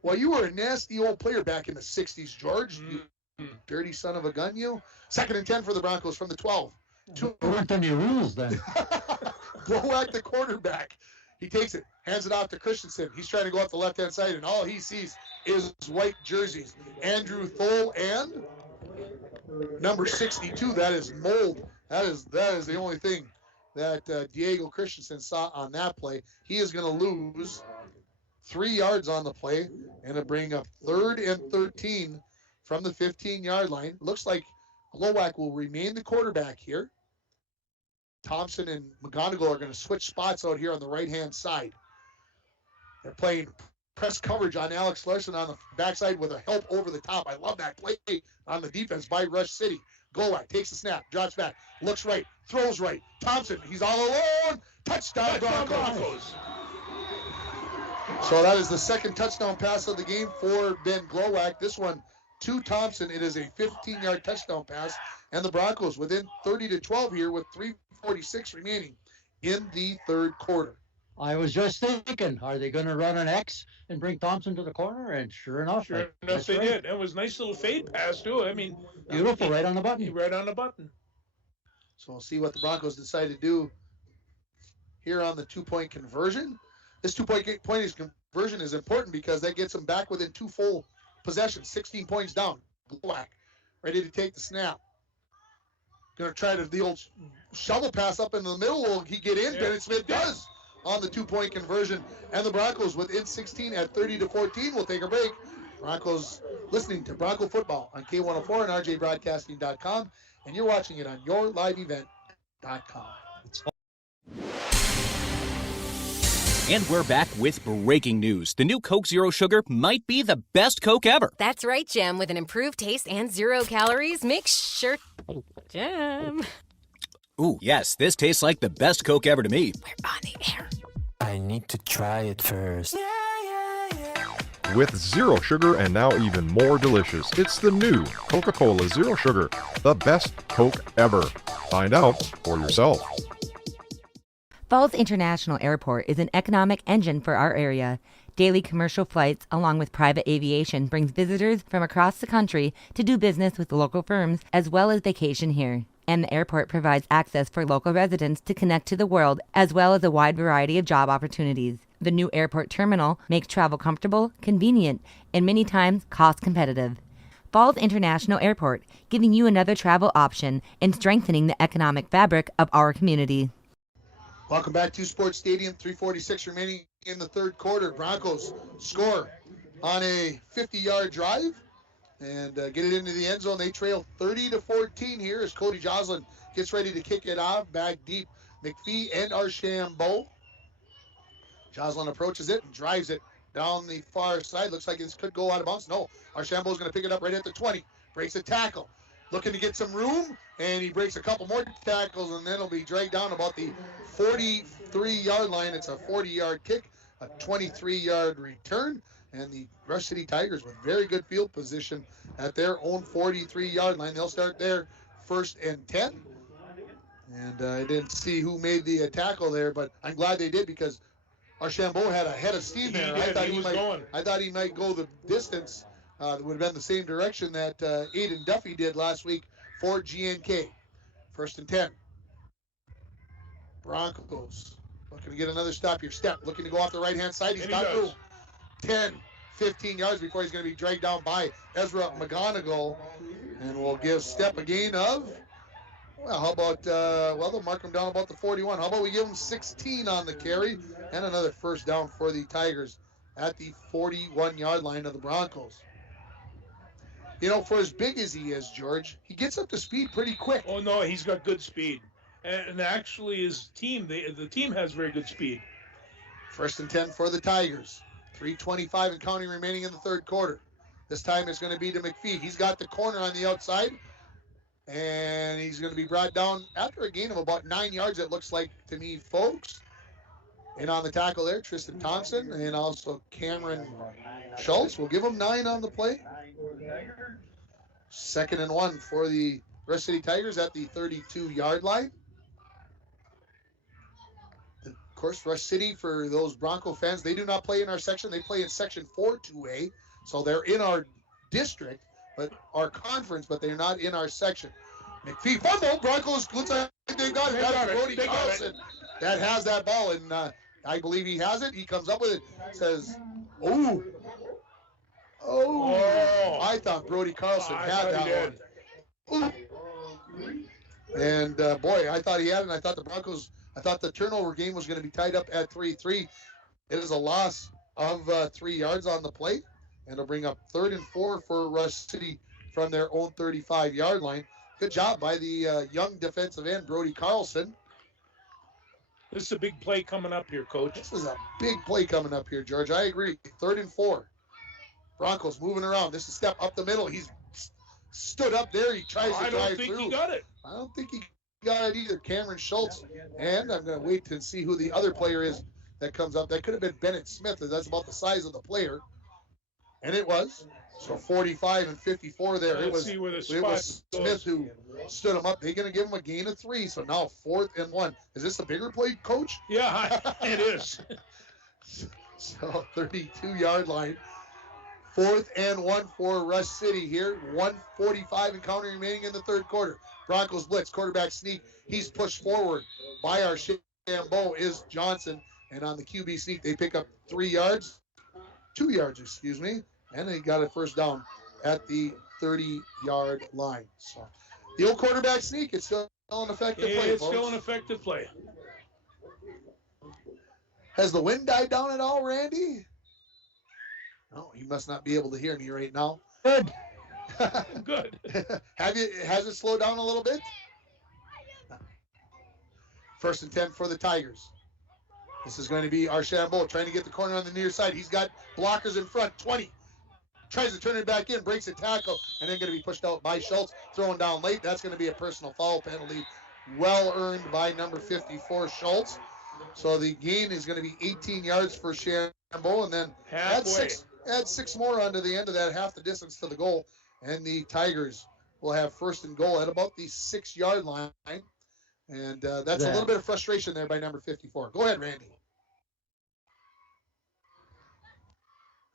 Well, you were a nasty old player back in the 60s, George. You dirty son of a gun, you. 2nd and 10 for the Broncos from the 12. There weren't any rules then. Glowak, the quarterback. He takes it, hands it off to Christensen. He's trying to go up the left-hand side, and all he sees is white jerseys. Andrew Thole and number 62. That is mold. That is the only thing that Diego Christensen saw on that play. He is going to lose 3 yards on the play and to bring up 3rd and 13 from the 15-yard line. Looks like Glowak will remain the quarterback here. Thompson and McGonigal are going to switch spots out here on the right-hand side. They're playing press coverage on Alex Larson on the backside with a help over the top. I love that play on the defense by Rush City. Glowak takes the snap, drops back, looks right, throws right. Thompson, he's all alone. Touchdown Broncos. So that is the second touchdown pass of the game for Ben Glowak. This one to Thompson. It is a 15-yard touchdown pass. And the Broncos within 30-12 here with 3:46 remaining in the third quarter. I was just thinking, are they going to run an X and bring Thompson to the corner? And sure enough, Sure enough, that's they right. did. It was a nice little fade pass too. I mean, Beautiful, right on the button. Right on the button. So we'll see what the Broncos decide to do here on the 2-point conversion. This 2-point conversion is important because that gets them back within 2 full possessions, 16 points down. Black, ready to take the snap. Going to try the old shovel pass up into the middle. Will he get in? Bennett Smith does on the 2-point conversion. And the Broncos within 16 at 30-14. We'll take a break. Broncos listening to Bronco Football on K104 and RJBroadcasting.com. And you're watching it on YourLiveEvent.com. And we're back with breaking news. The new Coke Zero Sugar might be the best Coke ever. That's right, Jim. With an improved taste and 0 calories, make sure... Jim. Ooh, yes, this tastes like the best Coke ever to me. We're on the air. I need to try it first. With zero sugar and now even more delicious, it's the new Coca-Cola Zero Sugar, the best Coke ever. Find out for yourself. Falls International Airport is an economic engine for our area. Daily commercial flights, along with private aviation, brings visitors from across the country to do business with local firms as well as vacation here. And the airport provides access for local residents to connect to the world as well as a wide variety of job opportunities. The new airport terminal makes travel comfortable, convenient, and many times cost competitive. Falls International Airport, giving you another travel option and strengthening the economic fabric of our community. Welcome back to Sports Stadium. 3:46 remaining in the third quarter. Broncos score on a 50-yard drive and get it into the end zone. They trail 30-14 here as Cody Joslin gets ready to kick it off. Back deep, McPhee and Archambault. Joslin approaches it and drives it down the far side. Looks like this could go out of bounds. No, Archambault's going to pick it up right at the 20. Breaks a tackle. Looking to get some room, and he breaks a couple more tackles, and then it'll be dragged down about the 43-yard line. It's a 40-yard kick, a 23-yard return, and the Rush City Tigers with very good field position at their own 43-yard line. They'll start there 1st and 10. And I didn't see who made the tackle there, but I'm glad they did because Archambault had a head of steam there. I thought he might go the distance. That would have been the same direction that Aiden Duffy did last week for GNK. 1st and 10. Broncos looking to get another stop here. Step looking to go off the right-hand side. He's got room. 10, 15 yards before he's going to be dragged down by Ezra McGonigal. And we'll give Step a gain of, well, how about, they'll mark him down about the 41. How about we give him 16 on the carry and another first down for the Tigers at the 41-yard line of the Broncos. You know, for as big as he is, George, he gets up to speed pretty quick. Oh, no, he's got good speed. And actually his team, the team has very good speed. 1st and 10 for the Tigers. 3:25 and counting remaining in the third quarter. This time it's going to be to McPhee. He's got the corner on the outside, and he's going to be brought down after a gain of about 9 yards, it looks like to me, folks. And on the tackle there, Tristan Thompson and also Cameron Schultz. We'll give him 9 on the play. 2nd and 1 for the Rush City Tigers at the 32-yard line. Of course, Rush City, for those Bronco fans, they do not play in our section. They play in Section 4 2A. So they're in our district, but our conference, but they're not in our section. McPhee fumble. Broncos looks like they got it. Got it. Brody Carlson that has that ball, and I believe he has it. He comes up with it. Says, "Oh, I thought Brody Carlson had that one." And boy, I thought he had it. And I thought the Broncos. I thought the turnover game was going to be tied up at 3-3. It is a loss of 3 yards on the play, and it'll bring up 3rd and 4 for Rush City from their own 35-yard line. Good job by the young defensive end, Brody Carlson. This is a big play coming up here, Coach. This is a big play coming up here, George. I agree. 3rd and 4. Broncos moving around. This is step up the middle. He's stood up there. He tries to drive through. I don't think he got it. I don't think he got it either. Cameron Schultz. And I'm going to wait to see who the other player is that comes up. That could have been Bennett Smith. That's about the size of the player. And it was. So 45 and 54 there. Let's see where the spot was Smith who stood him up. They're going to give him a gain of 3. So now 4th and 1. Is this a bigger play, Coach? Yeah, it is. So 32-yard line. 4th and 1 for Rush City here. 1:45 and counting remaining in the third quarter. Broncos blitz, quarterback sneak. He's pushed forward by our Shambo is Johnson. And on the QB sneak, they pick up 2 yards, and they got a first down at the 30-yard line. So the old quarterback sneak, it's still an effective play, It's folks. still an effective play. Has the wind died down at all, Randy? No, you must not be able to hear me right now. Good. Good. Has it slowed down a little bit? 1st and 10 for the Tigers. This is going to be Archambault trying to get the corner on the near side. He's got blockers in front. 20. Tries to turn it back in, breaks a tackle, and then going to be pushed out by Schultz. Throwing down late. That's going to be a personal foul penalty. Well earned by number 54, Schultz. So the gain is going to be 18 yards for Archambault, and then add 6 more onto the end of that, half the distance to the goal. And the Tigers will have 1st and goal at about the 6-yard line. And that's a little bit of frustration there by number 54. Go ahead, Randy.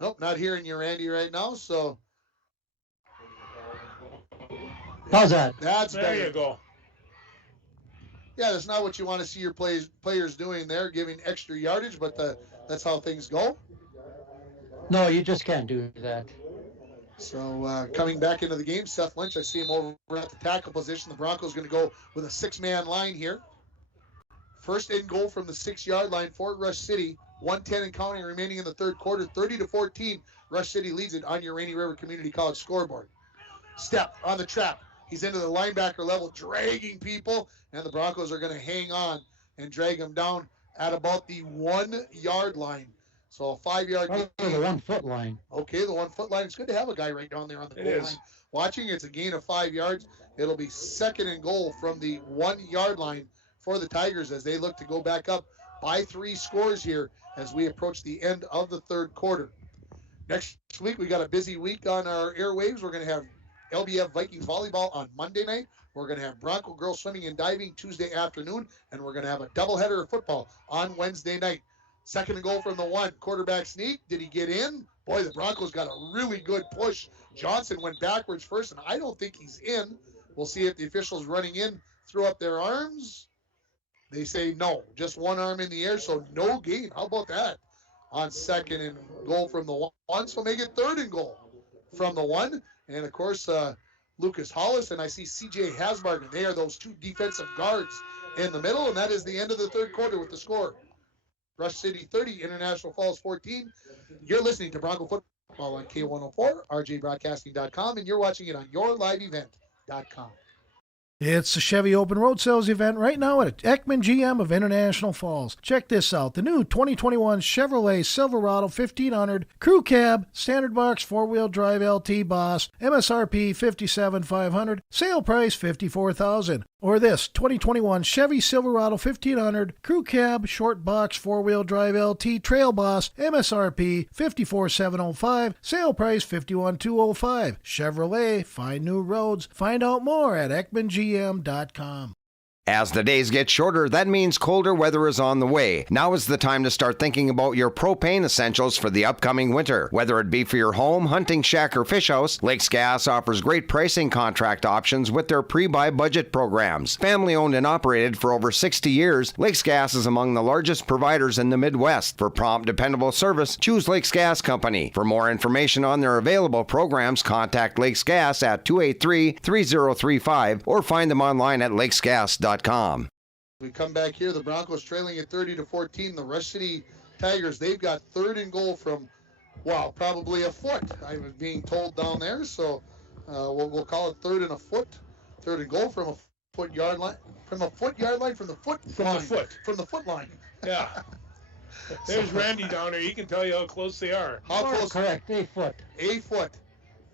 Nope, not hearing you, Randy, right now. So how's that? That's there better. You go. Yeah, that's not what you want to see your players doing there, giving extra yardage, but that's how things go. No, you just can't do that. So coming back into the game, Seth Lynch, I see him over at the tackle position. The Broncos going to go with a 6-man line here. 1st and goal from the 6-yard line for Rush City. 1:10 and counting remaining in the third quarter. 30-14. Rush City leads it on your Rainy River Community College scoreboard. Step on the trap. He's into the linebacker level, dragging people, and the Broncos are going to hang on and drag him down at about the 1-yard line. So a 5-yard gain. The 1-foot line. Okay, the 1-foot line. It's good to have a guy right down there on the goal line. Watching, it's a gain of 5 yards. It'll be 2nd and goal from the 1-yard line for the Tigers as they look to go back up by 3 scores here as we approach the end of the third quarter. Next week, we got a busy week on our airwaves. We're going to have LBF Vikings volleyball on Monday night. We're going to have Bronco girls swimming and diving Tuesday afternoon, and we're going to have a doubleheader of football on Wednesday night. 2nd and goal from the 1. Quarterback sneak. Did he get in? Boy, the Broncos got a really good push. Johnson went backwards first, and I don't think he's in. We'll see if the officials running in throw up their arms. They say no, just one arm in the air, so no gain. How about that? On 2nd and goal from the 1, so make it 3rd and goal from the 1. And, of course, Lucas Hollis, and I see C.J. Hasbargen. They are those 2 defensive guards in the middle, and that is the end of the third quarter with the score. Rush City 30, International Falls 14. You're listening to Bronco Football on K104, rjbroadcasting.com, and you're watching it on yourliveevent.com. It's the Chevy Open Road Sales event right now at Ekman GM of International Falls. Check this out. The new 2021 Chevrolet Silverado 1500 Crew Cab, Standard Box 4-wheel drive LT Boss, MSRP $57,500, sale price $54,000. Or this 2021 Chevy Silverado 1500 Crew Cab, Short Box 4-wheel drive LT Trail Boss, MSRP $54,705, sale price $51,205. Chevrolet, find new roads. Find out more at EkmanGM.com. As the days get shorter, that means colder weather is on the way. Now is the time to start thinking about your propane essentials for the upcoming winter. Whether it be for your home, hunting shack, or fish house, Lakes Gas offers great pricing contract options with their pre-buy budget programs. Family owned and operated for over 60 years, Lakes Gas is among the largest providers in the Midwest. For prompt, dependable service, choose Lakes Gas Company. For more information on their available programs, contact Lakes Gas at 283-3035 or find them online at lakesgas.com. We come back here, the Broncos trailing at 30-14. The Rush City Tigers, they've got 3rd and goal from, well, probably a foot. I was being told down there, so we'll call it 3rd and a foot. 3rd and goal from a foot-yard line. From the foot line. Yeah. There's Randy down there. He can tell you how close they are. How close? Correct, a foot. A foot.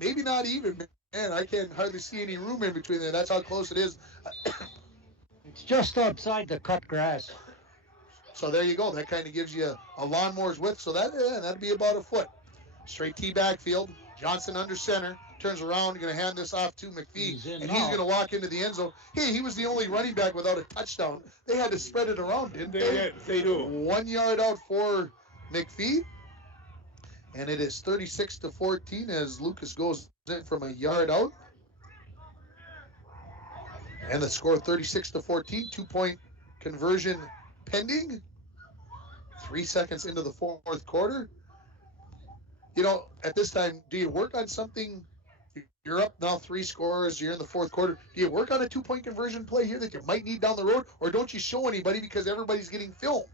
Maybe not even. Man, I can't hardly see any room in between there. That's how close it is. It's just outside the cut grass. So there you go. That kind of gives you a lawnmower's width. So that'd be about a foot. Straight T backfield. Johnson under center, turns around, going to hand this off to McPhee, and now. he's going to walk into the end zone. Hey, he was the only running back without a touchdown. They had to spread it around, didn't they? They did. They do. 1 yard out for McPhee, and it is 36-14 as Lucas goes in from a yard out. And the score 36-14, 2-point conversion pending. 3 seconds into the fourth quarter. You know, at this time, do you work on something? You're up now 3 scores. You're in the fourth quarter. Do you work on a 2-point conversion play here that you might need down the road? Or don't you show anybody because everybody's getting film?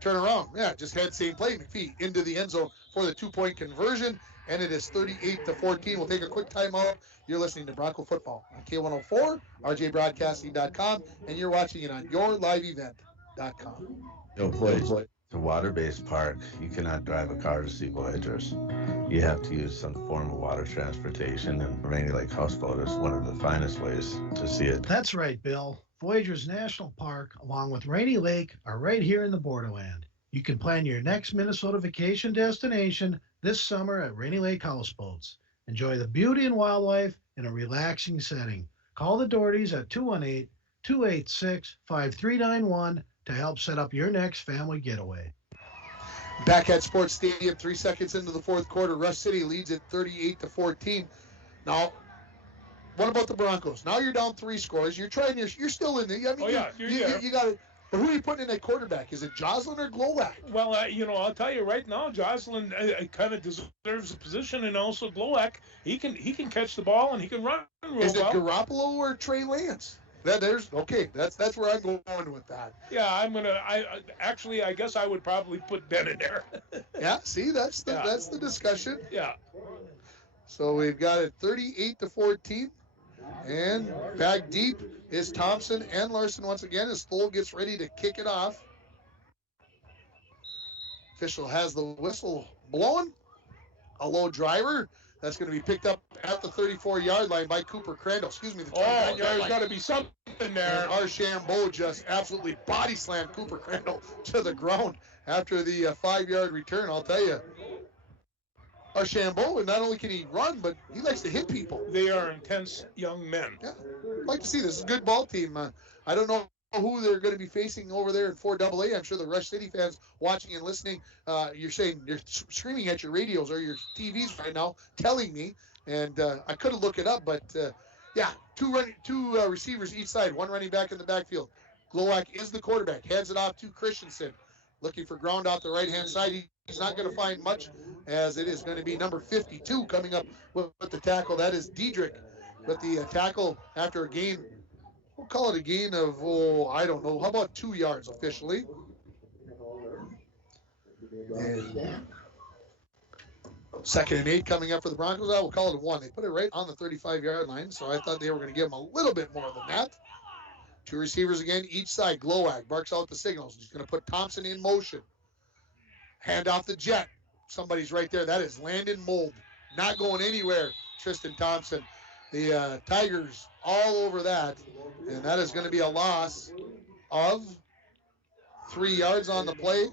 Turn around. Yeah, just had same play. McPhee into the end zone for the 2-point conversion. And it is 38-14. We'll take a quick timeout. You're listening to Bronco Football on K104, rjbroadcasting.com, and you're watching it on yourliveevent.com. Yo, boys, it's a water-based park. You cannot drive a car to see Voyagers. You have to use some form of water transportation, and Rainy Lake Houseboat is one of the finest ways to see it. That's right, Bill. Voyagers National Park, along with Rainy Lake, are right here in the borderland. You can plan your next Minnesota vacation destination this summer at Rainy Lake Houseboats. Enjoy the beauty and wildlife in a relaxing setting. Call the Dohertys at 218-286-5391 to help set up your next family getaway. Back at Sports Stadium, 3 seconds into the fourth quarter, Rush City leads at 38-14. Now, what about the Broncos? Now you're down 3 scores. You're trying. You're still in there. I mean, you got it. But who are you putting in at quarterback? Is it Jocelyn or Glowak? Well, I'll tell you right now, Jocelyn kind of deserves the position, and also Glowak. He can catch the ball and he can run real well. Is it Garoppolo or Trey Lance? That's where I'm going with that. Yeah, I guess I would probably put Ben in there. Yeah, see, that's the discussion. Yeah. So we've got it 38-14. And back deep is Thompson and Larson once again as Stoll gets ready to kick it off. Official has the whistle blowing. A low driver. That's going to be picked up at the 34-yard line by Cooper Crandall. Excuse me, the 29-yard there's line. got to be something there. And Archambault just absolutely body slammed Cooper Crandall to the ground after the 5-yard return. I'll tell you, Archambault, and not only can he run, but he likes to hit people. They are intense young men. Yeah, I'd like to see this. It's a good ball team. I don't know who they're going to be facing over there in 4AA. I'm sure the Rush City fans watching and listening, you're saying you're screaming at your radios or your TVs right now, telling me, and I couldn't look it up, but yeah, two receivers each side, one running back in the backfield. Glowak is the quarterback, hands it off to Christensen, looking for ground out the right-hand side. He's not going to find much, as it is going to be number 52 coming up with the tackle. That is Diedrich, but the tackle after a gain. We'll call it a gain of, I don't know. How about 2 yards officially? And 2nd and 8 coming up for the Broncos. I will call it a 1. They put it right on the 35-yard line, so I thought they were going to give them a little bit more than that. 2 receivers again, each side. Glowak barks out the signals. He's going to put Thompson in motion. Hand off the jet. Somebody's right there. That is Landon Mold. Not going anywhere, Tristan Thompson. The Tigers all over that, and that is going to be a loss of 3 yards on the play.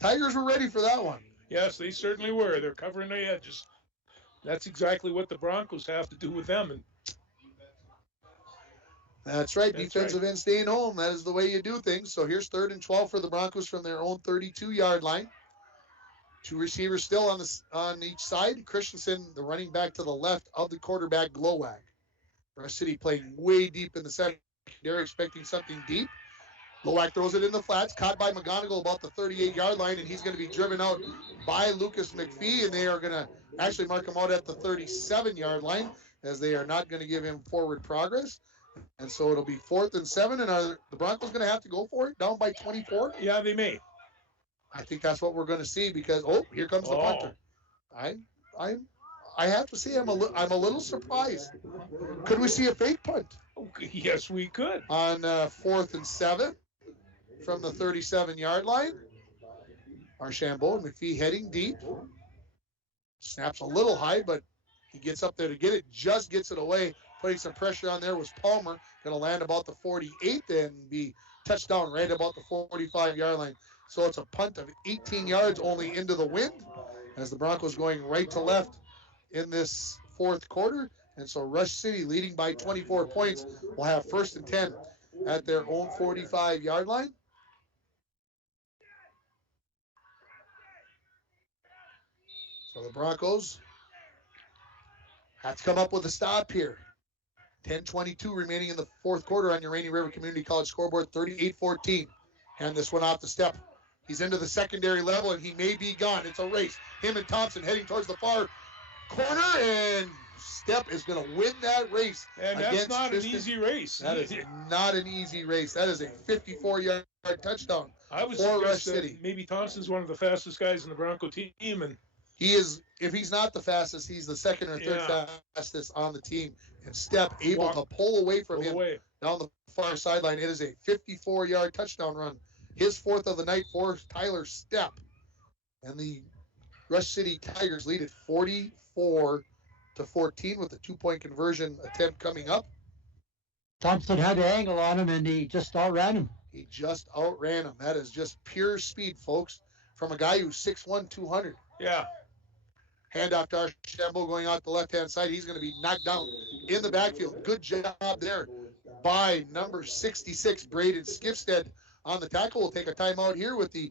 Tigers were ready for that one. Yes, they certainly were. They're covering the edges. That's exactly what the Broncos have to do with them. And that's right. Defensive end staying home. That is the way you do things. So here's 3rd and 12 for the Broncos from their own 32-yard line. 2 receivers still on each side. Christensen, the running back to the left of the quarterback, Glowak. Rush City playing way deep in the second. They're expecting something deep. Glowak throws it in the flats, caught by McGonigal about the 38-yard line, and he's going to be driven out by Lucas McPhee, and they are going to actually mark him out at the 37-yard line, as they are not going to give him forward progress. And so it'll be 4th and 7, and are the Broncos going to have to go for it, down by 24? Yeah, they may. I think that's what we're going to see, because here comes the punter. I have to say I'm a little surprised. Could we see a fake punt? Yes, we could. On 4th and 7 from the 37-yard line. Archambault and McPhee heading deep. Snaps a little high, but he gets up there to get it. Just gets it away. Putting some pressure on there was Palmer. Going to land about the 48 and be touchdown right about the 45-yard line. So it's a punt of 18 yards only into the wind. as the Broncos going right to left in this fourth quarter. And so Rush City leading by 24 points will have first and 10 at their own 45-yard line. So the Broncos have to come up with a stop here. 10:22 remaining in the fourth quarter on your Rainy River Community College scoreboard, 38-14. And this one off the step. He's into the secondary level, and he may be gone. It's a race. Him and Thompson heading towards the far corner, and Step is going to win that race. And that's not an easy race. That is not an easy race. That is a 54-yard touchdown. I was for Rush suggesting City. Maybe Thompson's one of the fastest guys in the Bronco team, and he is. If he's not the fastest, he's the second or third fastest on the team. And Step able to pull away from him down the far sideline. It is a 54-yard touchdown run. His fourth of the night for Tyler Step. And the Rush City Tigers lead at 44-14 with a 2-point conversion attempt coming up. Thompson had an angle on him, and he just outran him. He just outran him. That is just pure speed, folks, from a guy who's 6'1", 200. Yeah. Handoff to Archambault going out the left-hand side. He's going to be knocked down in the backfield. Good job there by number 66, Braden Skipstead on the tackle. We'll take a timeout here with the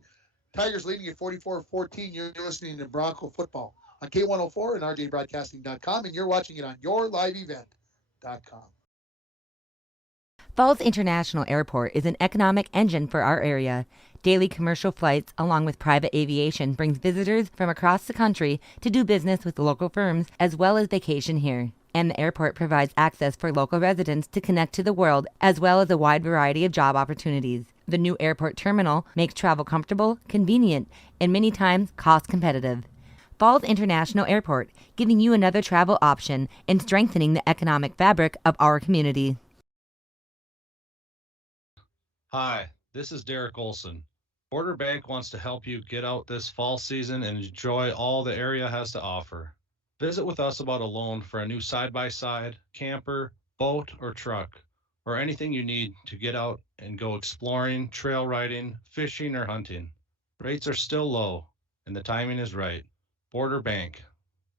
Tigers leading at 44-14. You're listening to Bronco Football on K104 and rjbroadcasting.com, and you're watching it on yourliveevent.com. Falls International Airport is an economic engine for our area. Daily commercial flights, along with private aviation, brings visitors from across the country to do business with local firms as well as vacation here. And the airport provides access for local residents to connect to the world as well as a wide variety of job opportunities. The new airport terminal makes travel comfortable, convenient, and many times cost competitive. Falls International Airport, giving you another travel option and strengthening the economic fabric of our community. Hi, this is Derek Olson. Border Bank wants to help you get out this fall season and enjoy all the area has to offer. Visit with us about a loan for a new side-by-side, camper, boat, or truck, or anything you need to get out and go exploring, trail riding, fishing, or hunting. Rates are still low, and the timing is right. Border Bank,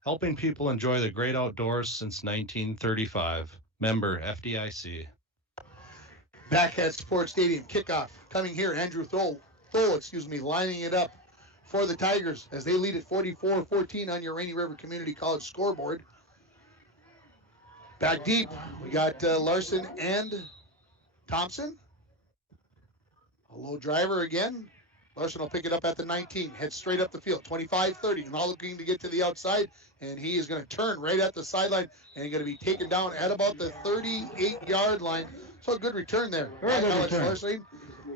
helping people enjoy the great outdoors since 1935. Member FDIC. Back at Sports Stadium, kickoff coming here. Andrew Thole, lining it up for the Tigers as they lead at 44-14 on your Rainy River Community College scoreboard. Back deep, we got Larson and Thompson. A low driver again. Larson will pick it up at the 19, head straight up the field, 25-30, now looking to get to the outside, and he is going to turn right at the sideline, and he's going to be taken down at about the 38-yard line. So a good return there.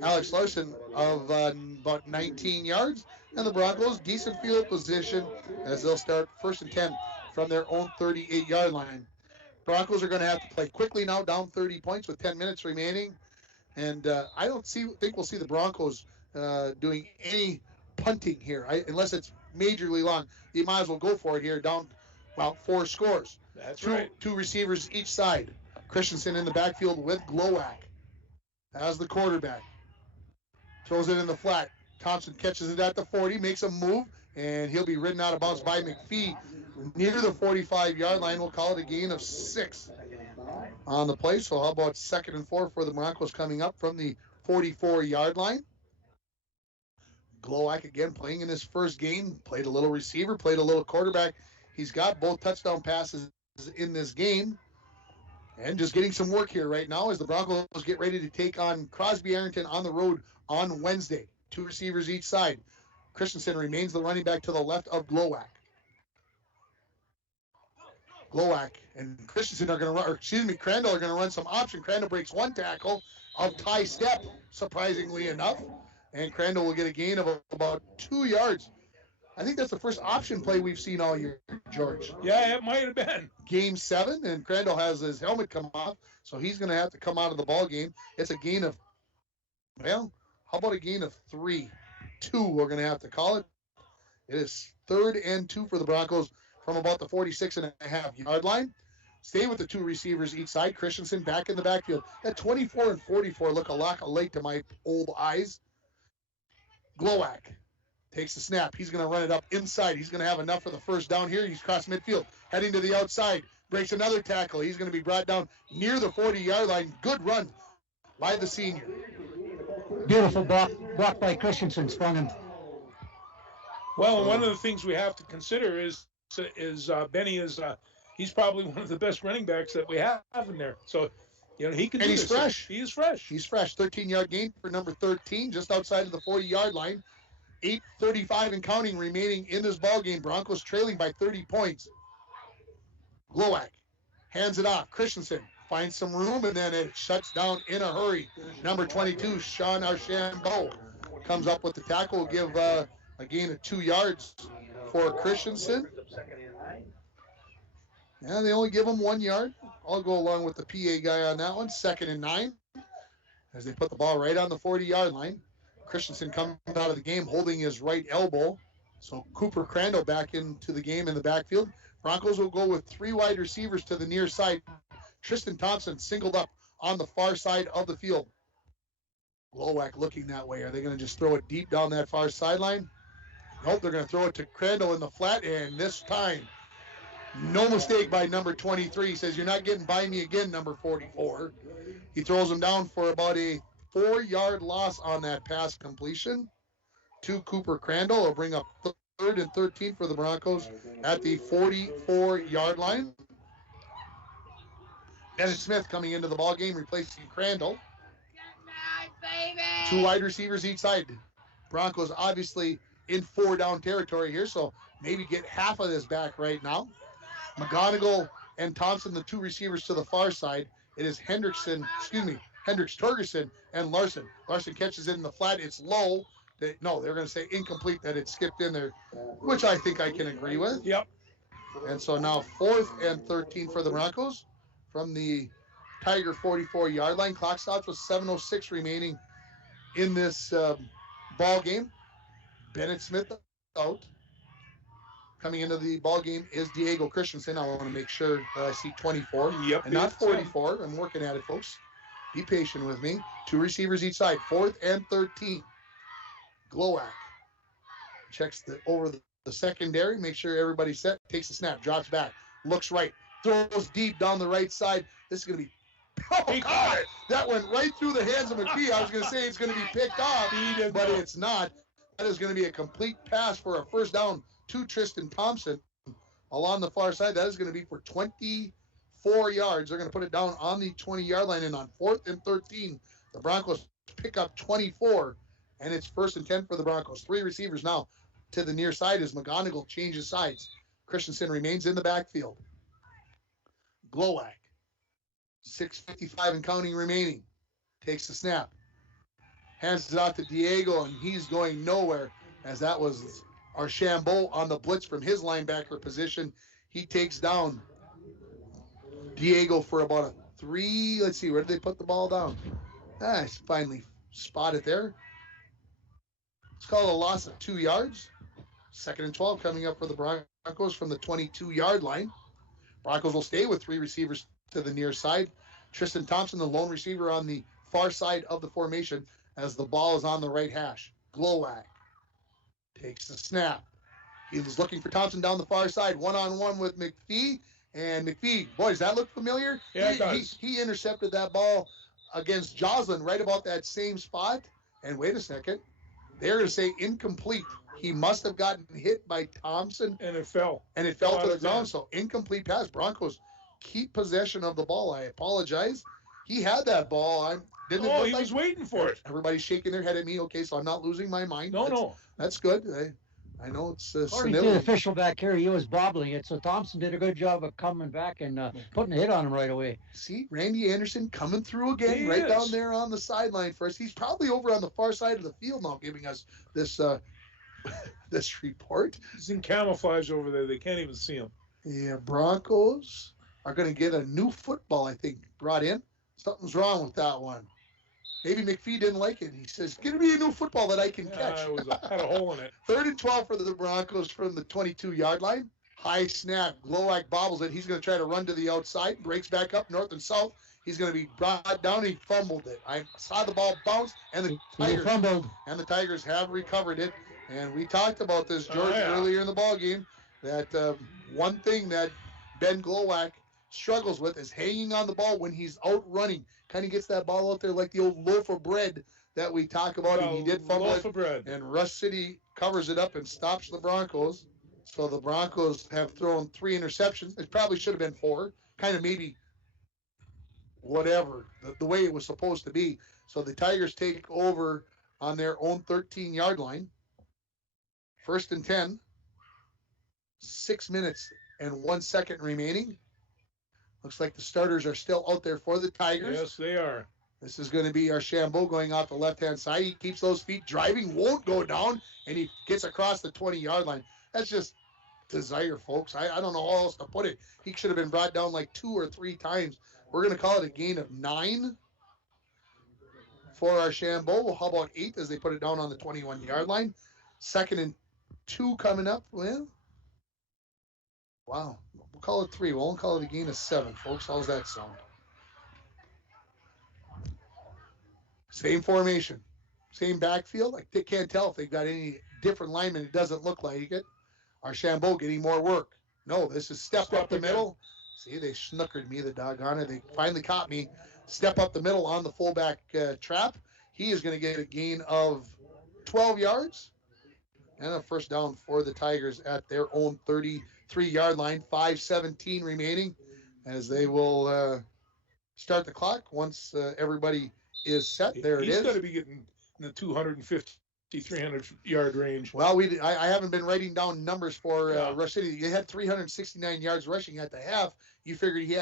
Alex Larson of about 19 yards. And the Broncos, decent field position as they'll start first and 10 from their own 38-yard line. Broncos are going to have to play quickly now, down 30 points with 10 minutes remaining. And I don't think we'll see the Broncos doing any punting here, unless it's majorly long. You might as well go for it here, down, 4 scores. That's right. Two receivers each side. Christensen in the backfield with Glowak as the quarterback. Throws it in the flat. Thompson catches it at the 40, makes a move, and he'll be ridden out of bounds by McPhee near the 45-yard line. We'll call it a gain of 6 on the play. So how about 2nd and 4 for the Broncos coming up from the 44-yard line? Glowak again playing in his first game. Played a little receiver, played a little quarterback. He's got both touchdown passes in this game. And just getting some work here right now as the Broncos get ready to take on Crosby Arrington on the road on Wednesday. 2 receivers each side. Christensen remains the running back to the left of Glowak. Glowak and Christensen are going to run, Crandall are going to run some option. Crandall breaks one tackle of Ty Step, surprisingly enough. And Crandall will get a gain of about 2 yards. I think that's the first option play we've seen all year, George. Yeah, it might have been. Game 7, and Crandall has his helmet come off, so he's going to have to come out of the ball game. It's a gain of, how about a gain of 3? 2, we're going to have to call it. It is 3rd and 2 for the Broncos from about the 46.5-yard line. Stay with the 2 receivers each side. Christensen back in the backfield. At 24 and 44 look a lot alike to my old eyes. Glowak Takes the snap. He's going to run it up inside. He's going to have enough for the first down here. He's crossed midfield, heading to the outside. Breaks another tackle. He's going to be brought down near the 40-yard line. Good run by the senior. Beautiful block by Christensen, sprung him. Well, and one of the things we have to consider is Benny is he's probably one of the best running backs that we have in there. So, he can. And he's fresh. He is fresh. He's fresh. 13-yard gain for number 13, just outside of the 40-yard line. 8:35 and counting remaining in this ball game. Broncos trailing by 30 points. Glowak hands it off. Christensen finds some room, and then it shuts down in a hurry. Number 22, Sean Archambault, comes up with the tackle. Will give a gain of 2 yards for Christensen. Yeah, they only give him 1 yard. I'll go along with the PA guy on that one. 2nd and 9 as they put the ball right on the 40-yard line. Christensen comes out of the game holding his right elbow. So Cooper Crandall back into the game in the backfield. Broncos will go with 3 wide receivers to the near side. Tristan Thompson singled up on the far side of the field. Glowak looking that way. Are they going to just throw it deep down that far sideline? Nope, they're going to throw it to Crandall in the flat, and this time, no mistake by number 23. He says, "You're not getting by me again, number 44. He throws him down for about a 4-yard loss on that pass completion to Cooper Crandall. Will bring up 3rd and 13 for the Broncos at the 44-yard line. Bennett Smith coming into the ball game, replacing Crandall. 2 wide receivers each side. Broncos obviously in 4-down territory here, so maybe get half of this back right now. McGonigal and Thompson, the 2 receivers to the far side. It is Hendricks Torgerson and Larson. Larson catches it in the flat. It's low. They're going to say incomplete, that it skipped in there, which I think I can agree with. Yep. And so now 4th and 13 for the Broncos from the Tiger 44-yard line. Clock stops with 7:06 remaining in this ball game. Bennett Smith out. Coming into the ball game is Diego Christensen. I want to make sure that I see 24 and not 44. I'm working at it, folks. Be patient with me. 2 receivers each side. 4th and 13. Glowak checks over the secondary. Make sure everybody's set. Takes the snap. Drops back. Looks right. Throws deep down the right side. This is going to be... Oh, God! That went right through the hands of McPhee. I was going to say it's going to be picked off, but it's not. That is going to be a complete pass for a first down to Tristan Thompson along the far side. That is going to be for 24 yards. They're going to put it down on the 20-yard line, and on 4th and 13, the Broncos pick up 24, and it's 1st and 10 for the Broncos. 3 receivers now to the near side as McGonigal changes sides. Christensen remains in the backfield. Glowak, 6:55 and counting remaining, takes the snap. Hands it out to Diego, and he's going nowhere, as that was Archambault on the blitz from his linebacker position. He takes down Diego for about a 3. Let's see, where did they put the ball down? It's finally spotted there. It's called a loss of 2 yards. 2nd and 12 coming up for the Broncos from the 22-yard line. Broncos will stay with 3 receivers to the near side. Tristan Thompson, the lone receiver on the far side of the formation, as the ball is on the right hash. Glowak takes the snap. He was looking for Thompson down the far side, one-on-one with McPhee. And McPhee, boy, does that look familiar? Yeah, it does. He intercepted that ball against Joslin right about that same spot. And wait a second, they're going to say incomplete. He must have gotten hit by Thompson. And it fell. And it fell to the ground. So incomplete pass. Broncos keep possession of the ball. I apologize. He had that ball. He was waiting for it. Everybody's shaking their head at me. Okay, so I'm not losing my mind. No. That's good. I know it's According to the official back here, he was bobbling it, so Thompson did a good job of coming back and putting a hit on him right away. See, Randy Anderson coming through again, down there on the sideline for us. He's probably over on the far side of the field now, giving us this this report. He's in camouflage over there. They can't even see him. Yeah, Broncos are going to get a new football, I think, brought in. Something's wrong with that one. Maybe McPhee didn't like it. He says, "Give me a new football that I can catch." It had a hole in it. 3rd and 12 for the Broncos from the 22-yard line. High snap. Glowak bobbles it. He's going to try to run to the outside. Breaks back up north and south. He's going to be brought down. He fumbled it. I saw the ball bounce, and the Tigers have recovered it. And we talked about this, George, earlier in the ball game, that one thing that Ben Glowak struggles with is hanging on the ball when he's out running. Kind of gets that ball out there like the old loaf of bread that we talk about, and he did fumble loaf of bread. And Rush City covers it up and stops the Broncos. So the Broncos have thrown 3 interceptions. It probably should have been 4. Kind of maybe whatever, the way it was supposed to be. So the Tigers take over on their own 13-yard line. 1st and 10. 6 minutes and 1 second remaining. Looks like the starters are still out there for the Tigers. Yes, they are. This is going to be Archambault going off the left-hand side. He keeps those feet driving, won't go down, and he gets across the 20-yard line. That's just desire, folks. I don't know how else to put it. He should have been brought down like 2 or 3 times. We're going to call it a gain of 9 for Archambault. Well, how about 8 as they put it down on the 21-yard line? 2nd and 2 coming up. Well, wow. We'll call it 3. We won't call it a gain of 7, folks. How's that sound? Same formation, same backfield. They can't tell if they've got any different linemen. It doesn't look like it. Archambault getting more work. No, this is step up the middle. See, they snookered me, the doggone it. They finally caught me. Step up the middle on the fullback trap. He is going to get a gain of 12 yards. And a first down for the Tigers at their own 33-yard line. 5:17 remaining as they will start the clock once everybody is set. There it is. He's got to be getting in the 250, 300-yard range. Well, I haven't been writing down numbers for Rush City. They had 369 yards rushing at the half. You figured he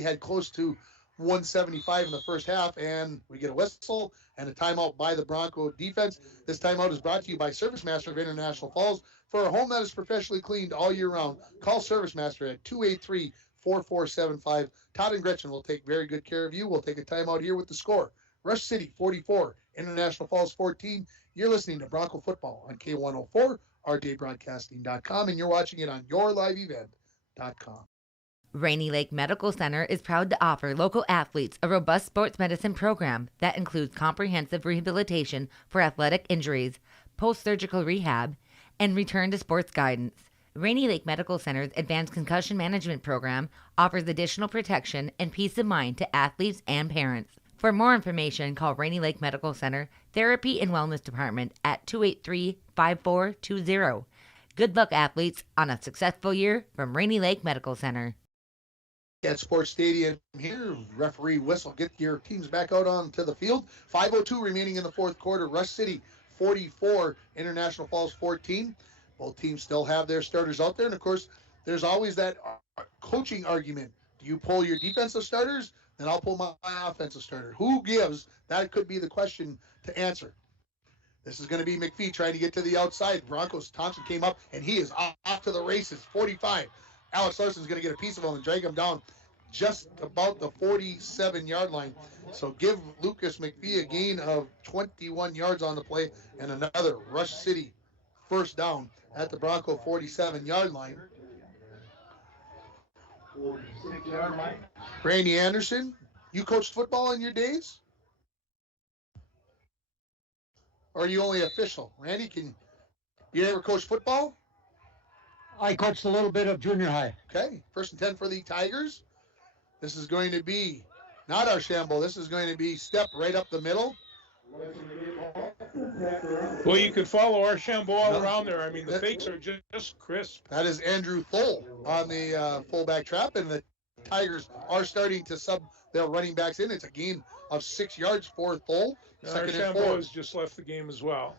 had close to 175 in the first half, and we get a whistle and a timeout by the Bronco defense. This timeout is brought to you by Service Master of International Falls. For a home that is professionally cleaned all year round, call Service Master at 283-4475. Todd and Gretchen will take very good care of you. We'll take a timeout here with the score. Rush City 44, International Falls 14. You're listening to Bronco Football on K104, rjbroadcasting.com, and you're watching it on yourliveevent.com. Rainy Lake Medical Center is proud to offer local athletes a robust sports medicine program that includes comprehensive rehabilitation for athletic injuries, post-surgical rehab, and return to sports guidance. Rainy Lake Medical Center's Advanced Concussion Management Program offers additional protection and peace of mind to athletes and parents. For more information, call Rainy Lake Medical Center Therapy and Wellness Department at 283-5420. Good luck, athletes, on a successful year from Rainy Lake Medical Center. At Sports Stadium here, referee whistle. Get your teams back out onto the field. 5:02 remaining in the fourth quarter. Rush City 44, International Falls 14. Both teams still have their starters out there. And, of course, there's always that coaching argument. Do you pull your defensive starters? Then I'll pull my offensive starter. Who gives? That could be the question to answer. This is going to be McPhee trying to get to the outside. Broncos, Thompson came up, and he is off to the races. 45. Alex Larson's going to get a piece of him and drag him down just about the 47-yard line. So give Lucas McPhee a gain of 21 yards on the play and another Rush City first down at the Bronco 47-yard line. Randy Anderson, you coached football in your days? Or are you only official? Randy, you ever coach football? I coached a little bit of junior high. Okay, 1st and 10 for the Tigers. This is going to be not Archambault. This is going to be step right up the middle. Well, you could follow Archambault all around there. I mean, the fakes are just crisp. That is Andrew Thole on the fullback trap, and the Tigers are starting to sub their running backs in. It's a gain of 6 yards for Thole. Archambault has just left the game as well.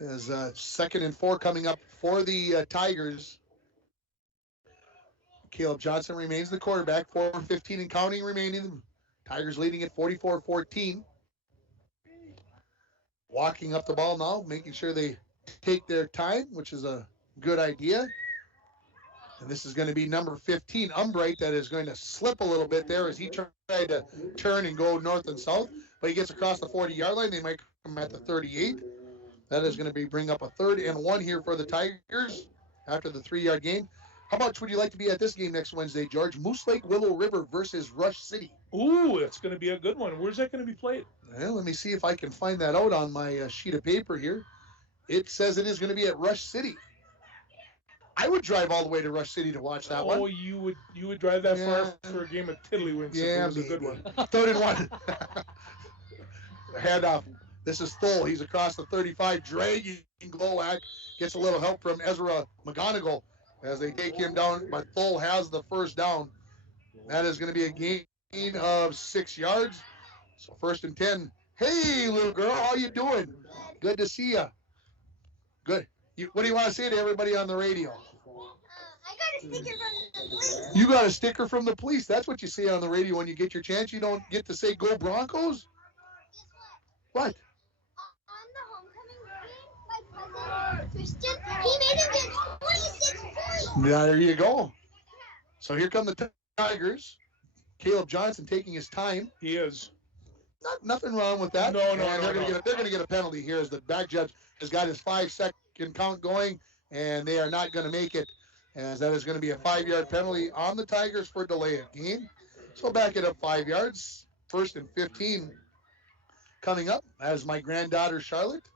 As 2nd and 4 coming up for the Tigers. Caleb Johnson remains the quarterback. 4:15 and counting remaining. Tigers leading at 44-14. Walking up the ball now, making sure they take their time, which is a good idea. And this is going to be number 15, Umbright, that is going to slip a little bit there as he tried to turn and go north and south. But he gets across the 40-yard line. They might come at the 38. That is going to bring up a 3rd and 1 here for the Tigers after the 3-yard gain. How much would you like to be at this game next Wednesday, George? Moose Lake Willow River versus Rush City. Ooh, that's going to be a good one. Where's that going to be played? Well, let me see if I can find that out on my sheet of paper here. It says it is going to be at Rush City. I would drive all the way to Rush City to watch that one. Oh, you would drive that far for a game of tiddlywinks if it was a good one. 3rd and 1. Handoff. This is Thole. He's across the 35, dragging Glowak. Gets a little help from Ezra McGonigal as they take him down, but Thole has the first down. That is going to be a gain of 6 yards. So 1st and 10. Hey, little girl, how you doing? Good to see you. Good. What do you want to say to everybody on the radio? I got a sticker from the police. You got a sticker from the police. That's what you say on the radio when you get your chance. You don't get to say "Go Broncos." What? On the homecoming game, my cousin Christian, he made him get 26 points. There you go. So here come the Tigers. Caleb Johnson taking his time. He is. Nothing wrong with that. No. They're going to get a penalty here as the back judge has got his 5-second count going, and they are not going to make it, as that is going to be a 5-yard penalty on the Tigers for delay of game. So back it up 5 yards. 1st and 15 coming up as my granddaughter Charlotte,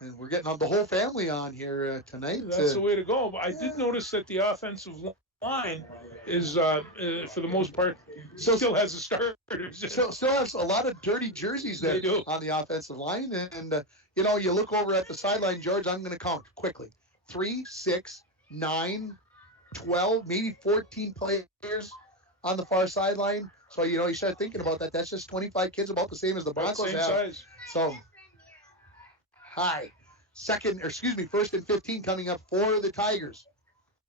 and we're getting the whole family on here tonight. That's the way to go. But I did notice that the offensive line is, for the most part, still has a starter. Still has a lot of dirty jerseys there on the offensive line. And you look over at the sideline, George, I'm going to count quickly. 3, 6, 9, 12, maybe 14 players on the far sideline. So, you start thinking about that. That's just 25 kids, about the same as the Broncos have. Size. So, 1st and 15 coming up for the Tigers.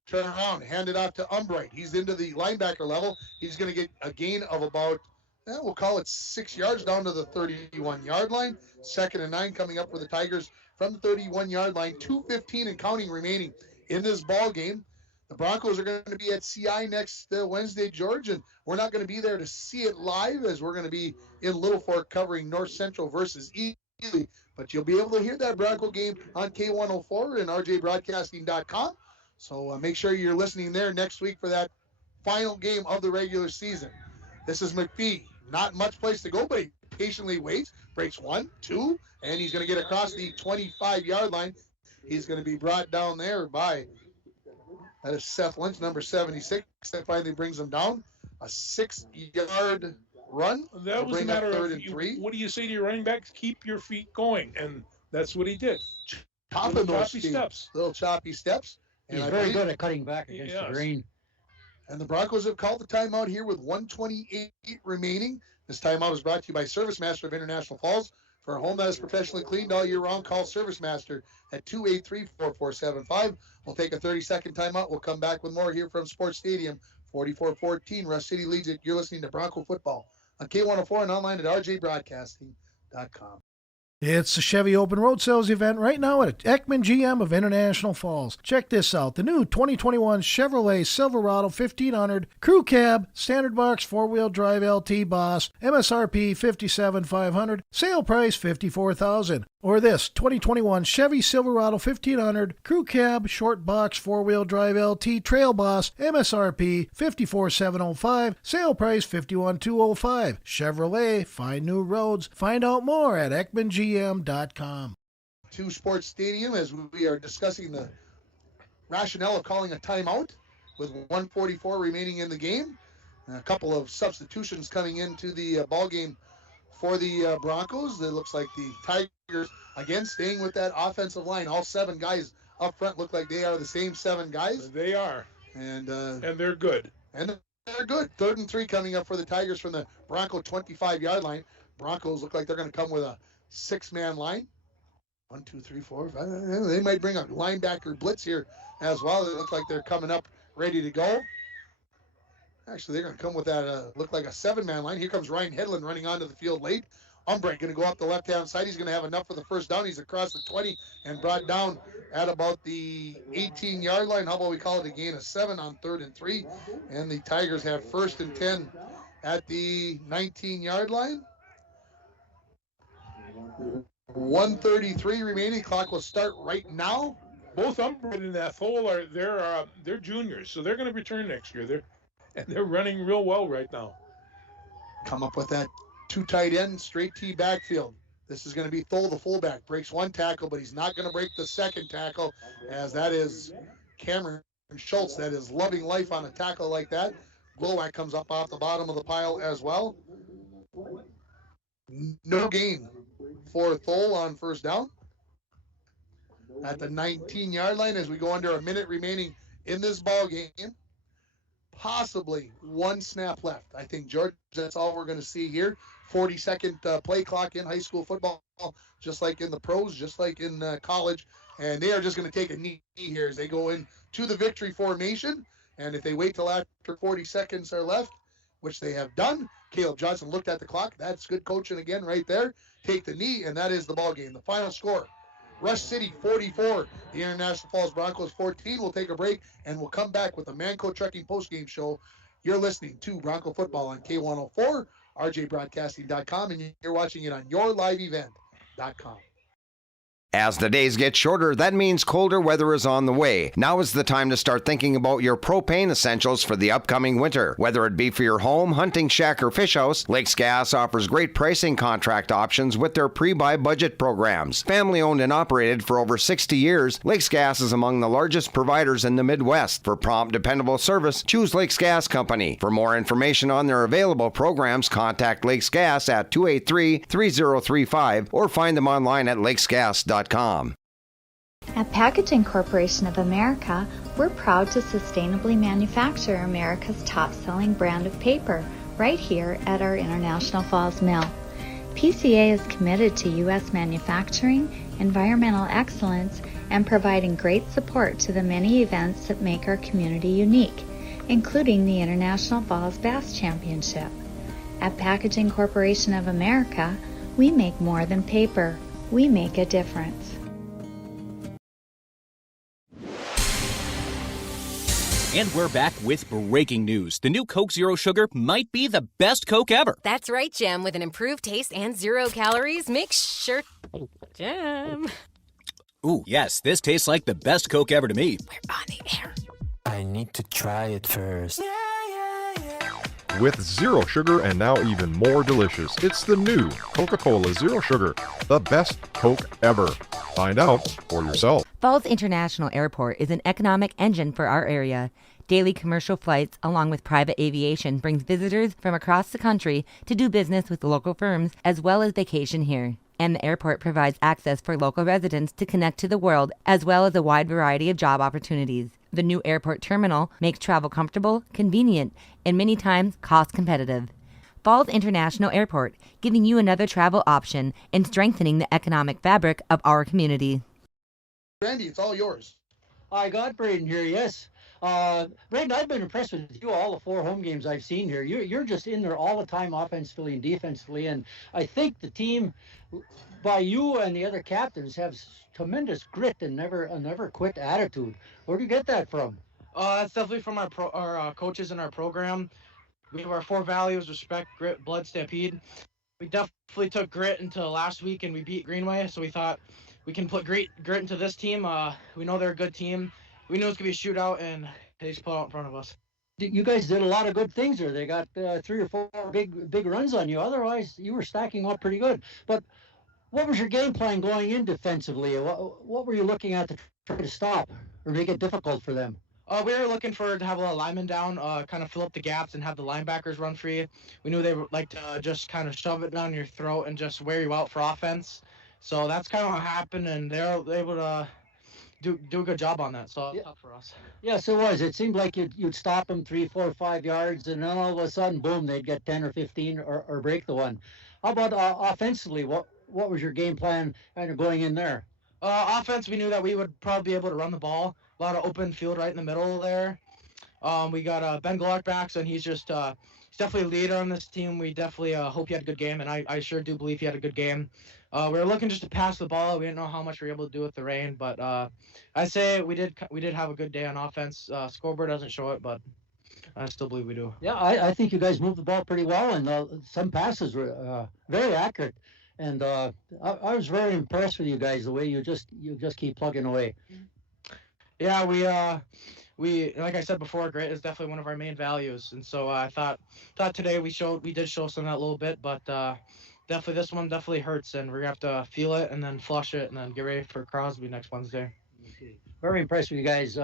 Turn around, hand it off to Umbright. He's into the linebacker level. He's going to get a gain of about, we'll call it 6 yards down to the 31-yard line. 2nd and 9 coming up for the Tigers from the 31-yard line. 2:15 and counting remaining in this ball game. The Broncos are going to be at CI next Wednesday, George, and we're not going to be there to see it live, as we're going to be in Little Fork covering North Central versus Ely. But you'll be able to hear that Bronco game on K104 and rjbroadcasting.com. So make sure you're listening there next week for that final game of the regular season. This is McPhee. Not much place to go, but he patiently waits. Breaks 1, 2, and he's going to get across the 25-yard line. He's going to be brought down there by, that is Seth Lynch, number 76. That finally brings him down. A 6-yard run. That was a matter of, what do you say to your running backs? Keep your feet going, and that's what he did. Chopping those steps. Little choppy steps. He's very good at cutting back against the green. And the Broncos have called the timeout here with 1:28 remaining. This timeout is brought to you by Service Master of International Falls. For a home that is professionally cleaned all year round, call Service Master at 283-4475. We'll take a 30-second timeout. We'll come back with more here from Sports Stadium. 44-14, Rush City leads it. You're listening to Bronco Football on K104 and online at rjbroadcasting.com. It's the Chevy Open Road Sales event right now at Ekman GM of International Falls. Check this out. The new 2021 Chevrolet Silverado 1500 Crew Cab, Standard Box 4-wheel drive LT Boss, MSRP $57,500, sale price $54,000. Or this 2021 Chevy Silverado 1500 Crew Cab, Short Box 4-wheel drive LT Trail Boss, MSRP $54,705, sale price $51,205. Chevrolet, find new roads. Find out more at EkmanGM.com. To Sports Stadium as we are discussing the rationale of calling a timeout with 1:44 remaining in the game. And a couple of substitutions coming into the ball game for the Broncos. It looks like the Tigers, again, staying with that offensive line. All 7 guys up front look like they are the same 7 guys. They are. And they're good. And they're good. 3rd and 3 coming up for the Tigers from the Bronco 25-yard line. Broncos look like they're going to come with a 6-man line. 1, 2, 3, 4, 5. They might bring a linebacker blitz here as well. They look like they're coming up ready to go. Actually, they're going to come with that, look like a 7-man line. Here comes Ryan Hedlund running onto the field late. Umbright going to go up the left-hand side. He's going to have enough for the first down. He's across the 20 and brought down at about the 18-yard line. How about we call it a gain of 7 on 3rd and 3. And the Tigers have 1st and 10 at the 19-yard line. 1:33 remaining. Clock will start right now. Both Umbright and Athol they're juniors, so they're going to return next year. They're running real well right now. Come up with that 2 tight end straight T backfield. This is going to be Thole, the fullback. Breaks one tackle, but he's not going to break the second tackle, as that is Cameron Schultz that is loving life on a tackle like that. Glowak comes up off the bottom of the pile as well. No gain for Thole on first down at the 19-yard line as we go under a minute remaining in this ball game. Possibly one snap left. I think, George, that's all we're going to see here. 40-second play clock in high school football, just like in the pros, just like in college. And they are just going to take a knee here as they go in to the victory formation. And if they wait till after 40 seconds are left, which they have done, Caleb Johnson looked at the clock. That's good coaching again right there. Take the knee, and that is the ball game. The final score, Rush City 44, the International Falls Broncos 14. We'll take a break, and we'll come back with the Manco Trucking postgame show. You're listening to Bronco Football on K104, rjbroadcasting.com, and you're watching it on yourliveevent.com. As the days get shorter, that means colder weather is on the way. Now is the time to start thinking about your propane essentials for the upcoming winter. Whether it be for your home, hunting shack, or fish house, Lakes Gas offers great pricing contract options with their pre-buy budget programs. Family owned and operated for over 60 years, Lakes Gas is among the largest providers in the Midwest. For prompt, dependable service, choose Lakes Gas Company. For more information on their available programs, contact Lakes Gas at 283-3035 or find them online at lakesgas.com. At Packaging Corporation of America, we're proud to sustainably manufacture America's top-selling brand of paper right here at our International Falls Mill. PCA is committed to U.S. manufacturing, environmental excellence, and providing great support to the many events that make our community unique, including the International Falls Bass Championship. At Packaging Corporation of America, we make more than paper. We make a difference. And we're back with breaking news. The new Coke Zero Sugar might be the best Coke ever. That's right, Jim. With an improved taste and 0 calories, make sure... Jim. Ooh, yes, this tastes like the best Coke ever to me. We're on the air. I need to try it first. With zero sugar and now even more delicious, it's the new Coca-Cola Zero Sugar, the best Coke ever. Find out for yourself. Falls International Airport is an economic engine for our area. Daily commercial flights, along with private aviation, brings visitors from across the country to do business with local firms as well as vacation here. And the airport provides access for local residents to connect to the world as well as a wide variety of job opportunities. The new airport terminal makes travel comfortable, convenient, and many times cost competitive. Falls International Airport, giving you another travel option and strengthening the economic fabric of our community. Randy, it's all yours. I got Braden here, yes. Braden, I've been impressed with you all the 4 home games I've seen here. You're just in there all the time offensively and defensively, and I think the team, by you and the other captains, have tremendous grit and never quit attitude. Where do you get that from? That's definitely from our coaches in our program. We have our 4 values: respect, grit, blood, stampede. We definitely took grit into last week and we beat Greenway, so we thought we can put grit into this team. We know they're a good team. We knew it's going to be a shootout, and they just put it out in front of us. You guys did a lot of good things there. They got 3 or 4 big runs on you. Otherwise, you were stacking up pretty good. But what was your game plan going in defensively? What were you looking at to try to stop or make it difficult for them? We were looking to have a lot of linemen down, kind of fill up the gaps and have the linebackers run free. We knew they would like to just kind of shove it down your throat and just wear you out for offense. So that's kind of what happened, and they're able to do a good job on that. So it's tough for us. Yes, it was. It seemed like you'd stop them 3, 4, 5 yards, and then all of a sudden, boom, they'd get 10 or 15 or break the one. How about offensively? What was your game plan kind of going in there? Offense, we knew that we would probably be able to run the ball. A lot of open field right in the middle there. We got Ben Glark back, and he's just he's definitely a leader on this team. We definitely hope he had a good game, and I sure do believe he had a good game. We were looking just to pass the ball. We didn't know how much we were able to do with the rain, but I say we did have a good day on offense. Scoreboard doesn't show it, but I still believe we do. Yeah, I think you guys moved the ball pretty well, and some passes were very accurate. And I was very impressed with you guys, the way you just keep plugging away. Yeah, we like I said before, grit is definitely one of our main values, and so I thought today we did show some of that a little bit, but definitely this one definitely hurts, and we're gonna have to feel it and then flush it and then get ready for Crosby next Wednesday. Very impressed with you guys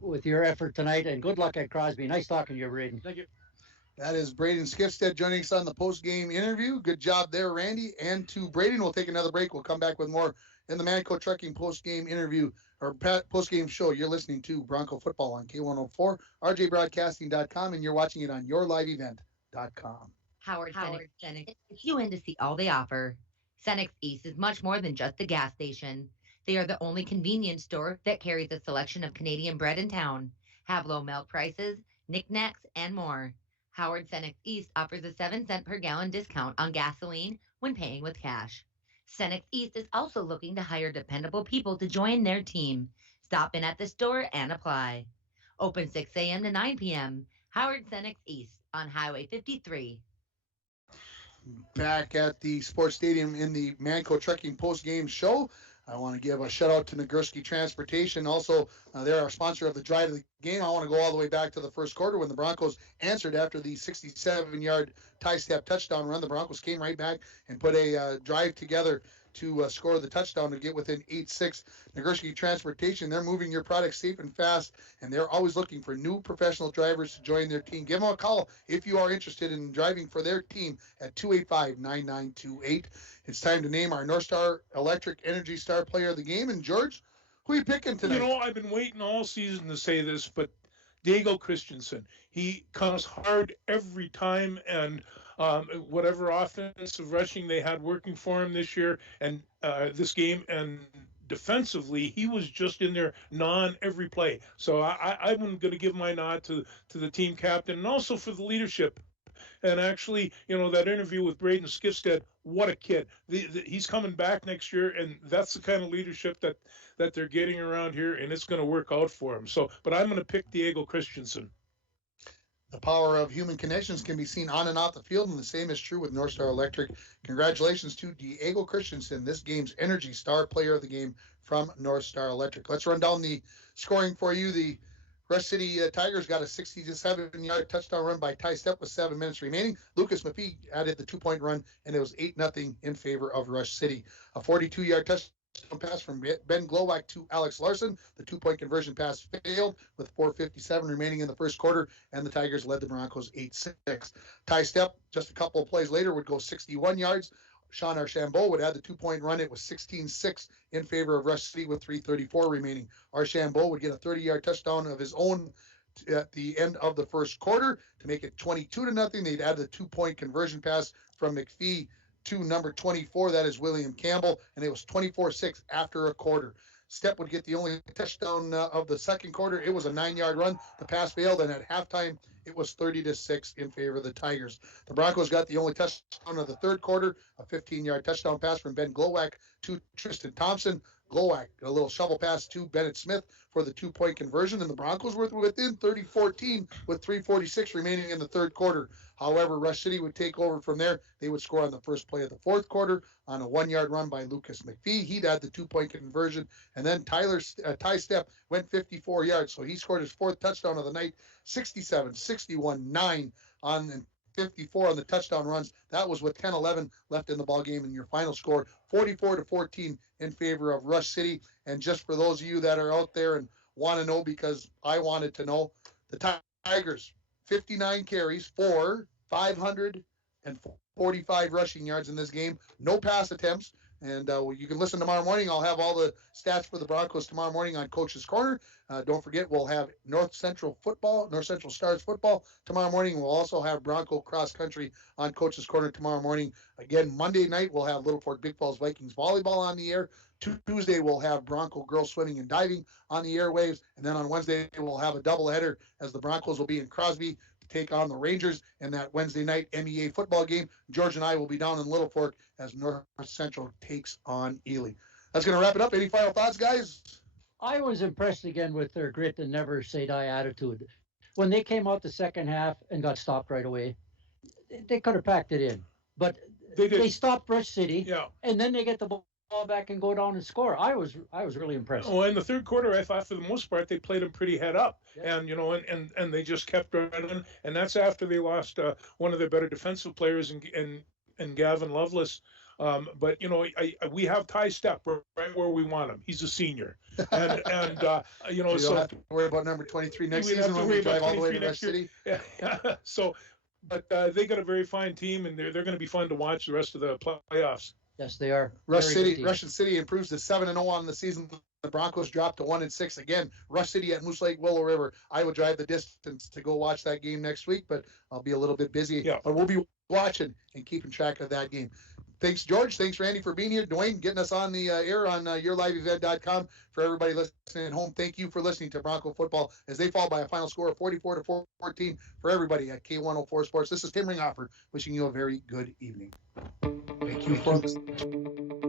with your effort tonight, and good luck at Crosby. Nice talking to you, Braden. Thank you. That is Braden Skifstead joining us on the post-game interview. Good job there, Randy. And to Braden, we'll take another break. We'll come back with more in the Manco Trucking post-game interview or post-game show. You're listening to Bronco Football on K104, rjbroadcasting.com, and you're watching it on yourliveevent.com. Howard Senix. If you in to see all they offer. Senix East is much more than just a gas station. They are the only convenience store that carries a selection of Canadian bread in town, have low milk prices, knickknacks, and more. Howard Senix East offers a 7-cent per gallon discount on gasoline when paying with cash. Senix East is also looking to hire dependable people to join their team. Stop in at the store and apply. Open 6 a.m. to 9 p.m. Howard Senix East on Highway 53. Back at the sports stadium in the Manco Trucking post-game show. I want to give a shout out to Nagurski Transportation. Also, they're our sponsor of the drive of the game. I want to go all the way back to the first quarter when the Broncos answered after the 67-yard tie-step touchdown run. The Broncos came right back and put a drive together to score the touchdown to get within 8-6. Nagurski Transportation, they're moving your product safe and fast, and they're always looking for new professional drivers to join their team. Give them a call if you are interested in driving for their team at 285-9928. It's time to name our North Star Electric Energy Star Player of the game. And George, who are you picking tonight? You know, I've been waiting all season to say this, but Diego Christensen, he comes hard every time, and whatever offensive rushing they had working for him this year and this game, and defensively, he was just in there every play. So I'm going to give my nod to the team captain, and also for the leadership. And actually, you know, that interview with Braden Skifstead, what a kid. He's coming back next year, and that's the kind of leadership that they're getting around here, and it's going to work out for him. So, but I'm going to pick Diego Christensen. The power of human connections can be seen on and off the field, and the same is true with North Star Electric. Congratulations to Diego Christensen, this game's Energy Star Player of the Game from North Star Electric. Let's run down the scoring for you. The Rush City Tigers got a 67-yard touchdown run by Ty Step with 7 minutes remaining. Lucas Maffei added the 2-point run, and it was 8-0 in favor of Rush City. A 42-yard touchdown pass from Ben Glowacz to Alex Larson. The 2-point conversion pass failed with 4:57 remaining in the first quarter, and the Tigers led the Broncos 8-6. Ty Step, just a couple of plays later, would go 61 yards. Sean Archambault would add the 2-point run. It was 16-6 in favor of Rush City with 3:34 remaining. Archambault would get a 30-yard touchdown of his own at the end of the first quarter to make it 22-0. They'd add the 2-point conversion pass from McPhee to number 24. That is William Campbell, and it was 24-6 after a quarter. Step would get the only touchdown of the second quarter. It was a 9-yard run. The pass failed, and at halftime, it was 30-6 in favor of the Tigers. The Broncos got the only touchdown of the third quarter, a 15-yard touchdown pass from Ben Glowacz to Tristan Thompson. Glowacz, a little shovel pass to Bennett Smith for the 2-point conversion, and the Broncos were within 30-14 with 3:46 remaining in the third quarter. However, Rush City would take over from there. They would score on the first play of the fourth quarter on a 1-yard run by Lucas McPhee. He'd add the 2-point conversion, and then Ty Step went 54 yards, so he scored his fourth touchdown of the night, 67, 61, 9 on 54 on the touchdown runs. That was with 10-11 left in the ball game, and your final score 44-14 in favor of Rush City. And just for those of you that are out there and want to know, because I wanted to know, the Tigers 59 carries for 545 rushing yards in this game, no pass attempts. And you can listen tomorrow morning. I'll have all the stats for the Broncos tomorrow morning on Coach's Corner. Don't forget, we'll have North Central Stars football tomorrow morning. We'll also have Bronco cross country on Coach's Corner tomorrow morning. Again, Monday night, we'll have Little Fork Big Falls Vikings volleyball on the air. Tuesday, we'll have Bronco girls swimming and diving on the airwaves. And then on Wednesday, we'll have a doubleheader as the Broncos will be in Crosby to take on the Rangers in that Wednesday night MEA football game. George and I will be down in Little Fork as North Central takes on Ely. That's going to wrap it up. Any final thoughts, guys? I was impressed again with their grit and never say die attitude. When they came out the second half and got stopped right away, they could have packed it in. But they stopped Rush City, and then they get the ball back and go down and score. I was really impressed. Oh, in the third quarter, I thought for the most part they played them pretty head up, and you know, and they just kept running. And that's after they lost one of their better defensive players and and Gavin Lovelace. But you know, we have Ty Stepp right where we want him. He's a senior, and you know, you so don't have to worry about number 23 next we season have to when worry we drive about all the way 23 to Rush next year. City. Yeah. So, but they got a very fine team, and they're going to be fun to watch the rest of the playoffs. Yes, they are. Rush Very good City, team. Russian City improves to 7-0 on the season. The Broncos dropped to 1-6 again. Rush City at Moose Lake, Willow River. I will drive the distance to go watch that game next week, but I'll be a little bit busy. Yeah. But we'll be watching and keeping track of that game. Thanks, George. Thanks, Randy, for being here. Dwayne, getting us on the air on yourliveevent.com. For everybody listening at home, thank you for listening to Bronco football as they fall by a final score of 44-14 for everybody at K104 Sports. This is Tim Ringhofer wishing you a very good evening. Thank you for listening.